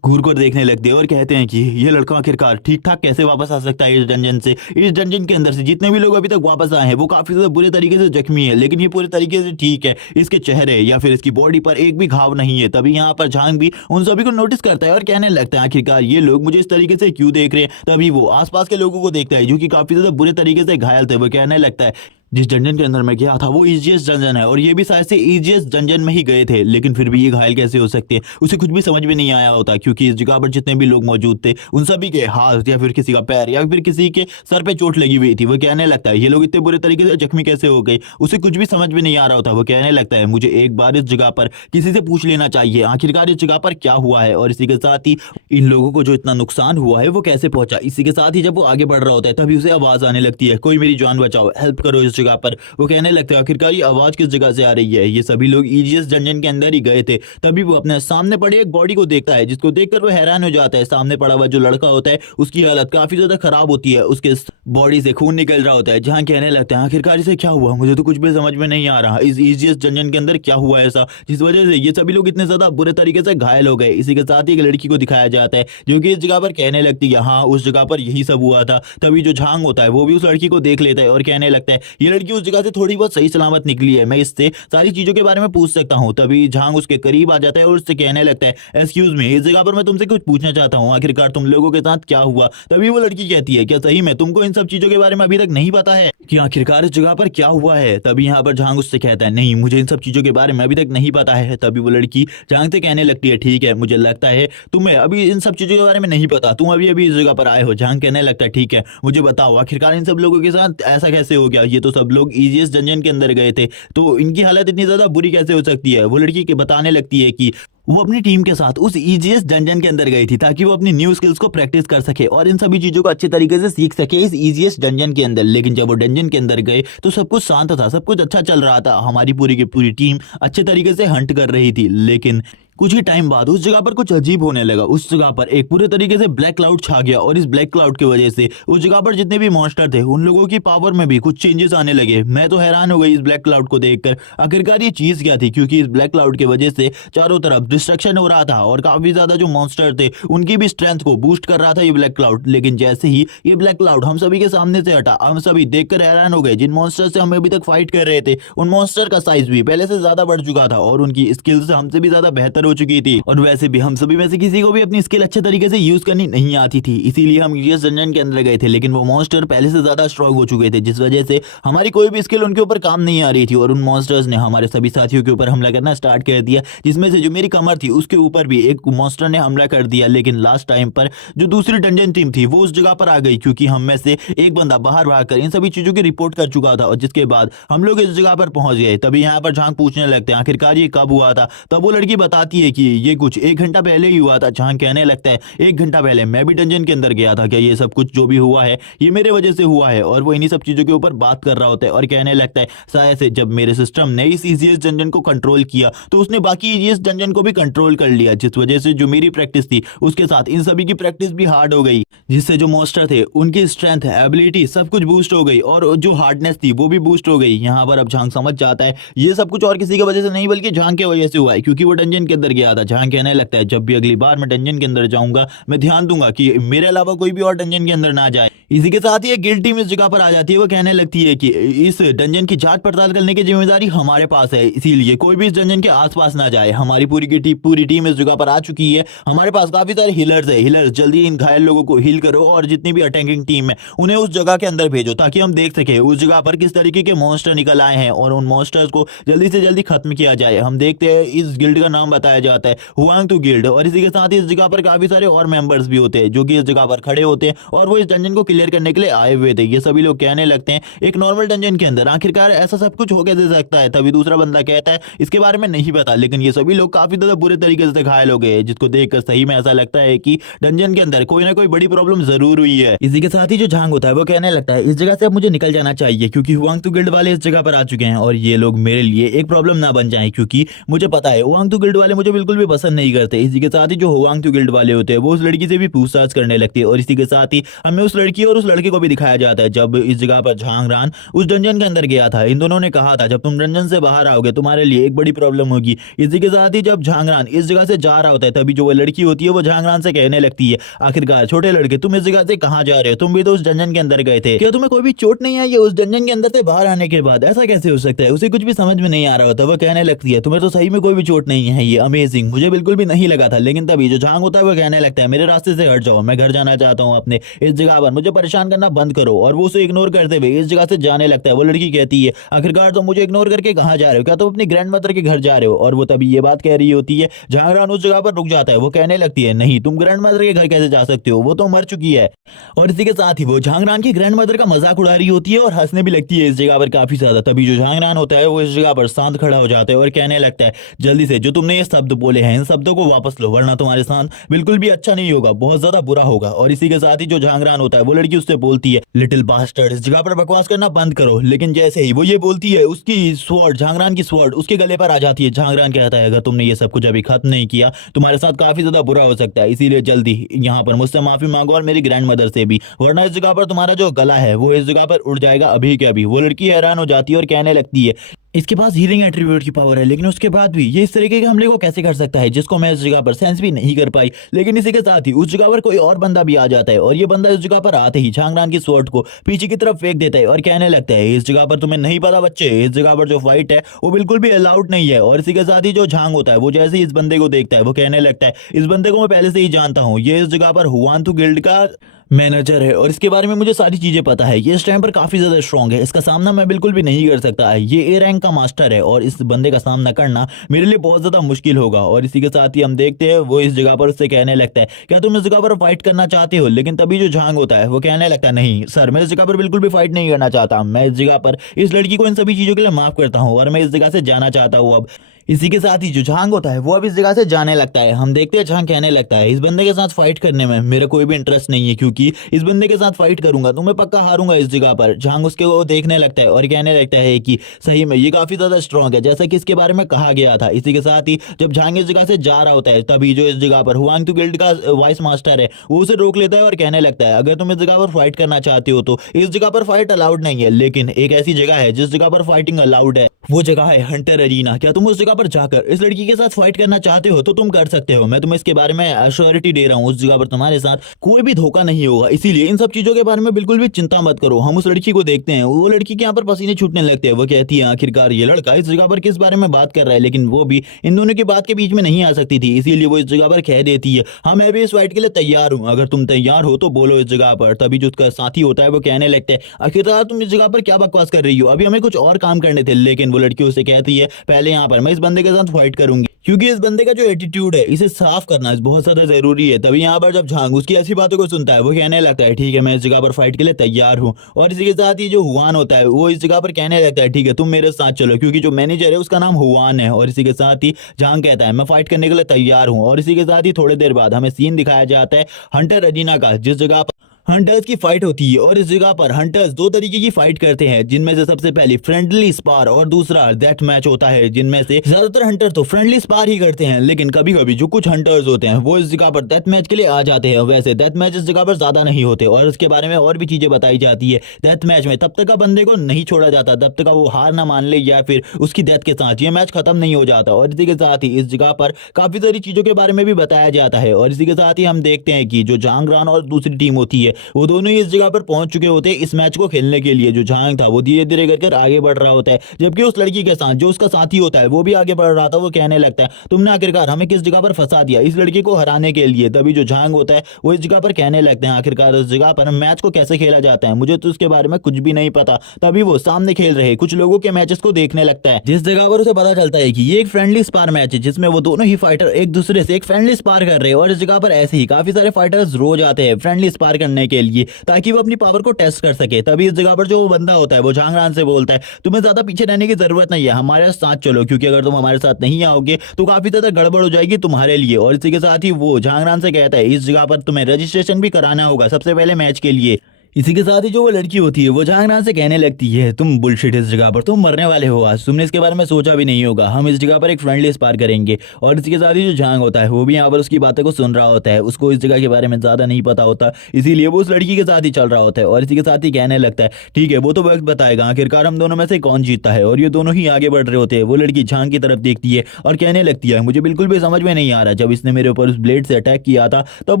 घूर कर देखने लगते हैं और कहते हैं कि ये लड़का आखिरकार ठीक ठाक कैसे वापस आ सकता है इस डंजन से। इस डंजन के अंदर से जितने भी लोग अभी तक वापस आए हैं वो काफी ज्यादा बुरे तरीके से जख्मी है, लेकिन ये पूरे तरीके से ठीक है। इसके चेहरे या फिर इसकी बॉडी पर एक भी घाव नहीं है। तभी यहाँ पर झांग भी उन सभी को नोटिस करता है और कहने लगता है, आखिरकार ये लोग मुझे इस तरीके से क्यों देख रहे हैं। तभी वो आसपास के लोगों को देखता है जो कि काफी ज्यादा बुरे तरीके से घायल थे। वो कहने लगता है, जिस डंजन के अंदर मैं गया था वो इजिएस्ट डंजन है, और ये भी शायद से इजिएस्ट डंजन में ही गए थे, लेकिन फिर भी ये घायल कैसे हो सकते हैं। उसे कुछ भी समझ में नहीं आया होता, क्योंकि इस जगह पर जितने भी लोग मौजूद थे उन सभी के हाथ या फिर किसी का पैर या फिर किसी के सर पे चोट लगी हुई थी। वो कहने लगता है, ये लोग इतने बुरे तरीके से जख्मी कैसे हो गए। उसे कुछ भी समझ में नहीं आ रहा होता। वो कहने लगता है, मुझे एक बार इस जगह पर किसी से पूछ लेना चाहिए आखिरकार इस जगह पर क्या हुआ है, और इसी के साथ ही इन लोगों को जो इतना नुकसान हुआ है वो कैसे पहुंचा। इसी के साथ ही जब वो आगे बढ़ रहा होता है तभी उसे आवाज आने लगती है, कोई मेरी जान बचाओ, हेल्प करो इस जगह पर। वो कहने लगता है, आखिरकार ये आवाज किस जगह से आ रही है। ये सभी लोग ईजियस डंजन के अंदर ही गए थे। तभी वो अपने सामने पड़े एक बॉडी को देखता है, जिसको देखकर वो हैरान हो जाता है। सामने पड़ा हुआ जो लड़का होता है उसकी हालत काफी ज्यादा खराब होती है, उसके बॉडी से खून निकल रहा होता है। जहां कहने लगता है, आखिरकार इसे क्या हुआ, मुझे तो कुछ भी समझ में नहीं आ रहा। इस ईजियस डंजन के अंदर क्या हुआ ऐसा जिस वजह से ये सभी लोग इतने ज्यादा बुरे तरीके से घायल हो गए। इसी के साथ ही एक लड़की को दिखाया जाता है जो कि इस जगह पर कहने लगती है, हाँ उस जगह पर यही सब हुआ था। तभी जो झांग होता है वो भी उस लड़की को देख लेता है और कहने लगता है, ये लड़की उस जगह से थोड़ी बहुत सही सलामत निकली है, मैं इससे सारी चीजों के बारे में पूछ सकता हूँ। तभी झांग उसके करीब आ जाता है और उससे कहने लगता है, एक्सक्यूज मी, इस जगह पर मैं तुमसे कुछ पूछना चाहता हूँ, आखिरकार तुम लोगों के साथ क्या हुआ। तभी वो लड़की कहती है, क्या सही में तुमको इन सब चीजों के बारे में अभी तक नहीं पता है कि आखिरकार इस जगह पर क्या हुआ है। तभी यहाँ पर झांग उससे कहता है, नहीं मुझे इन सब चीजों के बारे में अभी तक नहीं पता है। तभी वो लड़की झांग से कहने लगती है, ठीक है, मुझे लगता है तुम्हें अभी इन सब चीजों के बारे में नहीं पता, तुम अभी अभी इस जगह पर आए हो। झांग कहने लगता है, ठीक है, मुझे बताओ आखिरकार इन सब लोगों के साथ ऐसा कैसे हो गया। ये तो सब लोग ईजिएस्ट डंजन के अंदर गए थे, तो इनकी हालत इतनी ज्यादा बुरी कैसे हो सकती है। वो लड़की के बताने लगती है कि वो अपनी टीम के साथ उस ईजीएस डंजन के अंदर गई थी ताकि वो अपनी न्यू स्किल्स को प्रैक्टिस कर सके और इन सभी चीजों को अच्छे तरीके से सीख सके इस ईजीएस डंजन के अंदर। लेकिन जब वो डंजन के अंदर गए तो सब कुछ शांत था, सब कुछ अच्छा चल रहा था, हमारी पूरी की पूरी टीम अच्छे तरीके से हंट कर रही थी। लेकिन कुछ ही टाइम बाद उस जगह पर कुछ अजीब होने लगा। उस जगह पर एक पूरे तरीके से ब्लैक क्लाउड छा गया और इस ब्लैक क्लाउड की वजह से उस जगह पर जितने भी मॉन्स्टर थे उन लोगों की पावर में भी कुछ चेंजेस आने लगे। मैं तो हैरान हो गई इस ब्लैक क्लाउड को देखकर, आखिरकार ये चीज क्या थी, क्योंकि इस ब्लैक क्लाउड की वजह से चारों तरफ डिस्ट्रक्शन हो रहा था और काफी ज्यादा जो मॉन्स्टर थे उनकी भी स्ट्रेंथ को बूस्ट कर रहा था ये ब्लैक क्लाउड। लेकिन जैसे ही ये ब्लैक क्लाउड हम सभी के सामने से हटा, हम सभी देखकर हैरान हो गए। जिन मॉन्स्टर से हम अभी तक फाइट कर रहे थे उन मॉन्स्टर का साइज भी पहले से ज्यादा बढ़ चुका था और उनकी स्किल्स हमसे भी ज्यादा बेहतर हो चुकी थी। और वैसे भी हम सभी में से किसी को भी अपनी स्किल अच्छे तरीके से यूज करनी नहीं आती थी, इसीलिए हम ईजीएस डंजन के अंदर गए थे। लेकिन वो मॉन्स्टर पहले से ज्यादा स्ट्रांग हो चुके थे, जिस वजह से हमारी कोई भी स्किल उनके ऊपर काम नहीं आ रही थी और उन मॉन्स्टर्स ने हमारे सभी साथियों के ऊपर हमला करना स्टार्ट कर दिया, जिसमें से जो मेरी कमर थी उसके ऊपर भी एक मॉन्स्टर ने हमला कर दिया। लेकिन लास्ट टाइम पर जो दूसरी डंजन टीम थी वो उस जगह पर आ गई, क्योंकि हम में से एक बंदा बाहर भागकर इन सभी चीजों की रिपोर्ट कर चुका था और जिसके बाद हम लोग इस जगह पर पहुंच गए। तभी यहाँ पर झांग पूछने लगते हैं, आखिरकार ये कब हुआ था। तब वो लड़की बताती है कि ये कुछ 1 घंटा पहले ही हुआ था। झांग कहने लगता है, 1 घंटा पहले मैं भी डंजन के अंदर गया था, क्या ये सब कुछ जो भी हुआ है ये मेरे वजह से हुआ है। और वो इन्हीं सब चीजों के ऊपर बात कर रहा होता है और कहने लगता है, शायद से जब मेरे सिस्टम ने इस ईजीएस डंजन को कंट्रोल किया तो उसने बाकी ईजीएस डंजन को भी कंट्रोल कर लिया, जिस वजह से जो मेरी प्रैक्टिस थी उसके साथ इन सभी की प्रैक्टिस भी हार्ड हो गई, जिससे जो मॉन्स्टर थे उनकी स्ट्रेंथ, एबिलिटी सब कुछ बूस्ट हो गई और जो हार्डनेस थी वो भी बूस्ट हो गई। यहाँ पर अब झांग समझ जाता है ये सब कुछ और किसी की वजह से नहीं बल्कि झांग की वजह से हुआ है, क्योंकि वो डंजन के अंदर गया था। झांग कहने लगता है जब भी अगली बार मैं डंजन के अंदर जाऊंगा मैं ध्यान दूंगा कि मेरे अलावा कोई भी और डंजन के अंदर ना जाए। इसी के साथ ही एक गिल्ड टीम इस जगह पर आ जाती है। वो कहने लगती है कि इस डंजन की जांच पड़ताल करने की जिम्मेदारी हमारे पास है, इसीलिए कोई भी इस डंजन के आसपास ना जाए। हमारी पूरी टीम इस जगह पर आ चुकी है। हमारे पास काफी सारे हीलर्स है। हीलर्स जल्दी इन घायल लोगों को हील करो और जितनी भी अटैकिंग टीम है उन्हें उस जगह के अंदर भेजो ताकि हम देख सके उस जगह पर किस तरीके के मॉन्स्टर निकल आए हैं और उन मॉन्स्टर्स को जल्दी से जल्दी खत्म किया जाए। हम देखते हैं इस गिल्ड का नाम बताया जाता है हुआंग टू गिल्ड, और इसी के साथ ही इस जगह पर काफी सारे और मेंबर्स भी होते हैं जो कि इस जगह पर खड़े होते हैं और वो इस डंजन को क्लियर करने के लिए आए हुए थे। ये सभी लोग कहने लगते हैं एक नॉर्मल डंजन के अंदर आखिरकार ऐसा सब कुछ हो कैसे सकता है। तभी दूसरा बंदा कहता है इसके बारे में नहीं पता, लेकिन ये सभी लोग काफी ज्यादा बुरे तरीके से घायल हो गए, जिसको देखकर सही में ऐसा लगता है कि डंजन के अंदर कोई ना कोई बड़ी प्रॉब्लम जरूर हुई है। इसी के साथ ही जो झांग होता है वो कहने लगता है इस जगह से अब मुझे निकल जाना चाहिए, क्योंकि हुआंग गिल्ड वाले इस जगह पर आ चुके हैं और ये लोग मेरे लिए एक प्रॉब्लम ना बन जाए, क्योंकि मुझे पता है हुआंग गिल्ड वाले मुझे बिल्कुल भी पसंद नहीं करते। इसी के साथ ही जो हुआंग गिल्ड वाले होते हैं वो उस लड़की से भी पूछताछ करने लगती है और इसी के साथ ही हमें उस लड़की और उस लड़के को भी दिखाया जाता है जब इस जगह पर झांगरान उस डंजन के अंदर गया था। इन दोनों ने कहा था जब तुम डंजन से बाहर आओगे तुम्हारे लिए एक बड़ी प्रॉब्लम होगी। इसी के साथ ही जब झांगरान इस जगह से जा रहा होता है तभी जो वो लड़की होती है वो झांगरान से कहने लगती है आखिरकार छोटे लड़के तुम इस जगह से कहां जा रहे हो, तुम भी तो उस डंजन के अंदर गए थे, क्या तुम्हें कोई भी चोट नहीं आई है उस डंजन के अंदर से बाहर आने के बाद? ऐसा कैसे हो सकता है? उसे कुछ भी समझ में नहीं आ रहा होता। वो कहने लगती है तुम्हें तो सही में कोई भी चोट नहीं है, ये अमेजिंग, मुझे बिल्कुल भी नहीं लगा था। लेकिन तभी जो झांग होता है वो कहने लगता है मेरे रास्ते से हट जाओ, मैं घर जाना चाहता हूँ अपने, इस जगह पर मुझे परेशान करना बंद करो। और वो उसे इग्नोर करते हुए इस जगह से जाने लगता है। वो लड़की कहती है आखिरकार तुम मुझे इग्नोर करके कहां जा रहे हो, क्या तुम अपनी ग्रैंड मदर के घर जा रहे हो? और वो तभी ये बात कह रही होती है। झांगरान उस जगह पर रुक जाता है। वो कहने लगती है नहीं, तुम ग्रैंड मदर के घर कैसे जा सकते हो, वो तो मर चुकी है। और इसी के साथ ही वो झांगरान की ग्रैंड मदर का मजाक उड़ा रही होती है और हंसने भी लगती है इस जगह पर काफी ज्यादा। तभी जो झांगरान होता है वो इस जगह पर शांत खड़ा हो जाता है और कहने लगता है जल्दी से जो तुमने ये शब्द बोले हैं इन शब्दों को वापस लो, वरना तुम्हारे साथ बिल्कुल भी अच्छा नहीं होगा, बहुत ज्यादा बुरा होगा। और इसी के साथ ही जो झांगरान होता है वो लड़की उससे बोलती है लिटिल बास्टर्ड, इस जगह पर बकवास करना बंद करो। लेकिन जैसे ही वो ये बोलती है उसकी स्वॉर्ड, झांगरान की स्वॉर्ड उसके गले पर आ जाती है। झांगरान कहता है अगर तुमने ये सब कुछ अभी खत्म नहीं किया तुम्हारे साथ काफी ज्यादा बुरा हो सकता है, इसीलिए जल्दी यहाँ पर मुझसे माफी मांगो और मेरी ग्रैंड मदर से भी, वरना इस जगह पर तुम्हारा जो गला है वो इस जगह पर उड़ जाएगा अभी के अभी। वो लड़की हैरान हो जाती है और कहने लगती है इसके पास हीलिंग एट्रीब्यूट की पावर है, लेकिन उसके बाद भी ये इस तरीके के हमले को कैसे कर सकता है जिसको मैं इस जगह पर सेंस भी नहीं कर पाई। लेकिन इसी के साथ ही उस जगह पर कोई और बंदा भी आ जाता है और ये बंदा इस जगह पर आते ही झांगरान की स्वॉर्ड को पीछे की तरफ फेंक देता है और कहने लगता है इस जगह पर तुम्हें नहीं पता बच्चे, इस जगह पर जो फाइट है वो बिल्कुल भी अलाउड नहीं है। और इसी के साथ ही जो झांग होता है वो जैसे ही इस बंदे को देखता है वो कहने लगता है इस बंदे को मैं पहले से ही जानता हूँ, ये इस जगह पर हुआंग गिल्ड का मैनेजर है और इसके बारे में मुझे सारी चीजें पता है, ये इस टाइम पर काफी ज्यादा स्ट्रांग है, इसका सामना मैं बिल्कुल भी नहीं कर सकता है, ये ए रैंक का मास्टर है और इस बंदे का सामना करना मेरे लिए बहुत ज्यादा मुश्किल होगा। और इसी के साथ ही हम देखते हैं वो इस जगह पर उससे कहने लगता है क्या तुम इस जगह पर फाइट करना चाहते हो? लेकिन तभी जो झांग होता है वो कहने लगता है नहीं सर, मैं इस जगह पर बिल्कुल भी फाइट नहीं करना चाहता, मैं इस जगह पर इस लड़की को इन सभी चीजों के लिए माफ करता हूँ और मैं इस जगह से जाना चाहता हूँ अब। इसी के साथ ही जो झांग होता है वो अब इस जगह से जाने लगता है। हम देखते हैं झांग कहने लगता है इस बंदे के साथ फाइट करने में मेरा कोई भी इंटरेस्ट नहीं है, क्योंकि इस बंदे के साथ फाइट करूंगा तो मैं पक्का हारूंगा इस जगह पर। झांग उसके वो देखने लगता है और कहने लगता है कि सही में ये काफी ज्यादा स्ट्रांग है जैसा कि इसके बारे में कहा गया था। इसी के साथ ही जब झांग इस जगह से जा रहा होता है तभी जो इस जगह पर हुआंग गिल्ड का वाइस मास्टर है वो उसे रोक लेता है और कहने लगता है अगर तुम इस जगह पर फाइट करना चाहते हो तो इस जगह पर फाइट अलाउड नहीं है, लेकिन एक ऐसी जगह है जिस जगह पर फाइटिंग अलाउड है, वो जगह है हंटर अरीना। क्या तुम उस जगह पर जाकर इस लड़की के साथ फाइट करना चाहते हो तो तुम कर सकते हो, मैं तुम्हें इसके बारे में एश्योरिटी दे रहा हूँ, उस जगह पर तुम्हारे साथ कोई भी धोखा नहीं होगा, इसीलिए इन सब चीजों के बारे में बिल्कुल भी चिंता मत करो। हम उस लड़की को देखते हैं, वो लड़की के यहाँ पर पसीने छूटने लगते हैं। वो कहती है आखिरकार ये लड़का इस जगह पर किस बारे में बात कर रहा है, लेकिन वो भी इन दोनों की बात के बीच में नहीं आ सकती थी, इसीलिए वो इस जगह पर कह देती है हाँ मैं भी इस फाइट के लिए तैयार हूँ, अगर तुम तैयार हो तो बोलो इस जगह पर। तभी जो उसका साथी होता है वो कहने लगता है आखिरकार तुम इस जगह पर क्या बकवास कर रही हो, अभी हमें कुछ और काम करने थे। लेकिन वो लड़की उसे कहती है पहले यहाँ पर मैं इस बंदे के साथ फाइट करूंगी, क्योंकि इस बंदे का जो एटीट्यूड है इसे साफ करना बहुत ज्यादा जरूरी है। तभी यहाँ पर जब झांग उसकी ऐसी बातों को सुनता है वो कहने लगता है ठीक है मैं इस जगह पर फाइट के लिए तैयार हूँ। और इसी के साथ ही जो हुआन होता है वो इस जगह पर कहने लगता है ठीक है तुम मेरे साथ चलो, क्योंकि जो मैनेजर है उसका नाम हुआन है। और इसी के साथ ही झांग कहता है मैं फाइट करने के लिए तैयार हूँ। और इसी के साथ ही थोड़ी देर बाद हमें सीन दिखाया जाता है हंटर अजीना का, जिस जगह हंटर्स की फाइट होती है और इस जगह पर हंटर्स दो तरीके की फाइट करते हैं, जिनमें से सबसे पहले फ्रेंडली स्पार और दूसरा डेथ मैच होता है, जिनमें से ज्यादातर हंटर तो फ्रेंडली स्पार ही करते हैं, लेकिन कभी कभी जो कुछ हंटर्स होते हैं वो इस जगह पर डेथ मैच के लिए आ जाते हैं। वैसे डेथ मैच इस जगह पर ज्यादा नहीं होते और इसके बारे में और भी चीजें बताई जाती है। डेथ मैच में तब तक का बंदे को नहीं छोड़ा जाता तब तक वो हार ना मान ले या फिर उसकी डेथ के साथ ये मैच खत्म नहीं हो जाता। और इसी के साथ ही इस जगह पर काफी सारी चीजों के बारे में भी बताया जाता है। और इसी के साथ ही हम देखते हैं कि जो झांगरान और दूसरी टीम होती है वो दोनों ही इस जगह पर पहुंच चुके होते हैं इस मैच को खेलने के लिए। जो झांग था वो धीरे धीरे कर आगे बढ़ रहा होता है, जबकि उस लड़की के साथ जो उसका साथी होता है वो भी आगे बढ़ रहा था। वो कहने लगता है तुमने आखिरकार हमें किस जगह पर फंसा दिया इस लड़की को हराने के लिए। तभी जो झांग होता है वो इस जगह पर कहने लगते हैं आखिरकार इस जगह पर मैच को कैसे खेला जाता है, मुझे तो उसके बारे में कुछ भी नहीं पता। तभी वो सामने खेल रहे कुछ लोगों के मैचेस को देखने लगता है, जिस जगह पर उसे पता चलता है कि ये एक फ्रेंडली स्पार मैच है जिसमें वो दोनों ही फाइटर एक दूसरे से एक फ्रेंडली स्पार कर रहे हैं। और इस जगह पर ऐसे ही काफी सारे फाइटर्स रोज आते हैं फ्रेंडली स्पार करने के लिए ताकि वो अपनी पावर को टेस्ट कर सके। तभी इस जगह पर जो बंदा होता है वो झांगरान से बोलता है तुम्हें ज्यादा पीछे रहने की जरूरत नहीं है, हमारे साथ चलो, क्योंकि अगर तुम हमारे साथ नहीं आओगे तो काफी ज्यादा गड़बड़ हो जाएगी तुम्हारे लिए। और इसी के साथ ही वो झांगरान से कहता है इस जगह पर तुम्हें रजिस्ट्रेशन भी कराना होगा सबसे पहले मैच के लिए। इसी के साथ ही जो वो लड़की होती है वो झांगरान से कहने लगती है तुम बुलशिट, इस जगह पर तुम मरने वाले हो, आज तुमने इसके बारे में सोचा भी नहीं होगा, हम इस जगह पर एक फ्रेंडली स्पार करेंगे। और इसी के साथ ही जो झांग होता है वो भी यहाँ पर उसकी बातों को सुन रहा होता है, उसको इस जगह के बारे में ज्यादा नहीं पता होता, इसीलिए वो उस लड़की के साथ ही चल रहा होता है। और इसी के साथ ही कहने लगता है ठीक है वो तो वक्त बताएगा आखिरकार हम दोनों में से कौन जीतता है। और ये दोनों ही आगे बढ़ रहे होते हैं। वो लड़की झांग की तरफ देखती है और कहने लगती है मुझे बिल्कुल भी समझ में नहीं आ रहा, जब इसने मेरे ऊपर उस ब्लेड से अटैक किया था तब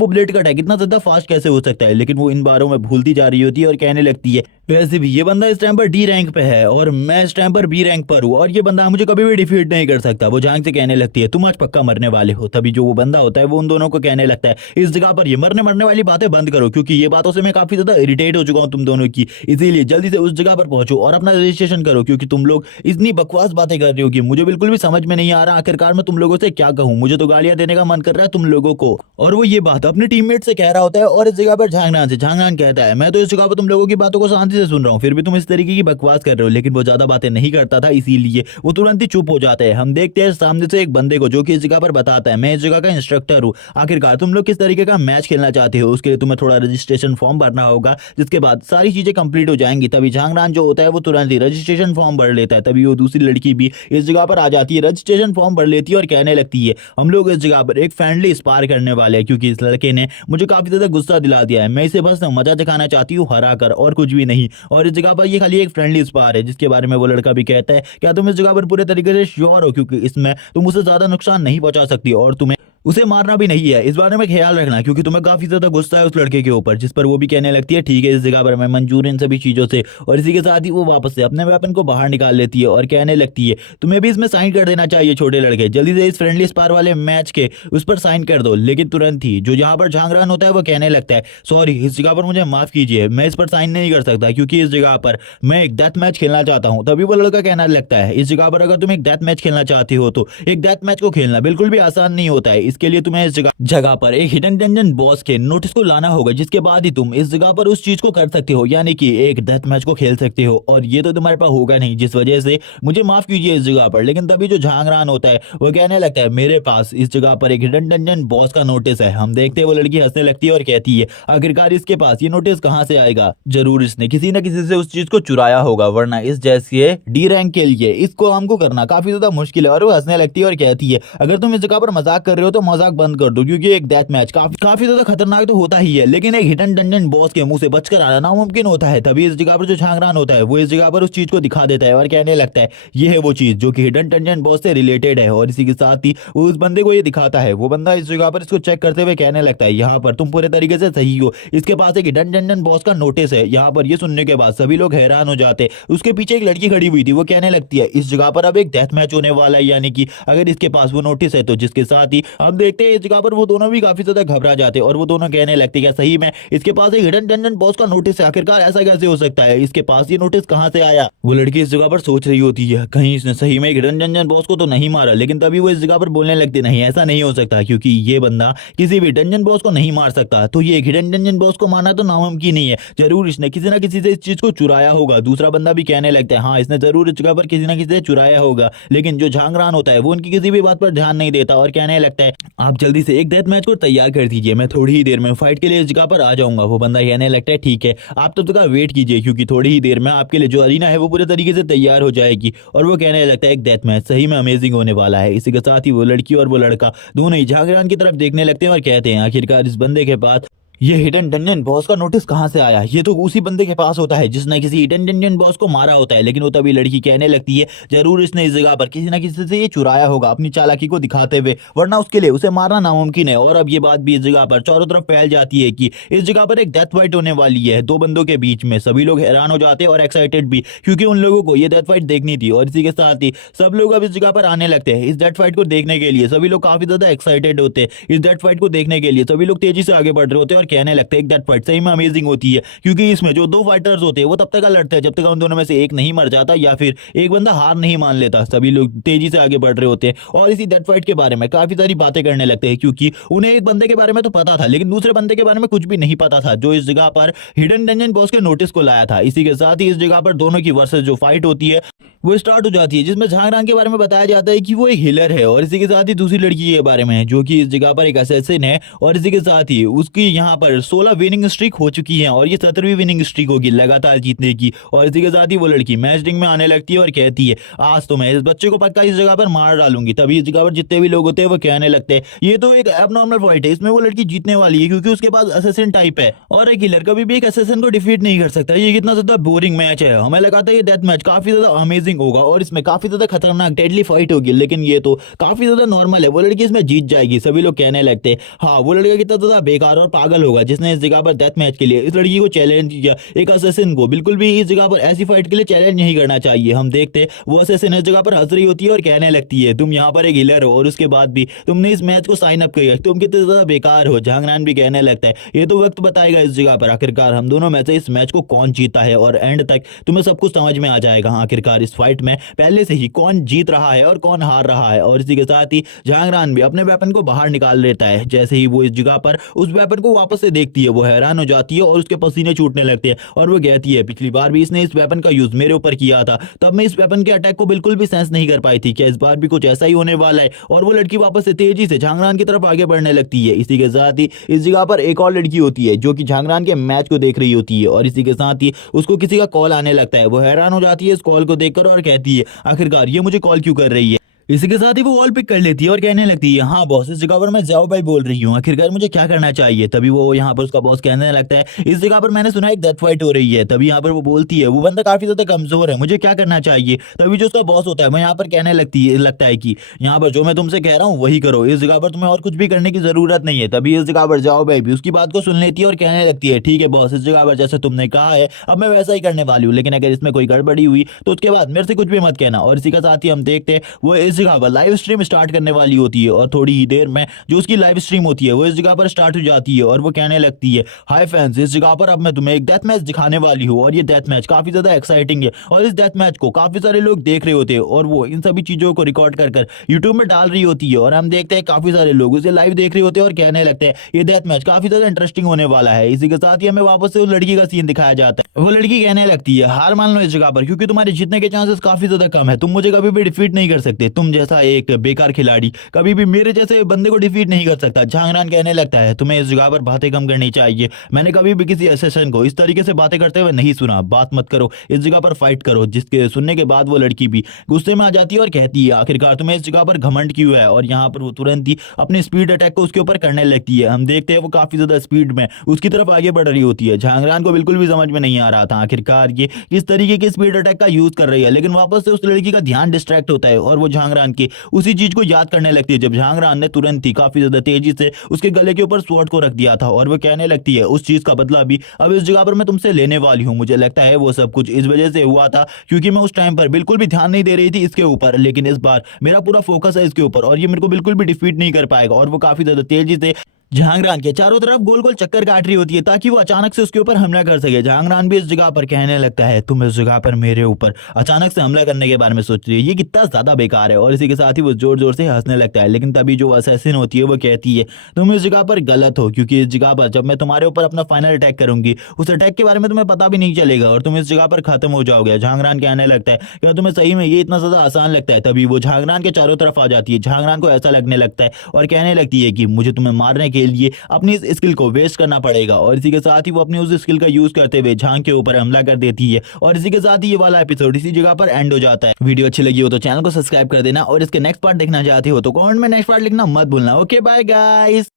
वो ब्लेड का अटैक इतना ज्यादा फास्ट कैसे हो सकता है, लेकिन वो इन बारों में भूलती जा रही होती है और कहने लगती है वैसे भी ये बंदा इस टाइम पर डी रैंक पे है और मैं इस टाइम पर बी रैंक पर हूँ और ये बंदा मुझे कभी भी डिफीट नहीं कर सकता। वो झांग से कहने लगती है तुम आज पक्का मरने वाले हो। तभी जो वो बंदा होता है वो उन दोनों को कहने लगता है इस जगह पर ये मरने वाली बातें बंद करो, क्योंकि ये बातों से मैं काफी ज्यादा इरिटेट हो चुका हूँ तुम दोनों की, इसीलिए जल्दी से उस जगह पर पहुंचो और अपना रजिस्ट्रेशन करो, क्योंकि तुम लोग इतनी बकवास बातें कर रही हो कि मुझे बिल्कुल भी समझ में नहीं आ रहा आखिरकार मैं तुम लोगों से क्या कहूँ, मुझे तो गालियां देने का मन कर रहा है तुम लोगों को। और वो ये बात अपने टीममेट से कह रहा होता है और इस जगह पर झांगरान कहता है मैं तो इस जगह पर तुम लोगों की बातों को शांति से सुन रहा हूँ, फिर भी तुम इस तरीके की बकवास कर रहे हो। लेकिन वो ज्यादा बातें नहीं करता था, इसीलिए वो तुरंत ही चुप हो जाता है। हम देखते हैं सामने से एक बंदे को जो कि इस जगह पर बताता है मैं इस जगह का इंस्ट्रक्टर हूँ, आखिरकार तुम लोग किस तरीके का मैच खेलना चाहते हो, उसके लिए तुम्हें थोड़ा रजिस्ट्रेशन फॉर्म भरना होगा, जिसके बाद सारी चीजें कंप्लीट हो जाएंगी। तभी झांगरान जो होता है वो तुरंत ही रजिस्ट्रेशन फॉर्म भर लेता है। तभी वो दूसरी लड़की भी इस जगह पर आ जाती है, रजिस्ट्रेशन फॉर्म भर लेती है और कहने लगती है हम लोग इस जगह पर एक फ्रेंडली स्पार करने वाले हैं, क्योंकि इस लड़के ने मुझे काफी ज्यादा गुस्सा दिला दिया है, मैं इसे बस मजा दिखाना चाहती हूँ हरा कर और कुछ भी नहीं। और इस जगह पर ये खाली एक फ्रेंडली स्पार है, जिसके बारे में वो लड़का भी कहता है क्या तुम इस जगह पर पूरे तरीके से श्योर हो, क्योंकि इसमें तुम उसे ज्यादा नुकसान नहीं पहुंचा सकती और तुम्हें उसे मारना भी नहीं है, इस बारे में ख्याल रखना, क्योंकि तुम्हें काफी ज्यादा गुस्सा है उस लड़के के ऊपर। जिस पर वो भी कहने लगती है ठीक है इस जगह पर मैं मंजूर इन सभी चीजों से। और इसी के साथ ही वो वापस से अपने वेपन को बाहर निकाल लेती है और कहने लगती है तुम्हें भी इसमें साइन कर देना चाहिए छोटे लड़के, जल्दी से इस फ्रेंडली स्पार वाले मैच के उस पर साइन कर दो। लेकिन तुरंत ही जो यहाँ पर झांगरान होता है वो कहने लगता है सॉरी इस जगह पर मुझे माफ कीजिए, मैं इस पर साइन नहीं कर सकता, क्योंकि इस जगह पर मैं एक डेथ मैच खेलना चाहता हूँ। तभी वो लड़का कहना लगता है इस जगह पर अगर तुम एक डेथ मैच खेलना चाहते हो तो एक डेथ मैच को खेलना बिल्कुल भी आसान नहीं होता है, इसके लिए तुम्हें इस जगह पर एक हिडन डंजन बॉस के नोटिस को लाना होगा, जिसके बाद ही तुम इस जगह पर उस चीज को कर सकते हो, यानी कि एक डेथ मैच को खेल सकते हो। और ये तो तुम्हारे पास होगा नहीं, जिस वजह से मुझे माफ कीजिए इस जगह पर। लेकिन तभी जो झांगरान होता है वो कहने लगता है मेरे पास इस जगह पर एक हिडन डंजन बॉस का नोटिस है। हम देखते हैं वो लड़की हंसने लगती है और कहती है आखिरकार इसके पास ये नोटिस कहां से आएगा, जरूर इसने किसी न किसी से उस चीज को चुराया होगा, वरना इस जैसे डी रैंक के लिए इसको हमको करना काफी ज्यादा मुश्किल है। और वो हंसने लगती है और कहती है अगर तुम इस जगह पर मजाक कर रहे हो तो मजाक बंद कर दो, क्योंकि एक डेथ मैच काफी ज्यादा खतरनाक तो होता ही है, लेकिन एक हिडन डंजन बॉस के मुंह से बचकर आना नामुमकिन होता है। तभी इस जगह पर जो झांगरान होता है वो इस जगह पर उस चीज को दिखा देता है और कहने लगता है ये है वो चीज जो कि हिडन डंजन बॉस से रिलेटेड है। और इसी के साथ ही वो उस बंदे को ये दिखाता है, वो बंदा इस जगह पर इसको चेक करते हुए कहने लगता है यहाँ पर तुम पूरे तरीके से सही हो, इसके पास एक हिडन डंजन बॉस का नोटिस है। यहाँ पर ये सुनने के बाद सभी लोग हैरान हो जाते। उसके पीछे एक लड़की खड़ी हुई थी, वो कहने लगती है इस जगह पर अब एक डेथ मैच होने वाला है, यानी कि अगर इसके पास वो नोटिस है तो। जिसके साथ ही हम देखते हैं इस जगह पर वो दोनों भी काफी ज्यादा घबरा जाते और वो दोनों कहने लगते क्या सही में इसके पास एक हिडन डंजन बॉस का नोटिस है, आखिरकार ऐसा कैसे हो सकता है, इसके पास ये नोटिस कहां से आया। वो लड़की इस जगह पर सोच रही होती है कहीं इसने सही में एक हिडन डंजन बॉस को तो नहीं मारा। लेकिन तभी वो इस जगह पर बोलने लगती नहीं ऐसा नहीं हो सकता, क्योंकि ये बंदा किसी भी डंजन बॉस को नहीं मार सकता, तो ये एक हिडन डंजन बॉस को मारना तो नामुमकिन ही है, जरूर इसने किसी ना किसी से इस चीज को चुराया होगा। दूसरा बंदा भी कहने लगता है हाँ इसने जरूर इस जगह पर किसी ना किसी से चुराया होगा। लेकिन जो झांगरान होता है वो उनकी किसी भी बात पर ध्यान नहीं देता और कहने लगता है आप जल्दी से एक डेथ मैच को तैयार कर दीजिए, मैं थोड़ी ही देर में फाइट के लिए इस जगह पर आ जाऊंगा। वो बंदा कहने लगता है ठीक है, आप तब तक वेट कीजिए क्योंकि थोड़ी ही देर में आपके लिए जो अरीना है वो पूरे तरीके से तैयार हो जाएगी। और वो कहने लगता है एक डेथ मैच सही में अमेजिंग होने वाला है। इसी के साथ ही वो लड़की और वो लड़का दोनों ही झांगरान की तरफ देखने लगते हैं और कहते हैं आखिरकार इस बंदे के पास ये हिडन डंजन बॉस का नोटिस कहाँ से आया। ये तो उसी बंदे के पास होता है जिसने किसी हिडन डंजन बॉस को मारा होता है। लेकिन वो तभी लड़की कहने लगती है जरूर इसने इस जगह पर किसी ना किसी से ये चुराया होगा अपनी चालाकी को दिखाते हुए, वरना उसके लिए उसे मारना नामुमकिन है। और अब ये बात भी इस जगह पर चारों तरफ फैल जाती है कि इस जगह पर एक डेथ फाइट होने वाली है दो बंदों के बीच में। सभी लोग हैरान हो जाते हैं और एक्साइटेड भी, क्योंकि उन लोगों को ये डेथ फाइट देखनी थी। और इसी के साथ ही सब लोग अब इस जगह पर आने लगते हैं इस डेथ फाइट को देखने के लिए। सभी लोग काफी ज्यादा एक्साइटेड होते हैं इस डेथ फाइट को देखने के लिए। सभी लोग तेजी से आगे बढ़ रहे होते हैं और कहने लगते हैं डेथ फाइट सही में अमेजिंग होती है, क्योंकि इसमें जो दो फाइटर्स होते हैं वो तब तक लड़ते हैं जब तक उन दोनों में से एक नहीं मर जाता या फिर एक बंदा हार नहीं मान लेता। सभी लोग तेजी से आगे बढ़ रहे होते हैं और इसी डेथ फाइट के बारे में काफी सारी बातें करने लगते हैं, क्योंकि उन्हें एक बंदे के बारे में तो पता था लेकिन दूसरे बंदे के बारे में कुछ भी नहीं पता था जो इस जगह पर हिडन डंजन बॉस के नोटिस को लाया था। इसी के साथ ही इस जगह पर दोनों की वर्सेस जो फाइट होती है वो स्टार्ट हो जाती है, जिसमें झांगरान के बारे में बताया जाता है कि वो एक हिलर है। और इसी के साथ ही दूसरी लड़की के बारे में है जो कि इस जगह पर एक असैसिन है। और इसी के साथ ही उसकी यहाँ पर 16 विनिंग स्ट्रीक हो चुकी है और ये 17वीं विनिंग स्ट्रीक होगी लगातार जीतने की। और इसी के साथ ही वो लड़की मैच रिंग में आने लगती है और कहती है आज तो मैं इस बच्चे को पक्का इस जगह पर मार डालूंगी। तभी इस जगह पर जितने भी लोग होते हैं वो कहने लगते हैं ये तो एक एबनॉर्मल फाइट है, इसमें वो लड़की जीतने वाली है क्योंकि उसके पास असैसिन टाइप है और एक हिलर कभी भी एक असैसिन को डिफीट नहीं कर सकता। ये कितना ज्यादा बोरिंग मैच है। हमें लगा था ये डेथ मैच काफी ज्यादा अमेजिंग होगा और इसमें काफी ज्यादा खतरनाक डेडली फाइट होगी, लेकिन ये तो काफी ज्यादा नॉर्मल है, वो लड़की इसमें जीत जाएगी। सभी लोग कहने लगते हैं हाँ वो लड़का कितना ज्यादा बेकार और पागल होगा जिसने इस जगह पर डेथ मैच के लिए इस लड़की को चैलेंज किया। एक असैसिन को बिल्कुल भी इस जगह पर ऐसी फाइट के लिए चैलेंज नहीं करना चाहिए। हम देखते वो असैसिन इस जगह पर हंस रही होती है और कहने लगती है तुम यहाँ पर एक हिलर हो और उसके बाद भी तुमने इस मैच को साइन अप किया, तुम कितने ज्यादा बेकार हो। झांगरान भी कहने लगता है ये तो वक्त बताएगा इस जगह पर आखिरकार हम दोनों में से इस मैच को कौन जीता है और एंड तक तुम्हें सब कुछ समझ में आ जाएगा आखिरकार इस फाइट में पहले से ही कौन जीत रहा है और कौन हार रहा है। और इसी के साथ ही झांगरान भी अपने वेपन को बाहर निकाल लेता है। जैसे ही वो इस जगह पर उस वेपन को वापस से देखती है वो हैरान हो जाती है और उसके पसीने छूटने लगते हैं और वो कहती है पिछली बार भी इसने इस वेपन का यूज मेरे ऊपर किया था, तब मैं इस वेपन के अटैक को बिल्कुल भी सेंस नहीं कर पाई थी, क्या इस बार भी कुछ ऐसा ही होने वाला है। और वो लड़की वापस से तेजी से झांगरान की तरफ आगे बढ़ने लगती है। इसी के साथ ही इस जगह पर एक और लड़की होती है जो कि झांगरान के मैच को देख रही होती है और इसी के साथ ही उसको किसी का कॉल आने लगता है। वो हैरान हो जाती है इस कॉल को देखकर और कहती है आखिरकार ये मुझे कॉल क्यों कर रही है। इसी के साथ ही वो कॉल पिक कर लेती है और कहने लगती है हाँ बॉस इस जगह पर मैं जाओ भाई बोल रही हूँ, आखिरकार मुझे क्या करना चाहिए। तभी वो यहाँ पर उसका बॉस कहने लगता है इस जगह पर मैंने सुना एक डेथ फाइट हो रही है। तभी यहाँ पर वो बोलती है वो बंदा काफी ज्यादा कमजोर है, मुझे क्या करना चाहिए। तभी जो उसका बॉस होता है वो यहाँ पर कहने लगता है कि यहाँ पर जो मैं तुमसे कह रहा हूँ वही करो, इस जगह पर तुम्हें और कुछ भी करने की जरूरत नहीं है। तभी इस जगह पर जाओ भाई भी उसकी बात को सुन लेती है और कहने लगती है ठीक है बॉस इस जगह पर जैसे तुमने कहा है अब मैं वैसा ही करने वाली हूँ, लेकिन अगर इसमें कोई गड़बड़ी हुई तो उसके बाद मेरे से कुछ भी मत कहना। और इसी के साथ ही हम देखते हैं वो इस जगह पर लाइव स्ट्रीम स्टार्ट करने वाली होती है और थोड़ी ही देर में जो उसकी लाइव स्ट्रीम होती है वो इस जगह पर स्टार्ट हो जाती है और वो कहने लगती है हाय फैंस इस जगह पर अब मैं तुम्हें एक डेथ मैच दिखाने वाली हूँ और ये डेथ मैच काफी ज्यादा एक्साइटिंग है और इस डेथ मैच को काफी सारे लोग देख रहे होते हैं और वो इन सभी चीजों को रिकॉर्ड कर यूट्यूब में डाल रही होती है और हम देखते हैं काफी सारे लोग उसे लाइव देख रहे होते हैं और कहने लगते हैं ये डेथ मैच काफी ज्यादा इंटरेस्टिंग होने वाला है। इसी के साथ ही हमें वापस से उस लड़की का सीन दिखाया जाता है। वो लड़की कहने लगती है हार मान लो इस जगह पर क्योंकि तुम्हारे जीतने के चांसेस काफी ज्यादा कम है, तुम मुझे कभी भी डिफीट नहीं कर सकते, तुम जैसा एक बेकार खिलाड़ी कभी भी मेरे जैसे बंदे को डिफीट नहीं कर सकता। झांगरान कहने लगता है तुम्हें इस जगह पर बातें कम करनी चाहिए, मैंने कभी भी किसी असैसिन को इस तरीके से बातें करते हुए नहीं सुना, बात मत करो इस जगह पर फाइट करो। जिसके सुनने के बाद वो लड़की भी गुस्से में आ जाती है और कहती है आखिरकार तुम्हें इस जगह पर घमंड क्यों है। और यहाँ पर वो तुरंत ही अपने स्पीड अटैक को उसके ऊपर करने लगती है। हम देखते हैं वो काफी ज्यादा स्पीड में उसकी तरफ आगे बढ़ रही होती है। झांगरान को बिल्कुल भी समझ में नहीं आ रहा था आखिरकार ये किस तरीके के स्पीड अटैक का यूज कर रही है, लेकिन वापस से उस लड़की का ध्यान डिस्ट्रैक्ट होता है और वो झांगरान की उसी चीज को याद करने लगती है जब झांगरान ने तुरंत ही काफी ज्यादा तेजी से उसके गले के ऊपर स्वॉर्ड को रख दिया था। और वो कहने लगती है उस चीज का बदला भी अब इस जगह पर मैं तुमसे लेने वाली हूँ। मुझे लगता है वो सब कुछ इस वजह से हुआ था क्योंकि मैं उस टाइम पर बिल्कुल भी ध्यान नहीं दे रही थी इसके ऊपर, लेकिन इस बार मेरा पूरा फोकस है इसके ऊपर और ये मेरे को बिल्कुल भी डिफीट नहीं कर पाएगा। और वो काफी ज्यादा तेजी से झांगरान के चारों तरफ गोल गोल चक्कर काट रही होती है ताकि वो अचानक से उसके ऊपर हमला कर सके। झांगरान भी इस जगह पर कहने लगता है तुम इस जगह पर मेरे ऊपर अचानक से हमला करने के बारे में सोच रही है, ये कितना ज्यादा बेकार है। और इसी के साथ ही वो जोर जोर से हंसने लगता है। लेकिन तभी जो असैसिन होती है वो कहती है तुम इस जगह पर गलत हो, क्योंकि इस जगह पर जब मैं तुम्हारे ऊपर अपना फाइनल अटैक करूंगी उस अटैक के बारे में तुम्हें पता भी नहीं चलेगा और तुम इस जगह पर खत्म हो जाओगे। झांगरान कहने लगता है क्या तुम्हें सही में ये इतना ज्यादा आसान लगता है। तभी वो झांगरान के चारों तरफ आ जाती है। झांगरान को ऐसा लगने लगता है और कहने लगती है कि मुझे तुम्हें मारने के लिए अपनी इस स्किल को वेस्ट करना पड़ेगा। और इसी के साथ ही वो अपनी उस स्किल का यूज करते हुए झांग के ऊपर हमला कर देती है। और इसी के साथ ही ये वाला एपिसोड इसी जगह पर एंड हो जाता है। वीडियो अच्छी लगी हो तो चैनल को सब्सक्राइब कर देना और इसके नेक्स्ट पार्ट देखना चाहते हो तो कमेंट में नेक्स्ट पार्ट लिखना मत भूलना। Okay bye guys.